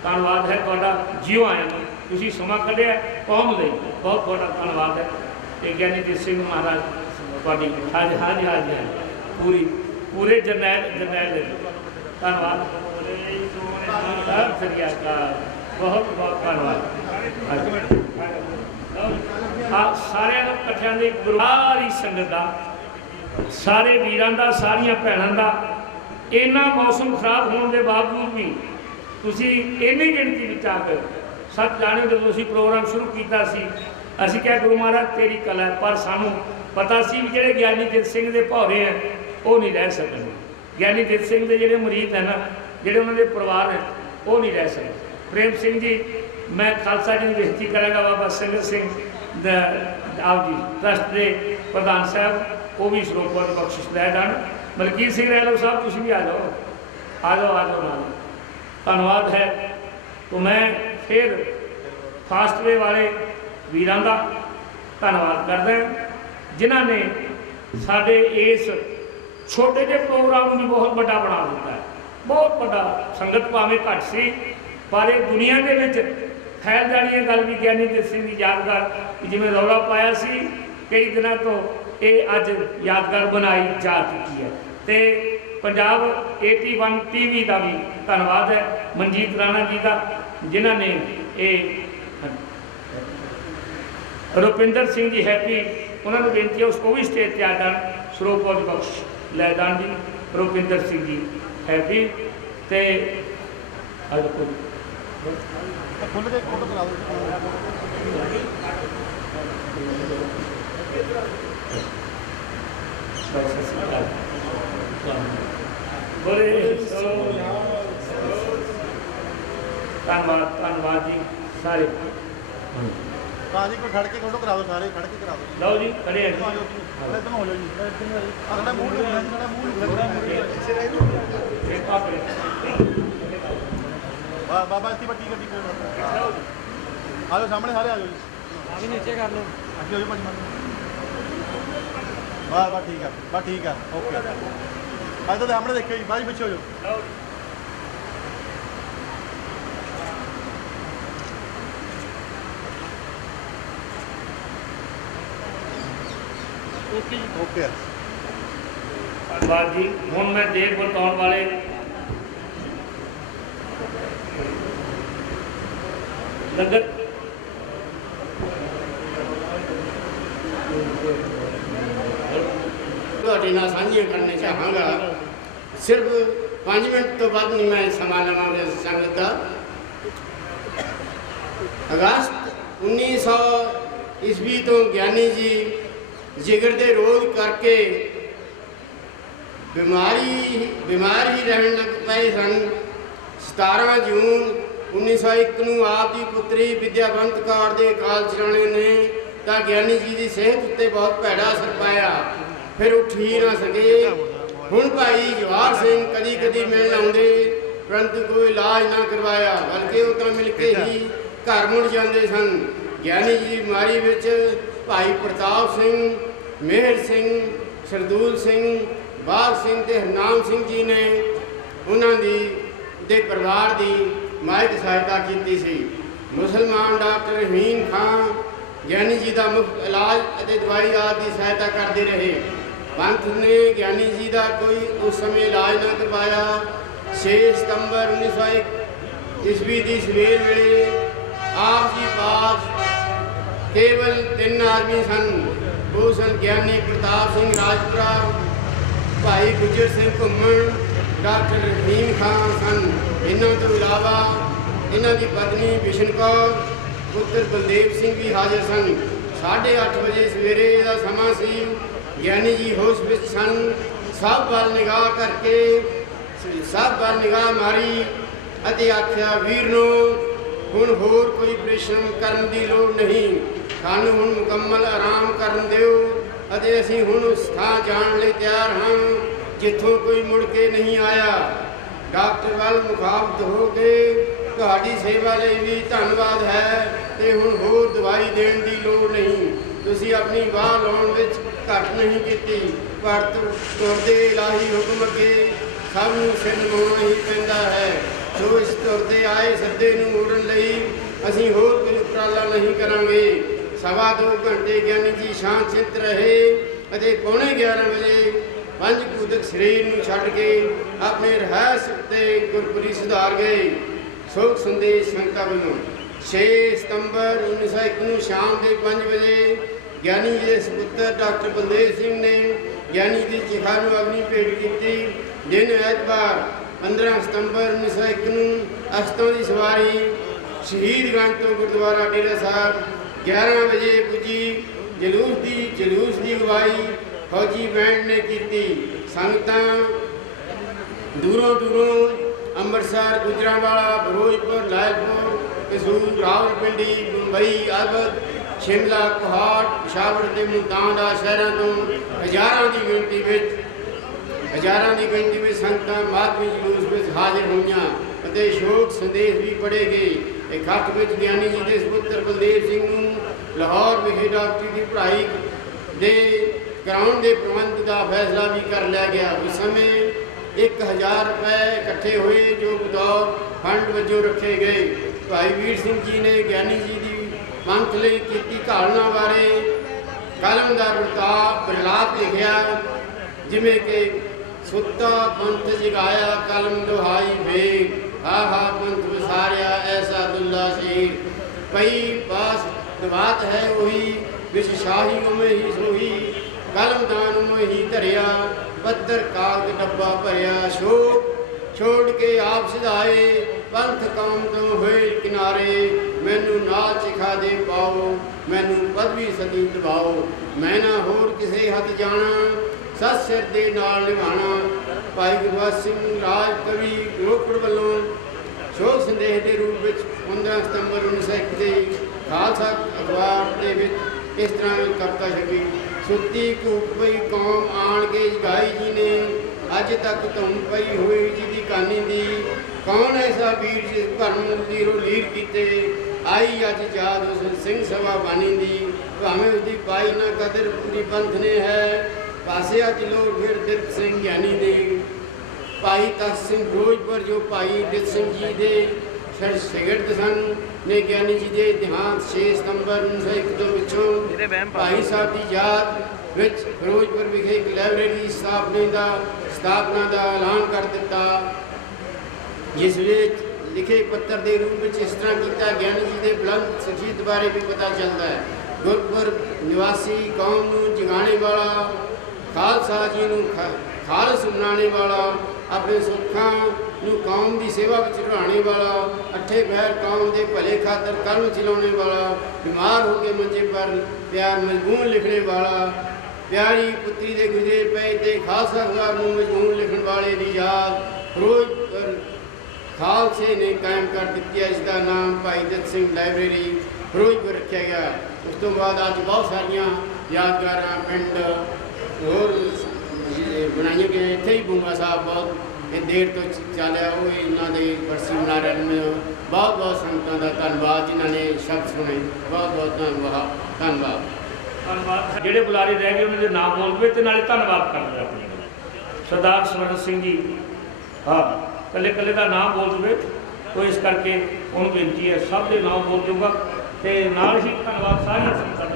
धन्यवाद है तुहाडा, जियो आए हो तुसीं समां कढिआ कौम लई, बहुत बहुत धन्यवाद है। ते ज्ञानीदीप सिंह महाराज तुहाडी हाँ जी पूरे जरनैल धन्यवाद। सात सरी अकाल, बहुत बहुत धन्यवाद। सारिਆਂ ਨੂੰ ਇਕੱਠਿਆਂ ਦੇ ਗੁਰਬਾਰੀ ਸੰਗਤ ਦਾ, ਸਾਰੇ ਵੀਰਾਂ ਦਾ, ਸਾਰੀਆਂ ਭੈਣਾਂ ਦਾ, ਇੰਨਾ ਮੌਸਮ ਖਰਾਬ ਹੋਣ ਦੇ ਬਾਵਜੂਦ ਵੀ ਤੁਸੀਂ ਇੰਨੀ ਗਿਣਤੀ ਵਿੱਚ ਆ ਕੇ ਸੱਚ ਜਾਣਿਓ। ਜਦੋਂ ਅਸੀਂ ਪ੍ਰੋਗਰਾਮ ਸ਼ੁਰੂ ਕੀਤਾ ਸੀ, ਅਸੀਂ ਕਿਹਾ ਗੁਰੂ ਮਹਾਰਾਜ ਤੇਰੀ ਕਲਾ ਹੈ, ਪਰ ਸਾਨੂੰ ਪਤਾ ਸੀ ਵੀ ਜਿਹੜੇ ਗਿਆਨੀ ਜਿੱਤ ਸਿੰਘ ਦੇ ਭੌਰੇ ਹੈ ਉਹ ਨਹੀਂ ਰਹਿ ਸਕਦੇ। ਗਿਆਨੀ ਜਿੱਤ ਸਿੰਘ ਦੇ ਜਿਹੜੇ ਮੁਰੀਦ ਹੈ ਨਾ, ਜਿਹੜੇ ਉਹਨਾਂ ਦੇ ਪਰਿਵਾਰ ਹੈ, ਉਹ ਨਹੀਂ ਰਹਿ ਸਕਦੇ। ਪ੍ਰੇਮ ਸਿੰਘ ਜੀ, ਮੈਂ ਖਾਲਸਾ ਜੀ ਨੂੰ ਬੇਨਤੀ ਕਰਾਂਗਾ, ਬਾਬਾ ਸੰਗਤ ਸਿੰਘ ਆਪ ਜੀ ਟਰਸਟ ਦੇ ਪ੍ਰਧਾਨ ਸਾਹਿਬ, ਉਹ ਵੀ ਸਰੋਪਾ ਦੀ ਬਖਸ਼ਿਸ਼ ਲੈ ਜਾਣ। ਮਲਕੀਤ ਸਿੰਘ ਰਹਿਲੋ ਸਾਹਿਬ, ਤੁਸੀਂ ਵੀ ਆ ਜਾਓ ਨਾਲ। ਧੰਨਵਾਦ ਹੈ। तो मैं फिर फास्टवे वाले वीरां दा धन्नवाद करदा, जिन्हां ने साडे इस छोटे जे प्रोग्राम भी बहुत बड़ा बना दिता है। बहुत बड़ा संगत भावें घट सी, पर ये दुनिया के विच फैल जानी है गल भी। ज्ञानी जित सिंह की यादगार जिवें रौला पाया सी कई दिनों तो ये अज यादगार बनाई जा चुकी है। तो पंजाब 81 TV का भी धन्यवाद है मनजीत राणा जी का, जिन्हों ने ये रुपिंदर सिंह जी हैप्पी, उन्होंने बेनती है उसको भी स्टेज पर आ जान, सरोपौज बख्श लै जान जी, रुपिंदर सिंह जी हैप्पी। तो धन्यवाद जी सारे। जी कोई खड़ के फोटो करा दो, सारे खड़ के करा दो। लो जी खड़े हैं। एकदम हो लो जी, अगला मूड थोड़ा बाबा इतनी बट्टी गड्डी कोल आ जाओ, सामने सारे आ जाओ जी, आगे नीचे कर लो, आगे हो जाओ भाजी। बस ठीक है ओके। आज तो सामने देखियो जी, बाजी पीछे हो जाओ। ओके धन्यवाद जी। हुण मैं देख बताने वाले लंगर ਤੁਹਾਡੇ ਨਾਲ ਸਾਂਝੀਆਂ ਕਰਨੇ ਚਾਹਾਂਗਾ। सिर्फ 5 मिनट तो बाद नहीं मैं समा लवांगा संगत का। अगस्त 1900 ईस्वी तो ज्ञानी जी जिगर के रोग करके बीमार ही रहन लग पे सन। 17 जून 1901 ਨੂੰ ਆਪ ਦੀ ਪੁੱਤਰੀ ਵਿਦਿਆਵੰਤ ਕੌਰ ਦੇ ਕਾਲ ਚਲਾਣੇ ਨੇ ਤਾਂ ਗਿਆਨੀ ਜੀ ਦੀ ਸਿਹਤ ਉੱਤੇ ਬਹੁਤ ਭੈੜਾ ਅਸਰ ਪਾਇਆ। ਫਿਰ ਉੱਠ ਹੀ ਨਾ ਸਕੇ। ਹੁਣ ਭਾਈ ਜਵਾਹਰ ਸਿੰਘ ਕਦੀ ਕਦੀ ਮਿਲਣ ਆਉਂਦੇ, परंतु कोई इलाज ना करवाया, बल्कि वो तो मिल के ही घर मुड़ जाते सन। ज्ञानी जी बीमारी विच भाई प्रताप सिंह, मेहर सिंह, सरदूल सिंह, बाग सिंह ते हरनाम सिंह जी ने उन्होंने दे परिवार की मायक सहायता की सी। मुसलमान डॉक्टर रहीम खान ज्ञानी जी का मुफ्त इलाज और दवाई आदि की सहायता करते रहे। पंथ ने ज्ञानी जी का कोई उस समय इलाज न करवाया। 6 सितंबर 1901 ईस्वी की सवेर वेले आप जी पास केवल 3 आदमी सन। वो सन ज्ञानी प्रताप सिंह राजपुरा, भाई गुजर सिंह घुमन, डॉक्टर रहीम खान सन। इन्हों तो इलावा इन्हों की पत्नी बिशन कौर, पुत्र बलदेव सिंह भी हाजिर सन। 8:30 बजे सवेरे का समा सी। ज्ञानी जी होश विच सन। सब वाल निगाह करके सब वाल निगाह मारी अते आख्या वीर नो ਹੁਣ ਹੋਰ ਕੋਈ ਪਰਿਸ਼ਰਮ ਕਰਨ ਦੀ ਲੋੜ ਨਹੀਂ। ਸਾਨੂੰ ਹੁਣ ਮੁਕੰਮਲ ਆਰਾਮ ਕਰਨ ਦਿਓ ਅਤੇ ਅਸੀਂ ਹੁਣ ਉਸ ਥਾਂ ਜਾਣ ਲਈ ਤਿਆਰ ਹਾਂ ਜਿੱਥੋਂ ਕੋਈ ਮੁੜ ਕੇ ਨਹੀਂ ਆਇਆ। ਡਾਕਟਰ ਵੱਲ ਮੁਖਾਬਤ ਹੋ ਕੇ ਤੁਹਾਡੀ ਸੇਵਾ ਲਈ ਵੀ ਧੰਨਵਾਦ ਹੈ ਤੇ ਹੁਣ ਹੋਰ ਦਵਾਈ ਦੇਣ ਦੀ ਲੋੜ ਨਹੀਂ। ਤੁਸੀਂ ਆਪਣੀ ਬਾਹ ਲਾਉਣ ਵਿੱਚ ਘੱਟ ਨਹੀਂ ਕੀਤੀ, ਪਰ ਤੁਰਦੇ ਇਲਾਹੀ ਹੁਕਮ ਅੱਗੇ ਸਭ ਨੂੰ ਸਿਰ ਨਿਭਾਉਣਾ ਹੀ ਪੈਂਦਾ ਹੈ। ਸੋ ਇਸ ਤੁਰਦੇ ਆਏ ਸੱਦੇ ਨੂੰ ਮੋੜਨ ਲਈ ਅਸੀਂ ਹੋਰ ਕੋਈ ਉਪਰਾਲਾ ਨਹੀਂ ਕਰਾਂਗੇ। 2.25 ਘੰਟੇ ਗਿਆਨੀ ਜੀ ਸ਼ਾਂਤ ਚਿੱਤ ਰਹੇ ਅਤੇ 11:15 ਵਜੇ ਪੰਜ ਭੂਤਕ ਸਰੀਰ ਨੂੰ ਛੱਡ ਕੇ ਆਪਣੇ ਰਹਿਸ ਤੇ ਗੁਰਪੁਰੀ ਸੁਧਾਰ ਗਏ। ਸ਼ੋਕ ਸੰਦੇਸ਼ ਸੰਗਤਾਂ ਵੱਲੋਂ 6 ਸਤੰਬਰ 1901 ਨੂੰ ਸ਼ਾਮ ਦੇ 5 ਵਜੇ ਗਿਆਨੀ ਜੀ ਦੇ ਸਪੁੱਤਰ ਡਾਕਟਰ ਬਲਦੇਵ ਸਿੰਘ ਨੇ ਗਿਆਨੀ ਦੀ ਚਿਖਾ ਨੂੰ ਅਗਨੀ ਭੇਟ ਕੀਤੀ। ਦਿਨ ਐਤਵਾਰ 15 ਸਤੰਬਰ 1901 ਨੂੰ ਅਸਤੋਂ ਦੀ ਸਵਾਰੀ ਸ਼ਹੀਦਗੰਜ ਤੋਂ ਗੁਰਦੁਆਰਾ ਡੇਰਾ ਸਾਹਿਬ 11 ਵਜੇ ਪੁੱਜੀ। ਜਲੂਸ ਦੀ ਅਗਵਾਈ ਫੌਜੀ ਬੈਂਡ ਨੇ ਕੀਤੀ। ਸੰਗਤਾਂ ਦੂਰੋਂ ਅੰਮ੍ਰਿਤਸਰ, ਗੁਜਰਾਂਵਾਲਾ, ਫਿਰੋਜ਼ਪੁਰ, ਲਾਇਲਪੁਰ, ਕਸੂਰ, ਰਾਵਲਪਿੰਡੀ, ਮੁੰਬਈ, ਅਵਧ, ਸ਼ਿਮਲਾ, ਕੋਹਾਟ, ਪਿਸ਼ਾਵਰ ਤੇ ਮੁਲਤਾਨ ਦਾ ਸ਼ਹਿਰਾਂ ਤੋਂ ਹਜ਼ਾਰਾਂ ਦੀ ਗਿਣਤੀ ਵਿੱਚ ਸੰਗਤਾਂ ਮਾਤਮੀ ਜਲੂਸ ਵਿੱਚ ਹਾਜ਼ਰ ਹੋਈਆਂ ਅਤੇ ਸ਼ੋਕ ਸੰਦੇਸ਼ ਵੀ ਪੜ੍ਹੇ ਗਏ। ਇਕੱਠ ਵਿੱਚ ਗਿਆਨੀ ਜੀ ਦੇ ਸਪੁੱਤਰ ਬਲਦੇਵ ਸਿੰਘ ਨੂੰ ਲਾਹੌਰ ਵਿਖੇ ਡਾਕਟਰੀ ਦੀ ਪੜ੍ਹਾਈ ਦੇ ਕਰਾਉਣ ਦੇ ਪ੍ਰਬੰਧ ਦਾ ਫੈਸਲਾ ਵੀ ਕਰ ਲਿਆ ਗਿਆ। ਉਸ ਸਮੇਂ 1000 ਰੁਪਏ ਇਕੱਠੇ ਹੋਏ ਜੋ ਬਤੌਰ ਫੰਡ ਵਜੋਂ ਰੱਖੇ ਗਏ। ਭਾਈ ਵੀਰ ਸਿੰਘ ਜੀ ਨੇ ਗਿਆਨੀ ਜੀ ਦੀ ਪੰਥ ਲਈ ਕੀਤੀ ਘਾਲਣਾ ਬਾਰੇ ਕਲਮ ਦਾ ਬਿਰਲਾਪ ਲਿਖਿਆ, ਜਿਵੇਂ ਕਿ ਸੁੱਤਾ ਪੰਥ ਜਗਾਇਆ ਕਲਮ ਦੁਹਾਈ ਵੇਗ, ਹਾ ਪੰਥ ਵਿਸਾਰਿਆ ਐਸਾ ਦੁੱਲਾ ਸ਼ੇਰ। ਪਈ ਪਾਸ ਦਵਾਤ ਹੈ ਉਹੀ, ਵਿਸ਼ ਸ਼ਾਹੀ ਉਵੇਂ ਹੀ ਸੋਹੀ, ਕਲਮਦਾਨ ਉਵੇਂ ਹੀ ਧਰਿਆ, ਪੱਤਰ ਕਾਗਜ਼ ਡੱਬਾ ਭਰਿਆ। ਸ਼ੋਕ ਛੋੜ ਕੇ ਆਪ ਸਿਧਾਏ, ਪੰਥ ਕੌਮ ਤੋਂ ਹੋਏ ਕਿਨਾਰੇ, ਮੈਨੂੰ ਨਾਲ ਚਿਖਾ ਦੇ ਪਾਓ, ਮੈਨੂੰ ਪਦਵੀ ਸਦੀ ਦਿਵਾਓ, ਮੈਂ ਨਾ ਹੋਰ ਕਿਸੇ ਹੱਥ ਜਾਣਾ, ਸੱਸ ਸਿਰ ਦੇ ਨਾਲ ਨਿਭਾਣਾ। ਭਾਈ ਗੁਰਬਖਸ਼ ਸਿੰਘ ਰਾਜ ਕਵੀ ਰੋਪੜ ਵੱਲੋਂ ਸ਼ੋਕ ਸੰਦੇਸ਼ ਦੇ ਰੂਪ ਵਿੱਚ 15 ਸਤੰਬਰ 1901 ਦੇ ਖਾਲਸਾ ਅਖਬਾਰ ਦੇ ਵਿੱਚ ਇਸ ਤਰ੍ਹਾਂ ਕਵਿਤਾ ਛਪੀ। ਸੁੱਤੀ ਘੂਕ ਪਈ ਕੌਮ ਆਣ ਕੇ ਜਗਾਈ ਜੀ ਨੇ, ਅੱਜ ਤੱਕ ਧੁੰਮ ਪਈ ਹੋਈ ਜਿਹਦੀ ਕਾਨੀ ਦੀ, ਕੌਣ ਐਸਾ ਵੀਰ ਜਿਸ ਭਰਮ ਦੀ ਲੀਰ ਕੀਤੇ, ਆਈ ਅੱਜ ਯਾਦ ਉਸ ਸਿੰਘ ਸਭਾ ਬਾਣੀ ਦੀ, ਭਾਵੇਂ ਉਹਦੀ ਪਾਈ ਨਾ ਕਦਰ ਪੂਰੀ ਪੰਥ ਨੇ ਹੈ, ਪਾਸੇ ਅੱਜ ਲੋੜ ਫਿਰ ਦਿੱਤ ਸਿੰਘ ਗਿਆਨੀ ਦੇ। ਭਾਈ ਤਖਤ ਸਿੰਘ ਫਿਰੋਜ਼ਪੁਰ ਜੋ ਭਾਈ ਦਿੱਤ ਸਿੰਘ ਜੀ ਦੇ ਸ਼ਾਗਿਰਦ ਸਨ ਨੇ ਗਿਆਨੀ ਜੀ ਦੇ ਦੇਹਾਂਤ 6 ਸਤੰਬਰ 1901 ਤੋਂ ਪਿੱਛੋਂ ਭਾਈ ਸਾਹਿਬ ਦੀ ਯਾਦ ਵਿੱਚ ਫਿਰੋਜ਼ਪੁਰ ਵਿਖੇ ਇੱਕ ਲਾਇਬ੍ਰੇਰੀ ਸਥਾਪਨਾ ਦਾ ਐਲਾਨ ਕਰ ਦਿੱਤਾ, ਜਿਸ ਵਿੱਚ ਲਿਖੇ ਪੱਤਰ ਦੇ ਰੂਪ ਵਿੱਚ ਇਸ ਤਰ੍ਹਾਂ ਕੀਤਾ। ਗਿਆਨੀ ਜੀ ਦੇ ਬੁਲੰਦ ਸ਼ਖਸੀਅਤ ਬਾਰੇ ਵੀ ਪਤਾ ਚੱਲਦਾ ਹੈ। ਗੁਰਪੁਰਬ ਨਿਵਾਸੀ ਕੌਮ ਨੂੰ ਜਗਾਣੇ ਵਾਲਾ, ਖਾਲਸਾ ਜੀ ਨੂੰ ਖਾਲਸ ਬਣਾਉਣੇ ਵਾਲਾ, ਆਪਣੇ ਸੁੱਖਾਂ ਨੂੰ ਕੌਮ ਦੀ ਸੇਵਾ ਵਿੱਚ ਢਾਉਣੇ ਵਾਲਾ, ਅੱਠੇ ਪਹਿਰ ਕੌਮ ਦੇ ਭਲੇ ਖਾਤਰ ਕਲਮ ਚਲਾਉਣੇ ਵਾਲਾ, ਬਿਮਾਰ ਹੋ ਕੇ ਮੰਜੇ ਪਰ ਪਿਆਰ ਮਜ਼ਮੂਨ ਲਿਖਣੇ ਵਾਲਾ, ਪਿਆਰੀ ਪੁੱਤਰੀ ਦੇ ਗੁਜ਼ਰੇ ਪਏ ਤੇ ਖਾਲਸਾ ਅਖਬਾਰ ਨੂੰ ਮਜ਼ਮੂਨ ਲਿਖਣ ਵਾਲੇ ਦੀ ਯਾਦ ਫਿਰੋਜ਼ਪੁਰ ਖਾਲਸੇ ਨੇ ਕਾਇਮ ਕਰ ਦਿੱਤੀ। ਇਸ ਦਾ ਨਾਮ ਭਾਈ ਦਿੱਤ ਸਿੰਘ ਲਾਇਬ੍ਰੇਰੀ ਫਿਰੋਜ਼ਪੁਰ ਰੱਖਿਆ ਗਿਆ। ਉਸ ਤੋਂ ਬਾਅਦ ਅੱਜ ਬਹੁਤ ਸਾਰੀਆਂ ਯਾਦਗਾਰਾਂ ਪਿੰਡ ਹੋਰ ਬਣਾਈਆਂ ਗਈਆਂ। ਇੱਥੇ ਹੀ ਬੁੰਗਾ ਸਾਹਿਬ ਬਹੁਤ ਦੇਰ ਤੋਂ ਚੱਲਿਆ, ਉਹ ਇਹਨਾਂ ਦੇ ਬਰਸੀ ਮਨਾ ਰਹੇ ਨੇ। ਬਹੁਤ ਬਹੁਤ ਸੰਗਤਾਂ ਦਾ ਧੰਨਵਾਦ ਜਿਨ੍ਹਾਂ ਨੇ ਸ਼ਬਦ ਸੁਣੇ। ਬਹੁਤ ਬਹੁਤ ਧੰਨਵਾਦ। ਜਿਹੜੇ ਬੁਲਾਰੇ ਰਹਿ ਗਏ ਉਹਨਾਂ ਦੇ ਨਾਮ ਬੋਲ ਪਏ ਤੇ ਨਾਲੇ ਧੰਨਵਾਦ ਕਰਦੇ ਆਪਣੇ ਸਰਦਾਰ ਸਵਰਨ ਸਿੰਘ ਜੀ। ਕੱਲੇ ਦਾ ਨਾਮ ਬੋਲ ਦੇਵੇ ਤੋ ਇਸ ਕਰਕੇ ਉਹਨੂੰ ਬੇਨਤੀ ਹੈ ਸਭ ਦੇ ਨਾਮ ਬੋਲ ਦੂੰਗਾ ਤੇ ਨਾਲ ਹੀ ਧੰਨਵਾਦ ਸਾਰੀਆਂ ਸੰਗਤਾਂ ਦਾ।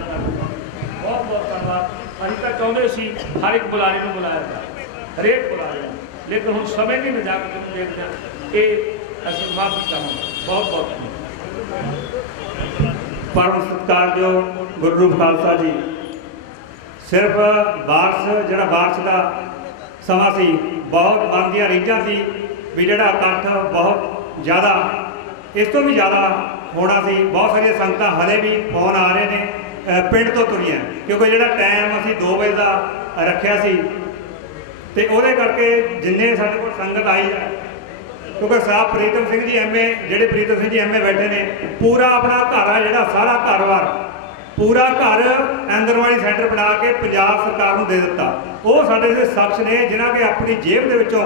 ਬਹੁਤ ਬਹੁਤ ਧੰਨਵਾਦ। ਅਸੀਂ ਤਾਂ ਚਾਹੁੰਦੇ ਸੀ ਹਰ ਇੱਕ ਬੁਲਾਰੇ ਨੂੰ ਬੁਲਾਇਆ ਜਾਏ, ਹਰੇਕ ਬੁਲਾਰੇ ਨੂੰ, ਲੇਕਿਨ ਹੁਣ ਸਮੇਂ ਦੀ ਨਜਾਕਤ ਨੂੰ ਦੇਖਦੇ ਹਾਂ ਇਹ ਅਸੀਂ ਮਾਫੀ ਚਾਹਾਂਗੇ। ਬਹੁਤ ਬਹੁਤ ਪਰਮ ਸਤਿਕਾਰਯੋਗ ਗੁਰੂ ਰੂਪ ਖਾਲਸਾ ਜੀ, ਸਿਰਫ ਜਿਹੜਾ ਬਾਰਿਸ਼ ਦਾ ਸਮਾਂ ਸੀ, ਬਹੁਤ ਮਨ ਦੀਆਂ ਰੀਝਾਂ ਸੀ ਵੀ ਜਿਹੜਾ ਇਕੱਠ ਬਹੁਤ ਜ਼ਿਆਦਾ, ਇਸ ਤੋਂ ਵੀ ਜ਼ਿਆਦਾ ਹੋਣਾ ਸੀ। ਬਹੁਤ ਸਾਰੀਆਂ ਸੰਗਤਾਂ ਹਲੇ ਵੀ ਫੋਨ ਆ ਰਹੇ ਨੇ ਪਿੰਡ ਤੋਂ ਤੁਰੀਆਂ, ਕਿਉਂਕਿ ਜਿਹੜਾ ਟਾਈਮ ਅਸੀਂ 2 ਵਜੇ ਦਾ ਰੱਖਿਆ ਸੀ ਤੇ ਉਹਦੇ ਕਰਕੇ ਜਿੰਨੇ ਸਾਡੇ ਕੋਲ ਸੰਗਤ ਆਈ ਹੈ ਕਿਉਂਕਿ ਸਾਹਿਬ ਪ੍ਰੀਤਮ ਸਿੰਘ ਜੀ ਐਮਏ, ਜਿਹੜੇ ਪ੍ਰੀਤਮ ਸਿੰਘ ਜੀ ਐਮਏ ਬੈਠੇ ਨੇ, ਪੂਰਾ ਆਪਣਾ ਘਰ ਆ ਜਿਹੜਾ ਸਾਰਾ ਘਰ-ਬਾਰ ਪੂਰਾ ਘਰ ਆਂਗਣਵਾੜੀ ਸੈਂਟਰ ਬਣਾ ਕੇ ਪੰਜਾਬ ਸਰਕਾਰ ਨੂੰ ਦੇ ਦਿੱਤਾ। ਉਹ ਸਾਡੇ ਦੇ ਸ਼ਖਸ ਨੇ ਜਿਨ੍ਹਾਂ ਕੇ ਆਪਣੀ ਜੇਬ ਦੇ ਵਿੱਚੋਂ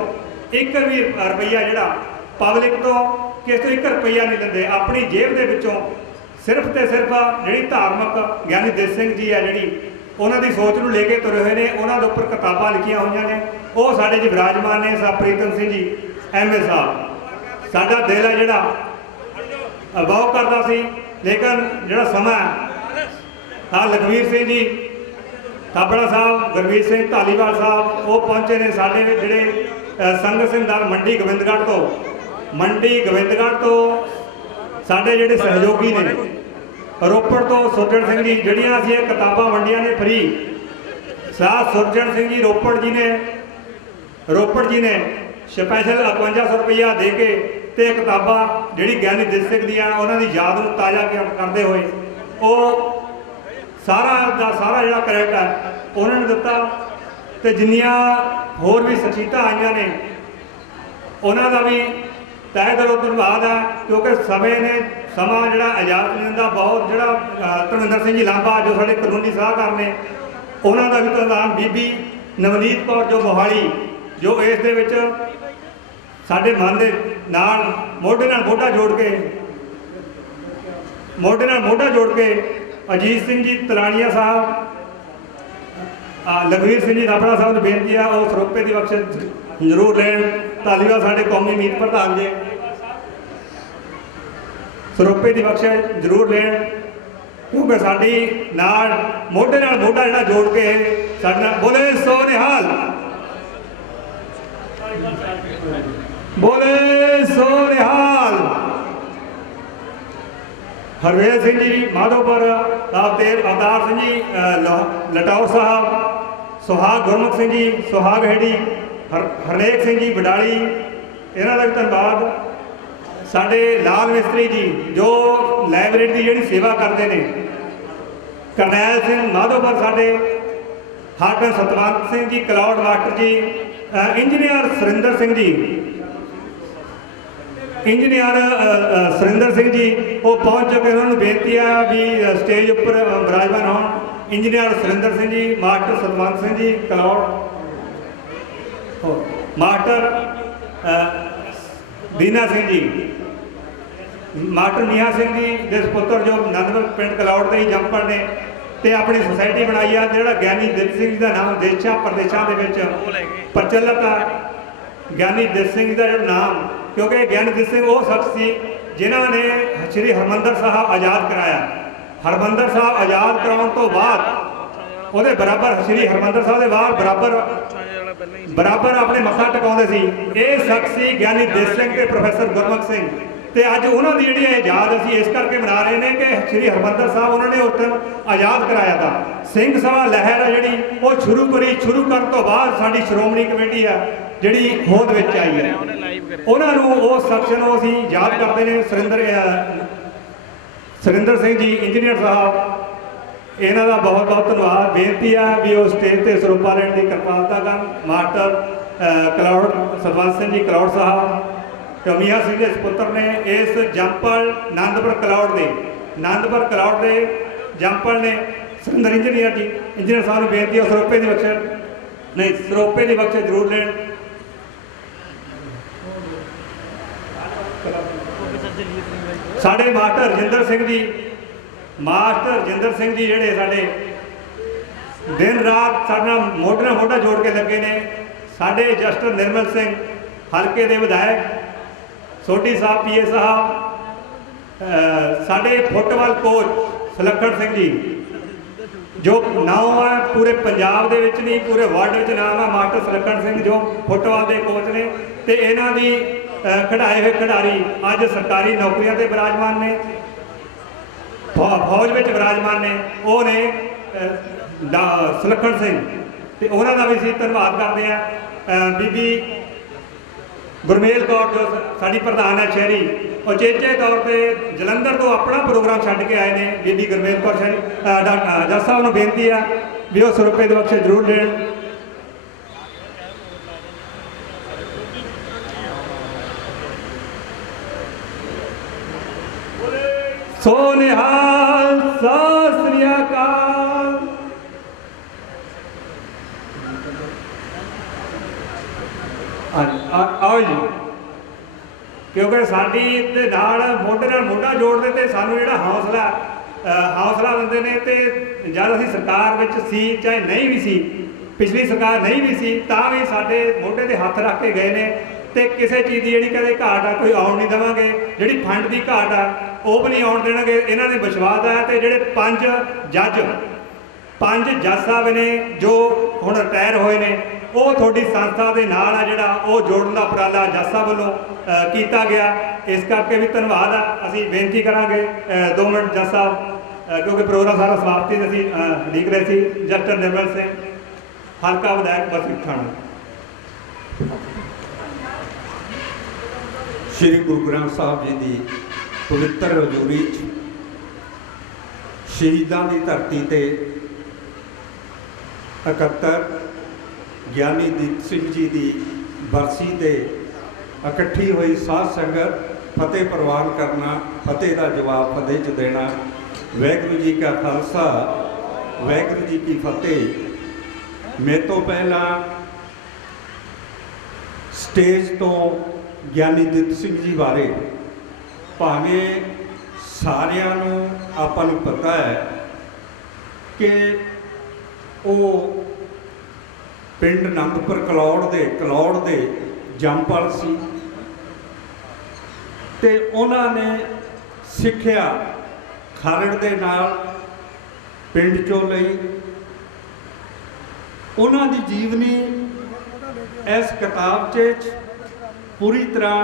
1 ਵੀ ਰੁਪਈਆ ਜਿਹੜਾ ਪਬਲਿਕ ਤੋਂ ਕਿਸੇ ਤੋਂ 1 ਰੁਪਈਆ ਨਹੀਂ ਲੈਂਦੇ, ਆਪਣੀ ਜੇਬ ਦੇ ਵਿੱਚੋਂ ਸਿਰਫ ਤੇ ਸਿਰਫ ਜਿਹੜੀ ਧਾਰਮਿਕ ਗਿਆਨੀ ਦੇਸ ਸਿੰਘ ਜੀ ਹੈ, ਜਿਹੜੀ ਉਹਨਾਂ ਦੀ ਸੋਚ ਨੂੰ ਲੈ ਕੇ ਤੁਰੇ ਹੋਏ ਨੇ, ਉਹਨਾਂ ਦੇ ਉੱਪਰ ਕਿਤਾਬਾਂ ਲਿਖੀਆਂ ਹੋਈਆਂ ਨੇ, ਉਹ ਸਾਡੇ ਜੀ ਵਿਰਾਜਮਾਨ ਨੇ। ਸਾਹਿਬ ਪ੍ਰੀਤਮ ਸਿੰਘ ਜੀ ਐਮਏ ਸਾਹਿਬ, ਸਾਡਾ ਦਿਲ ਹੈ ਜਿਹੜਾ ਅਬਾਉ ਕਰਦਾ ਸੀ, ਲੇਕਿਨ ਜਿਹੜਾ ਸਮਾਂ ਆ ਲਖਵੀਰ ਸਿੰਘ ਜੀ ਥਾਪੜਾ ਸਾਹਿਬ, ਗੁਰਮੀਤ ਸਿੰਘ ਧਾਲੀਵਾਲ ਸਾਹਿਬ, ਉਹ ਪਹੁੰਚੇ ਨੇ ਸਾਡੇ ਜਿਹੜੇ ਸੰਗਤ ਸਿੰਘ ਦਾਰ ਮੰਡੀ ਗੋਬਿੰਦਗੜ੍ਹ ਤੋਂ ਸਾਡੇ ਜਿਹੜੇ ਸਹਿਯੋਗੀ ਨੇ, ਰੋਪੜ ਤੋਂ ਸੁਰਜਣ ਸਿੰਘ ਜੀ, ਜਿਹੜੀਆਂ ਅਸੀਂ ਇਹ ਕਿਤਾਬਾਂ ਵੰਡੀਆਂ ਨੇ ਫਰੀ। ਸਾਹ ਸੁਰਜਣ ਸਿੰਘ ਜੀ ਰੋਪੜ ਜੀ ਨੇ ਸਪੈਸ਼ਲ 5100 ਰੁਪਈਆ ਦੇ ਕੇ ਤੇ ਕਿਤਾਬਾਂ ਜਿਹੜੀ ਗਿਆਨੀ ਦੇਸ ਸਿੰਘ ਦੀਆਂ ਉਹਨਾਂ ਦੀ ਯਾਦ ਨੂੰ ਤਾਜ਼ਾ ਕਰਦੇ ਹੋਏ ਉਹ ਸਾਰਾ ਦਾ ਸਾਰਾ ਜਿਹੜਾ ਕ੍ਰੈਡਿਟ ਹੈ ਉਹਨਾਂ ਨੇ ਦਿੱਤਾ। ਤੇ ਜਿੰਨੀਆਂ ਹੋਰ ਵੀ ਸ਼ਖਸੀਅਤਾਂ ਆਈਆਂ ਨੇ ਉਹਨਾਂ ਦਾ ਵੀ ਤਹਿ ਦਿਲੋਂ ਧੰਨਵਾਦ ਹੈ, ਕਿਉਂਕਿ ਸਮਾਂ ਜਿਹੜਾ ਆਜ਼ਾਦ ਕਰਨ ਦਾ ਬਹੁਤ ਜਿਹੜਾ ਧਰਮਿੰਦਰ ਸਿੰਘ ਜੀ ਲਾਂਬਾ ਜੋ ਸਾਡੇ ਕਾਨੂੰਨੀ ਸਲਾਹਕਾਰ ਨੇ, ਉਹਨਾਂ ਦਾ ਵੀ ਧੰਨਵਾਦ। ਬੀਬੀ ਨਵਨੀਤ ਕੌਰ ਜੋ ਮੋਹਾਲੀ, ਜੋ ਇਸ ਦੇ ਵਿੱਚ ਸਾਡੇ ਮਨ ਦੇ ਨਾਲ ਮੋਢੇ ਨਾਲ ਮੋਢਾ ਜੋੜ ਕੇ ਅਜੀਤ ਸਿੰਘ ਜੀ ਤਲਾਣੀਆ ਸਾਹਿਬ, ਲਖਵੀਰ ਸਿੰਘ ਜੀ ਥਾਪੜਾ ਸਾਹਿਬ ਨੂੰ ਬੇਨਤੀ ਆ ਉਹ ਸਰੋਪੇ ਦੀ ਬਖਸ਼ਿਸ਼ ਜ਼ਰੂਰ ਲੈਣ। ਧਾਲੀਵਾਲ ਸਾਡੇ ਕੌਮੀ ਮੀਤ ਪ੍ਰਧਾਨ ਜੀ, ਸਰੋਪੇ ਦੀ ਬਖਸ਼ਿਸ਼ ਜ਼ਰੂਰ ਲੈਣ, ਕਿਉਂਕਿ ਸਾਡੀ ਨਾਲ ਮੋਢੇ ਨਾਲ ਮੋਢਾ ਜਿਹੜਾ ਜੋੜ ਕੇ ਸਾਡੇ ਨਾਲ ਬੋਲੇ ਸੋ ਨਿਹਾਲ, ਬੋਲੇ ਸੋ ਨਿਹਾਲ। ਹਰਵੇਲ ਸਿੰਘ ਜੀ ਮਾਧੋਪੁਰ, ਅਵਤਾਰ ਸਿੰਘ ਜੀ ਲਟੌਰ ਸਾਹਿਬ, ਸੁਹਾਗ ਗੁਰਮੁਖ ਸਿੰਘ ਜੀ ਸੁਹਾਗ ਹੈੜੀ, ਹਰਨੇਕ ਸਿੰਘ ਜੀ ਬਡਾਲੀ, ਇਹਨਾਂ ਦਾ ਵੀ ਧੰਨਵਾਦ। ਸਾਡੇ ਲਾਲ ਮਿਸਤਰੀ ਜੀ ਜੋ ਲਾਇਬ੍ਰੇਰੀ ਦੀ ਜਿਹੜੀ ਸੇਵਾ ਕਰਦੇ ਨੇ, ਕਰਨੈਲ ਸਿੰਘ ਮਾਧੋਪੁਰ ਸਾਡੇ, ਹਾਕਮ ਸਤਵੰਤ ਸਿੰਘ ਜੀ ਕਲੌੜ ਮਾਸਟਰ ਜੀ, ਇੰਜੀਨੀਅਰ ਸੁਰਿੰਦਰ ਸਿੰਘ ਜੀ ਉਹ ਪਹੁੰਚ ਚੁੱਕੇ, ਉਹਨਾਂ ਨੂੰ ਬੇਨਤੀ ਆ ਵੀ ਸਟੇਜ ਉੱਪਰ ਵਿਰਾਜਮਾਨ ਹੋਣ। Engineer Surinder Singh ji, master Satwant Singh ji ਕਲੌੜ, master ਦੀਨਾ ਸਿੰਘ ਜੀ, ਮਾਸਟਰ ਨੀਹਾ ਸਿੰਘ ਜੀ ਦੇ ਸੁਪੁੱਤਰ ਜੋ ਆਨੰਦਪੁਰ ਪਿੰਡ ਕਲੌੜ ਦੇ ਹੀ ਜੰਪਲ ਨੇ, ਤੇ ਆਪਣੀ ਸੁਸਾਇਟੀ ਬਣਾਈ ਆ ਜਿਹੜਾ ਗਿਆਨੀ ਦੇਸ ਸਿੰਘ ਜੀ ਦਾ ਨਾਮ ਦੇਸ਼ਾਂ ਪ੍ਰਦੇਸ਼ਾਂ ਦੇ ਵਿੱਚ ਪ੍ਰਚਲਿਤ ਆ। ਗਿਆਨੀ ਦੇਸ ਸਿੰਘ ਜੀ ਦਾ ਜਿਹੜਾ ਨਾਮ, ਕਿਉਂਕਿ ਗਿਆਨੀ ਦੇਸ ਸਿੰਘ ਉਹ ਸ਼ਖਸ ਸੀ ਜਿਨ੍ਹਾਂ ਨੇ ਸ੍ਰੀ ਹਰਿਮੰਦਰ ਸਾਹਿਬ ਆਜ਼ਾਦ ਕਰਾਇਆ। ਹਰਿਮੰਦਰ ਸਾਹਿਬ ਆਜ਼ਾਦ ਕਰਾਉਣ ਤੋਂ ਬਾਅਦ ਉਹਦੇ ਬਰਾਬਰ ਸ੍ਰੀ ਹਰਿਮੰਦਰ ਸਾਹਿਬ ਦੇ ਬਾਹਰ ਬਰਾਬਰ ਆਪਣੇ ਮੱਥਾ ਟਿਕਾਉਂਦੇ ਸੀ। ਇਹ ਸ਼ਖਸ ਸੀ ਗਿਆਨੀ ਦੇਸ ਸਿੰਘ ਤੇ ਪ੍ਰੋਫੈਸਰ ਗੁਰਮੁਖ ਸਿੰਘ, ਤੇ ਅੱਜ ਉਹਨਾਂ ਦੀ ਜਿਹੜੀ ਆਜ਼ਾਦ ਅਸੀਂ ਇਸ ਕਰਕੇ ਮਨਾ ਰਹੇ ਨੇ ਕਿ ਸ੍ਰੀ ਹਰਿਮੰਦਰ ਸਾਹਿਬ ਉਹਨਾਂ ਨੇ ਉਸ ਟਾਈਮ ਆਜ਼ਾਦ ਕਰਾਇਆ ਤਾਂ। ਸਿੰਘ ਸਭਾ ਲਹਿਰ ਆ ਜਿਹੜੀ ਉਹ ਸ਼ੁਰੂ ਕਰਨ ਤੋਂ ਬਾਅਦ ਸਾਡੀ ਸ਼੍ਰੋਮਣੀ ਕਮੇਟੀ ਆ ਜਿਹੜੀ ਹੋਂਦ ਵਿੱਚ ਆਈ ਹੈ, ਉਹਨਾਂ ਨੂੰ ਉਸ ਸ਼ਖਸ ਨੂੰ ਅਸੀਂ ਯਾਦ ਕਰਦੇ ਨੇ। ਸੁਰਿੰਦਰ ਸਿੰਘ ਜੀ ਇੰਜੀਨੀਅਰ ਸਾਹਿਬ, ਇਹਨਾਂ ਦਾ ਬਹੁਤ ਬਹੁਤ ਧੰਨਵਾਦ। ਬੇਨਤੀ ਆ ਵੀ ਉਹ ਸਟੇਜ ਤੇ ਸਰੋਪਾ ਲੈਣ ਦੀ ਕਿਰਪਾਲਤਾ ਕਰਨ। ਮਾਸਟਰ ਕਲੌੜ ਸਰਬੰਸ ਸਿੰਘ ਜੀ ਕਲੌੜ ਸਾਹਿਬ ਕਮੀਆ ਸਿੰਘ ਦੇ ਸੁਪੁੱਤਰ ਨੇ, ਇਸ ਜੰਪਲ ਆਨੰਦਪੁਰ ਕਲੌੜ ਦੇ ਜੰਪਲ ਨੇ। ਸੁਰਿੰਦਰ ਇੰਜੀਨੀਅਰ ਸਾਹਿਬ ਨੂੰ ਬੇਨਤੀ ਆ ਸਰੋਪੇ ਦੀ ਬਖਸ਼ਿਸ਼ ਜ਼ਰੂਰ ਲੈਣ। ਸਾਡੇ ਮਾਸਟਰ ਰਜਿੰਦਰ ਸਿੰਘ ਜੀ ਜਿਹੜੇ ਸਾਡੇ ਦਿਨ ਰਾਤ ਸਾਡੇ ਨਾਲ ਮੋਢੇ ਨਾਲ ਮੋਢਾ ਜੋੜ ਕੇ ਲੱਗੇ ਨੇ। ਸਾਡੇ ਜਸਟਿਸ ਨਿਰਮਲ ਸਿੰਘ ਹਲਕੇ ਦੇ ਵਿਧਾਇਕ, ਸੋਢੀ ਸਾਹਿਬ ਪੀਏ ਸਾਹਿਬ, ਸਾਡੇ ਫੁੱਟਬਾਲ ਕੋਚ ਸੁਲੱਖਣ ਸਿੰਘ ਜੀ ਜੋ ਨਾਮ ਹੈ ਪੂਰੇ ਪੰਜਾਬ ਦੇ ਵਿੱਚ ਨਹੀਂ ਪੂਰੇ ਵਰਲਡ ਵਿੱਚ ਨਾਮ ਹੈ ਮਾਸਟਰ ਸੁਲੱਖਣ ਸਿੰਘ ਜੋ ਫੁੱਟਬਾਲ ਦੇ ਕੋਚ ਨੇ, ਤੇ ਇਹਨਾਂ ਦੀ ਖਿਡਾਏ ਹੋਏ ਖਿਡਾਰੀ ਅੱਜ ਸਰਕਾਰੀ ਨੌਕਰੀਆਂ ਤੇ ਵਿਰਾਜਮਾਨ ਨੇ, ਫੌਜ ਵਿੱਚ ਵਿਰਾਜਮਾਨ ਨੇ, ਉਹ ਨੇ ਸੁਲੱਖਣ ਸਿੰਘ, ਤੇ ਉਹਨਾਂ ਦਾ ਵੀ ਅਸੀਂ ਧੰਨਵਾਦ ਕਰਦੇ ਹਾਂ। ਬੀਬੀ ਗੁਰਮੇਲ ਕੌਰ ਜੋ ਸਾਡੀ ਪ੍ਰਧਾਨ ਹੈ ਸ਼ਹਿਰੀ, ਉਚੇਚੇ ਤੌਰ ਤੇ ਜਲੰਧਰ ਤੋਂ ਆਪਣਾ ਪ੍ਰੋਗਰਾਮ ਛੱਡ ਕੇ ਆਏ ਨੇ। ਬੀਬੀ ਗੁਰਮੇਲ ਕੌਰ ਸ਼ਹਿਰੀ ਜੱਜ ਸਾਹਿਬ ਨੂੰ ਬੇਨਤੀ ਆ ਵੀ ਉਹ ਸਰੋਪੇ ਦੇ ਬਖਸ਼ਿਸ਼ ਜ਼ਰੂਰ ਦੇਣ। ਸੋ ਨਿਹਾਲ ਸਤਿ ਸ੍ਰੀ ਅਕਾਲ। ਆਓ ਜੀ, ਕਿਉਂਕਿ ਸਾਡੀ ਦੇ ਨਾਲ ਮੋਢੇ ਨਾਲ ਮੋਢਾ ਜੋੜਦੇ ਤੇ ਸਾਨੂੰ ਜਿਹੜਾ ਹੌਸਲਾ ਦਿੰਦੇ ਨੇ। ਤੇ ਜਦ ਅਸੀਂ ਸਰਕਾਰ ਵਿੱਚ ਸੀ, ਚਾਹੇ ਨਹੀਂ ਵੀ ਸੀ, ਪਿਛਲੀ ਸਰਕਾਰ ਨਹੀਂ ਵੀ ਸੀ, ਤਾਂ ਵੀ ਸਾਡੇ ਮੋਢੇ ਤੇ ਹੱਥ ਰੱਖ ਕੇ ਗਏ ਨੇ। ਤੇ ਕਿਸੇ ਚੀਜ਼ ਦੀ ਜਿਹੜੀ ਕਦੇ ਘਾਟ ਆ ਕੋਈ ਆਉਣ ਨਹੀਂ ਦੇਵਾਂਗੇ, ਜਿਹੜੀ ਫੰਡ ਦੀ ਘਾਟ ਆ ਉਹ ਵੀ ਨਹੀਂ ਆਉਣ ਦੇਣਗੇ। ਇਹਨਾਂ ਨੇ ਵਿਸ਼ਵਾਸ ਆ। ਤੇ ਜਿਹੜੇ ਪੰਜ ਜੱਜ ਸਾਹਿਬ ਨੇ ਜੋ ਹੁਣ ਰਿਟਾਇਰ ਹੋਏ ਨੇ, ਉਹ ਤੁਹਾਡੀ ਸੰਸਥਾ ਦੇ ਨਾਲ ਆ ਜਿਹੜਾ ਉਹ ਜੋੜਨ ਦਾ ਉਪਰਾਲਾ ਜੱਜ ਸਾਹਿਬ ਵੱਲੋਂ ਕੀਤਾ ਗਿਆ। ਇਸ ਕਰਕੇ ਵੀ ਧੰਨਵਾਦ ਆ। ਅਸੀਂ ਬੇਨਤੀ ਕਰਾਂਗੇ 2 ਮਿੰਟ ਜੱਜ ਸਾਹਿਬ, ਕਿਉਂਕਿ ਪ੍ਰੋਗਰਾਮ ਸਾਰਾ ਸਮਾਪਤੀ ਤੇ ਅਸੀਂ ਉਡੀਕ ਰਹੇ ਸੀ। ਜਸਟਿਸ ਨਿਰਮਲ ਸਿੰਘ, ਹਲਕਾ ਵਿਧਾਇਕ ਬਸੀ ਪਠਾਣਾ। ਸ਼੍ਰੀ ਗੁਰੂ ਗ੍ਰੰਥ ਸਾਹਿਬ ਜੀ ਦੀ ਪਵਿੱਤਰ ਹਜ਼ੂਰੀ 'ਚ ਸ਼ਹੀਦਾਂ ਦੀ ਧਰਤੀ ਤੇ 71 ਗਿਆਨੀ ਦੀਪ ਸਿੰਘ ਜੀ ਦੀ ਬਰਸੀ ਤੇ ਇਕੱਠੀ ਹੋਈ ਸਾਧ ਸੰਗਤ ਫਤਿਹ ਪ੍ਰਵਾਨ ਕਰਨਾ, ਫਤਿਹ ਦਾ ਜਵਾਬ ਫਤਿਹ 'ਚ ਦੇਣਾ। ਵਾਹਿਗੁਰੂ ਜੀ ਕਾ ਖਾਲਸਾ, ਵਾਹਿਗੁਰੂ ਜੀ ਕੀ ਫਤਿਹ। ਮੇਰੇ ਤੋਂ ਪਹਿਲਾਂ ਸਟੇਜ ਤੋਂ ਗਿਆਨੀ ਦੀਪ ਸਿੰਘ ਜੀ ਬਾਰੇ ਭਾਵੇਂ ਸਾਰਿਆਂ ਨੂੰ ਆਪਾਂ ਨੂੰ ਪਤਾ ਹੈ ਕਿ ਉਹ ਪਿੰਡ ਅਨੰਦਪੁਰ ਕਲੌੜ ਦੇ ਜੰਮਪਲ ਸੀ ਤੇ ਉਹਨਾਂ ਨੇ ਸਿੱਖਿਆ ਖਰੜ ਦੇ ਨਾਲ ਪਿੰਡ ਚੋਂ ਲਈ। ਉਹਨਾਂ ਦੀ ਜੀਵਨੀ ਇਸ ਕਿਤਾਬ 'ਚ ਪੂਰੀ ਤਰ੍ਹਾਂ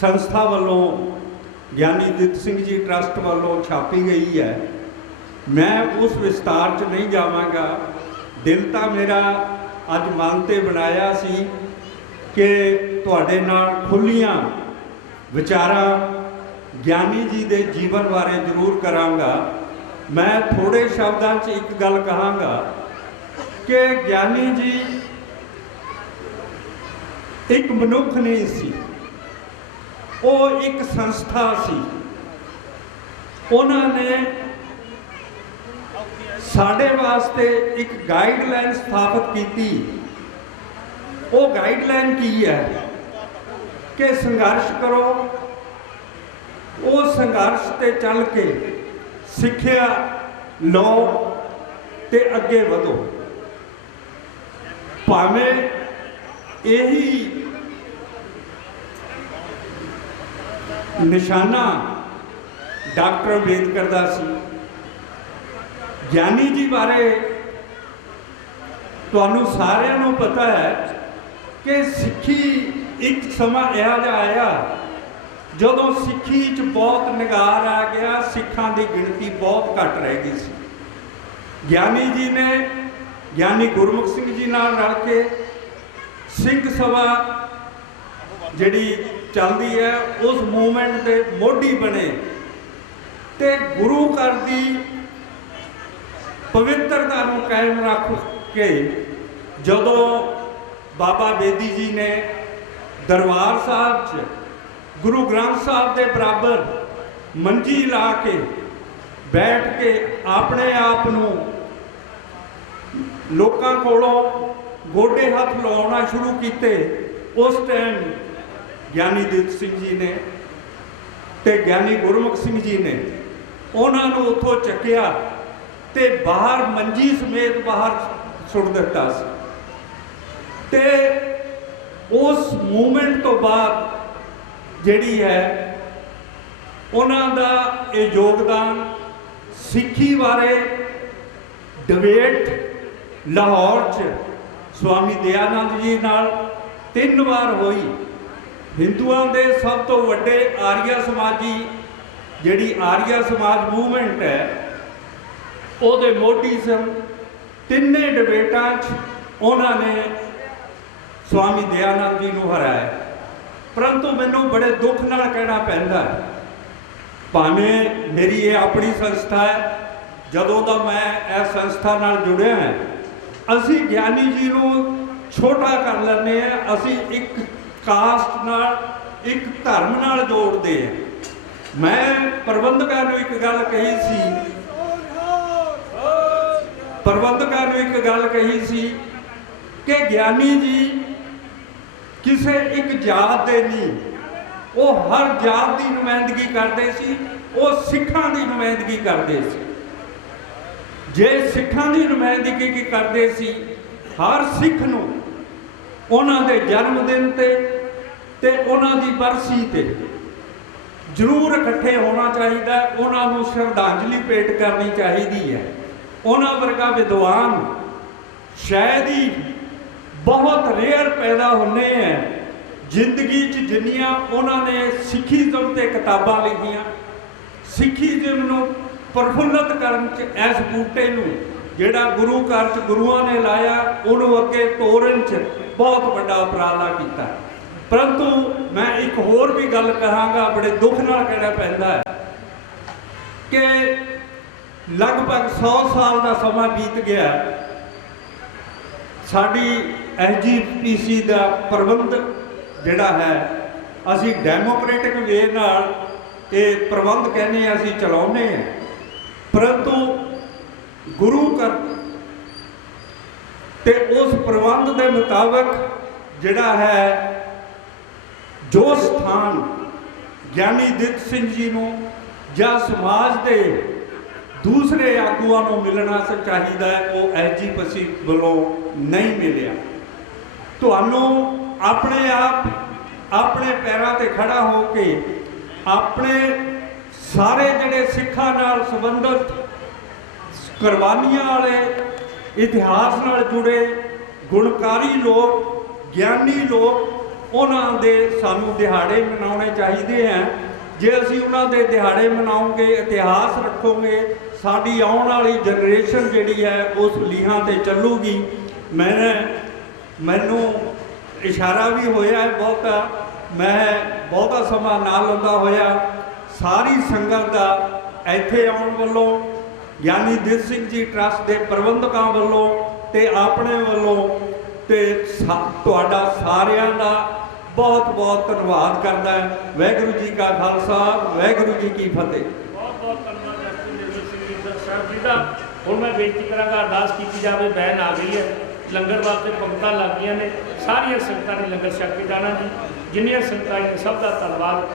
ਸੰਸਥਾ ਵੱਲੋਂ ਗਿਆਨੀ ਦੀਪ ਸਿੰਘ ਜੀ ਟਰਸਟ ਵੱਲੋਂ ਛਾਪੀ ਗਈ ਹੈ। ਮੈਂ ਉਸ ਵਿਸਤਾਰ 'ਚ ਨਹੀਂ ਜਾਵਾਂਗਾ। ਦਿਲ ਤਾਂ ਮੇਰਾ ਅੱਜ ਮਨ ਤੇ ਬਣਾਇਆ ਸੀ ਕਿ ਤੁਹਾਡੇ ਨਾਲ ਖੁੱਲੀਆਂ ਵਿਚਾਰਾਂ ਗਿਆਨੀ ਜੀ ਦੇ ਜੀਵਨ ਬਾਰੇ ਜ਼ਰੂਰ ਕਰਾਂਗਾ। ਮੈਂ ਥੋੜੇ ਸ਼ਬਦਾਂ 'ਚ ਇੱਕ ਗੱਲ ਕਹਾਂਗਾ ਕਿ ਗਿਆਨੀ ਜੀ ਇੱਕ ਮਨੁੱਖ ਨਹੀਂ ਸੀ, ਉਹ ਇੱਕ ਸੰਸਥਾ ਸੀ। ਉਹਨਾਂ ਨੇ ਸਾਡੇ ਵਾਸਤੇ ਇੱਕ ਗਾਈਡਲਾਈਨ ਸਥਾਪਿਤ ਕੀਤੀ। ਉਹ ਗਾਈਡਲਾਈਨ ਕੀ ਹੈ ਕਿ ਸੰਘਰਸ਼ ਕਰੋ, ਉਹ ਸੰਘਰਸ਼ ਤੇ ਚੱਲ ਕੇ ਸਿੱਖਿਆ ਲਓ ਤੇ ਅੱਗੇ ਵਧੋ। ਭਾਵੇਂ ਇਹੀ ਨਿਸ਼ਾਨਾ ਡਾਕਟਰ ਅੰਬੇਦਕਰ ਦਾ ਸੀ। ਗਿਆਨੀ ਜੀ ਬਾਰੇ ਤੁਹਾਨੂੰ ਸਾਰਿਆਂ ਨੂੰ ਪਤਾ ਹੈ ਕਿ ਸਿੱਖੀ ਇੱਕ ਸਮਾਂ ਇਹੋ ਜਿਹਾ ਆਇਆ ਜਦੋਂ ਸਿੱਖੀ 'ਚ ਬਹੁਤ ਨਿਗਾਰ ਆ ਗਿਆ, ਸਿੱਖਾਂ ਦੀ ਗਿਣਤੀ ਬਹੁਤ ਘੱਟ ਰਹਿ ਗਈ ਸੀ। ਗਿਆਨੀ ਜੀ ਨੇ ਗਿਆਨੀ ਗੁਰਮੁਖ ਸਿੰਘ ਜੀ ਨਾਲ ਰਲ ਕੇ ਸਿੰਘ ਸਭਾ ਜਿਹੜੀ ਚੱਲਦੀ ਹੈ ਉਸ ਮੂਵਮੈਂਟ ਦੇ ਮੋਢੀ ਬਣੇ ਤੇ ਗੁਰੂ ਘਰ ਦੀ ਪਵਿੱਤਰਤਾ ਨੂੰ ਕਾਇਮ ਰੱਖ ਕੇ ਜਦੋਂ ਬਾਬਾ ਬੇਦੀ ਜੀ ਨੇ ਦਰਬਾਰ ਸਾਹਿਬ 'ਚ ਗੁਰੂ ਗ੍ਰੰਥ ਸਾਹਿਬ ਦੇ ਬਰਾਬਰ ਮੰਜੀ ਲਾ ਕੇ ਬੈਠ ਕੇ ਆਪਣੇ ਆਪ ਨੂੰ ਲੋਕਾਂ ਕੋਲੋਂ ਗੋਡੇ ਹੱਥ ਲਾਉਣਾ ਸ਼ੁਰੂ ਕੀਤੇ, ਉਸ ਟਾਈਮ ਗਿਆਨੀ ਦੀਪ ਸਿੰਘ ਜੀ ਨੇ ਤੇ ਗਿਆਨੀ ਗੁਰਮੁਖ ਸਿੰਘ ਜੀ ਨੇ ਉਹਨਾਂ ਨੂੰ ਉੱਥੋਂ ਚੱਕਿਆ ਤੇ ਬਾਹਰ ਮੰਜੀ ਸਮੇਤ ਬਾਹਰ ਸੁੱਟ ਦਿੱਤਾ ਸੀ। ਤੇ ਉਸ ਮੂਵਮੈਂਟ ਤੋਂ ਬਾਅਦ ਜਿਹੜੀ ਹੈ ਉਹਨਾਂ ਦਾ ਇਹ ਯੋਗਦਾਨ ਸਿੱਖੀ ਬਾਰੇ ਡਿਬੇਟ ਲਾਹੌਰ 'ਚ ਸਵਾਮੀ ਦਇਆਨੰਦ ਜੀ ਨਾਲ 3 ਵਾਰ ਹੋਈ। ਹਿੰਦੂਆਂ ਦੇ ਸਭ ਤੋਂ ਵੱਡੇ ਆਰੀਆ ਸਮਾਜੀ ਜਿਹੜੀ ਆਰੀਆ ਸਮਾਜ ਮੂਵਮੈਂਟ ਹੈ ਉਹਦੇ ਮੋਢੀ ਸਨ। ਤਿੰਨੇ ਡਿਬੇਟਾਂ 'ਚ ਉਹਨਾਂ ਨੇ ਸਵਾਮੀ ਦਇਆਨੰਦ ਜੀ ਨੂੰ ਹਰਾਇਆ। ਪਰੰਤੂ ਮੈਨੂੰ ਬੜੇ ਦੁੱਖ ਨਾਲ ਕਹਿਣਾ ਪੈਂਦਾ, ਭਾਵੇਂ ਮੇਰੀ ਇਹ ਆਪਣੀ ਸੰਸਥਾ ਹੈ, ਜਦੋਂ ਦਾ ਮੈਂ ਇਸ ਸੰਸਥਾ ਨਾਲ ਜੁੜਿਆ ਹਾਂ ਅਸੀਂ ਗਿਆਨੀ ਜੀ ਨੂੰ ਛੋਟਾ ਕਰ ਲੈਂਦੇ ਹਾਂ। ਅਸੀਂ ਇੱਕ ਕਾਸਟ ਨਾਲ, ਇੱਕ ਧਰਮ ਨਾਲ ਜੋੜਦੇ ਹਾਂ। ਮੈਂ ਪ੍ਰਬੰਧਕਾਂ ਨੂੰ ਇੱਕ ਗੱਲ ਕਹੀ ਸੀ, ਕਿ ਗਿਆਨੀ ਜੀ ਕਿਸੇ ਇੱਕ ਜਾਤ ਦੇ ਨਹੀਂ, ਉਹ ਹਰ ਜਾਤ ਦੀ ਨੁਮਾਇੰਦਗੀ ਕਰਦੇ ਸੀ, ਉਹ ਸਿੱਖਾਂ ਦੀ ਨੁਮਾਇੰਦਗੀ ਕਰਦੇ ਸੀ। ਜੇ ਸਿੱਖਾਂ ਦੀ ਨੁਮਾਇੰਦਗੀ ਕਰਦੇ ਸੀ, ਹਰ ਸਿੱਖ ਨੂੰ ਉਹਨਾਂ ਦੇ ਜਨਮ ਦਿਨ ਤੇ ਉਹਨਾਂ ਦੀ ਬਰਸੀ ਤੇ ਜ਼ਰੂਰ ਇਕੱਠੇ ਹੋਣਾ ਚਾਹੀਦਾ, ਉਹਨਾਂ ਨੂੰ ਸ਼ਰਧਾਂਜਲੀ ਭੇਟ ਕਰਨੀ ਚਾਹੀਦੀ ਹੈ। ਉਹਨਾਂ ਵਰਗਾ ਵਿਦਵਾਨ ਸ਼ਾਇਦ ਹੀ ਬਹੁਤ ਰੇਅਰ ਪੈਦਾ ਹੁੰਦੇ ਹੈ। ਜ਼ਿੰਦਗੀ 'ਚ ਜਿੰਨੀਆਂ ਉਹਨਾਂ ਨੇ ਸਿੱਖੀਜ਼ਮ ਤੇ ਕਿਤਾਬਾਂ ਲਿਖੀਆਂ, ਸਿੱਖੀਜ਼ਮ ਨੂੰ ਪ੍ਰਫੁੱਲਤ ਕਰਨ 'ਚ, ਇਸ ਬੂਟੇ ਨੂੰ ਜਿਹੜਾ ਗੁਰੂ ਘਰ 'ਚ ਗੁਰੂਆਂ ਨੇ ਲਾਇਆ, ਉਹਨੂੰ ਅੱਗੇ ਤੋਰਨ 'ਚ ਬਹੁਤ ਵੱਡਾ ਉਪਰਾਲਾ ਕੀਤਾ। ਪਰੰਤੂ ਮੈਂ ਇੱਕ ਹੋਰ ਵੀ ਗੱਲ ਕਹਾਂਗਾ, ਬੜੇ ਦੁੱਖ ਨਾਲ ਕਹਿਣਾ ਪੈਂਦਾ ਹੈ ਕਿ ਲਗਭਗ 100 ਸਾਲ ਦਾ ਸਮਾਂ ਬੀਤ ਗਿਆ, ਸਾਡੀ SGPC ਦਾ ਪ੍ਰਬੰਧ ਜਿਹੜਾ ਹੈ, ਅਸੀਂ ਡੈਮੋਕ੍ਰੈਟਿਕ ਵੇ ਨਾਲ ਇਹ ਪ੍ਰਬੰਧ ਕਹਿੰਦੇ ਹਾਂ, ਅਸੀਂ ਚਲਾਉਂਦੇ ਹਾਂ। ਪਰੰਤੂ ਗੁਰੂ ਘਰ ਤੇ ਉਸ ਪ੍ਰਬੰਧ ਦੇ ਮੁਤਾਬਕ ਜਿਹੜਾ ਹੈ, ਜੋ ਸਥਾਨ ਗਿਆਨੀ ਦਿੱਤ ਸਿੰਘ ਜੀ ਨੂੰ ਜਾਂ ਸਮਾਜ ਦੇ ਦੂਸਰੇ ਆਗੂਆਂ ਨੂੰ ਮਿਲਣਾ ਚਾਹੀਦਾ ਹੈ, ਉਹ SGPC ਵੱਲੋਂ ਨਹੀਂ ਮਿਲਿਆ। ਤੁਹਾਨੂੰ ਆਪਣੇ ਆਪ ਆਪਣੇ ਪੈਰਾਂ ਤੇ ਖੜਾ ਹੋ ਕੇ ਆਪਣੇ ਸਾਰੇ ਜਿਹੜੇ ਸਿੱਖਾਂ ਨਾਲ ਸੰਬੰਧਿਤ ਕੁਰਬਾਨੀਆਂ ਵਾਲੇ, ਇਤਿਹਾਸ ਨਾਲ ਜੁੜੇ ਗੁਣਕਾਰੀ ਲੋਕ, ਗਿਆਨੀ ਲੋਕ, ਉਹਨਾਂ ਦੇ ਸਾਨੂੰ ਦਿਹਾੜੇ ਮਨਾਉਣੇ ਚਾਹੀਦੇ ਹੈ। ਜੇ ਅਸੀਂ ਉਹਨਾਂ ਦੇ ਦਿਹਾੜੇ ਮਨਾਉਂਗੇ, ਇਤਿਹਾਸ ਰੱਖੋਗੇ, ਸਾਡੀ ਆਉਣ ਵਾਲੀ ਜਨਰੇਸ਼ਨ ਜਿਹੜੀ ਹੈ ਉਸ ਲੀਹਾਂ ਤੇ ਚੱਲੂਗੀ। ਮੈਨੂੰ ਇਸ਼ਾਰਾ ਵੀ ਹੋਇਆ ਹੈ ਬਹੁਤਾ, ਮੈਂ ਬਹੁਤਾ ਸਮਾਂ ਨਾ ਲਾਉਂਦਾ ਹੋਇਆ ਸਾਰੀ ਸੰਗਤ ਦਾ ਇੱਥੇ ਆਉਣ ਵੱਲੋਂ, ਗਿਆਨੀ ਦਿੱਤ ਸਿੰਘ ਜੀ ਟਰੱਸਟ ਦੇ ਪ੍ਰਬੰਧਕਾਂ ਵੱਲੋਂ ਤੇ ਆਪਣੇ ਵੱਲੋਂ ਤੇ ਤੁਹਾਡਾ ਸਾਰਿਆਂ ਦਾ ਬਹੁਤ ਬਹੁਤ ਧੰਨਵਾਦ ਕਰਦਾ। ਵਾਹਿਗੁਰੂ ਜੀ ਕਾ ਖਾਲਸਾ, ਵਾਹਿਗੁਰੂ ਜੀ ਕੀ ਫਤਿਹ। ਬਹੁਤ ਬਹੁਤ ਧੰਨਵਾਦ ਐਸਪੀ ਨਿਰਮਲ ਸਿੰਘ ਲੀਡਰ ਸਾਹਿਬ ਜੀ ਦਾ। ਹੁਣ ਮੈਂ ਬੇਨਤੀ ਕਰਾਂਗਾ, ਅਰਦਾਸ ਕੀਤੀ ਜਾਵੇ। ਬਹਿਨ ਆ ਗਈ ਹੈ, ਲੰਗਰ ਵਾਸਤੇ ਪੰਕਤਾਂ ਲੱਗ ਗਈਆਂ ਨੇ, ਸਾਰੀਆਂ ਸੰਗਤਾਂ ਨੇ ਲੰਗਰ ਛਕ ਕੇ ਜਾਣਾ ਜੀ। ਜਿੰਨੀਆਂ ਸੰਗਤਾਂ ਨੇ ਸਭ ਦਾ ਧੰਨਵਾਦ।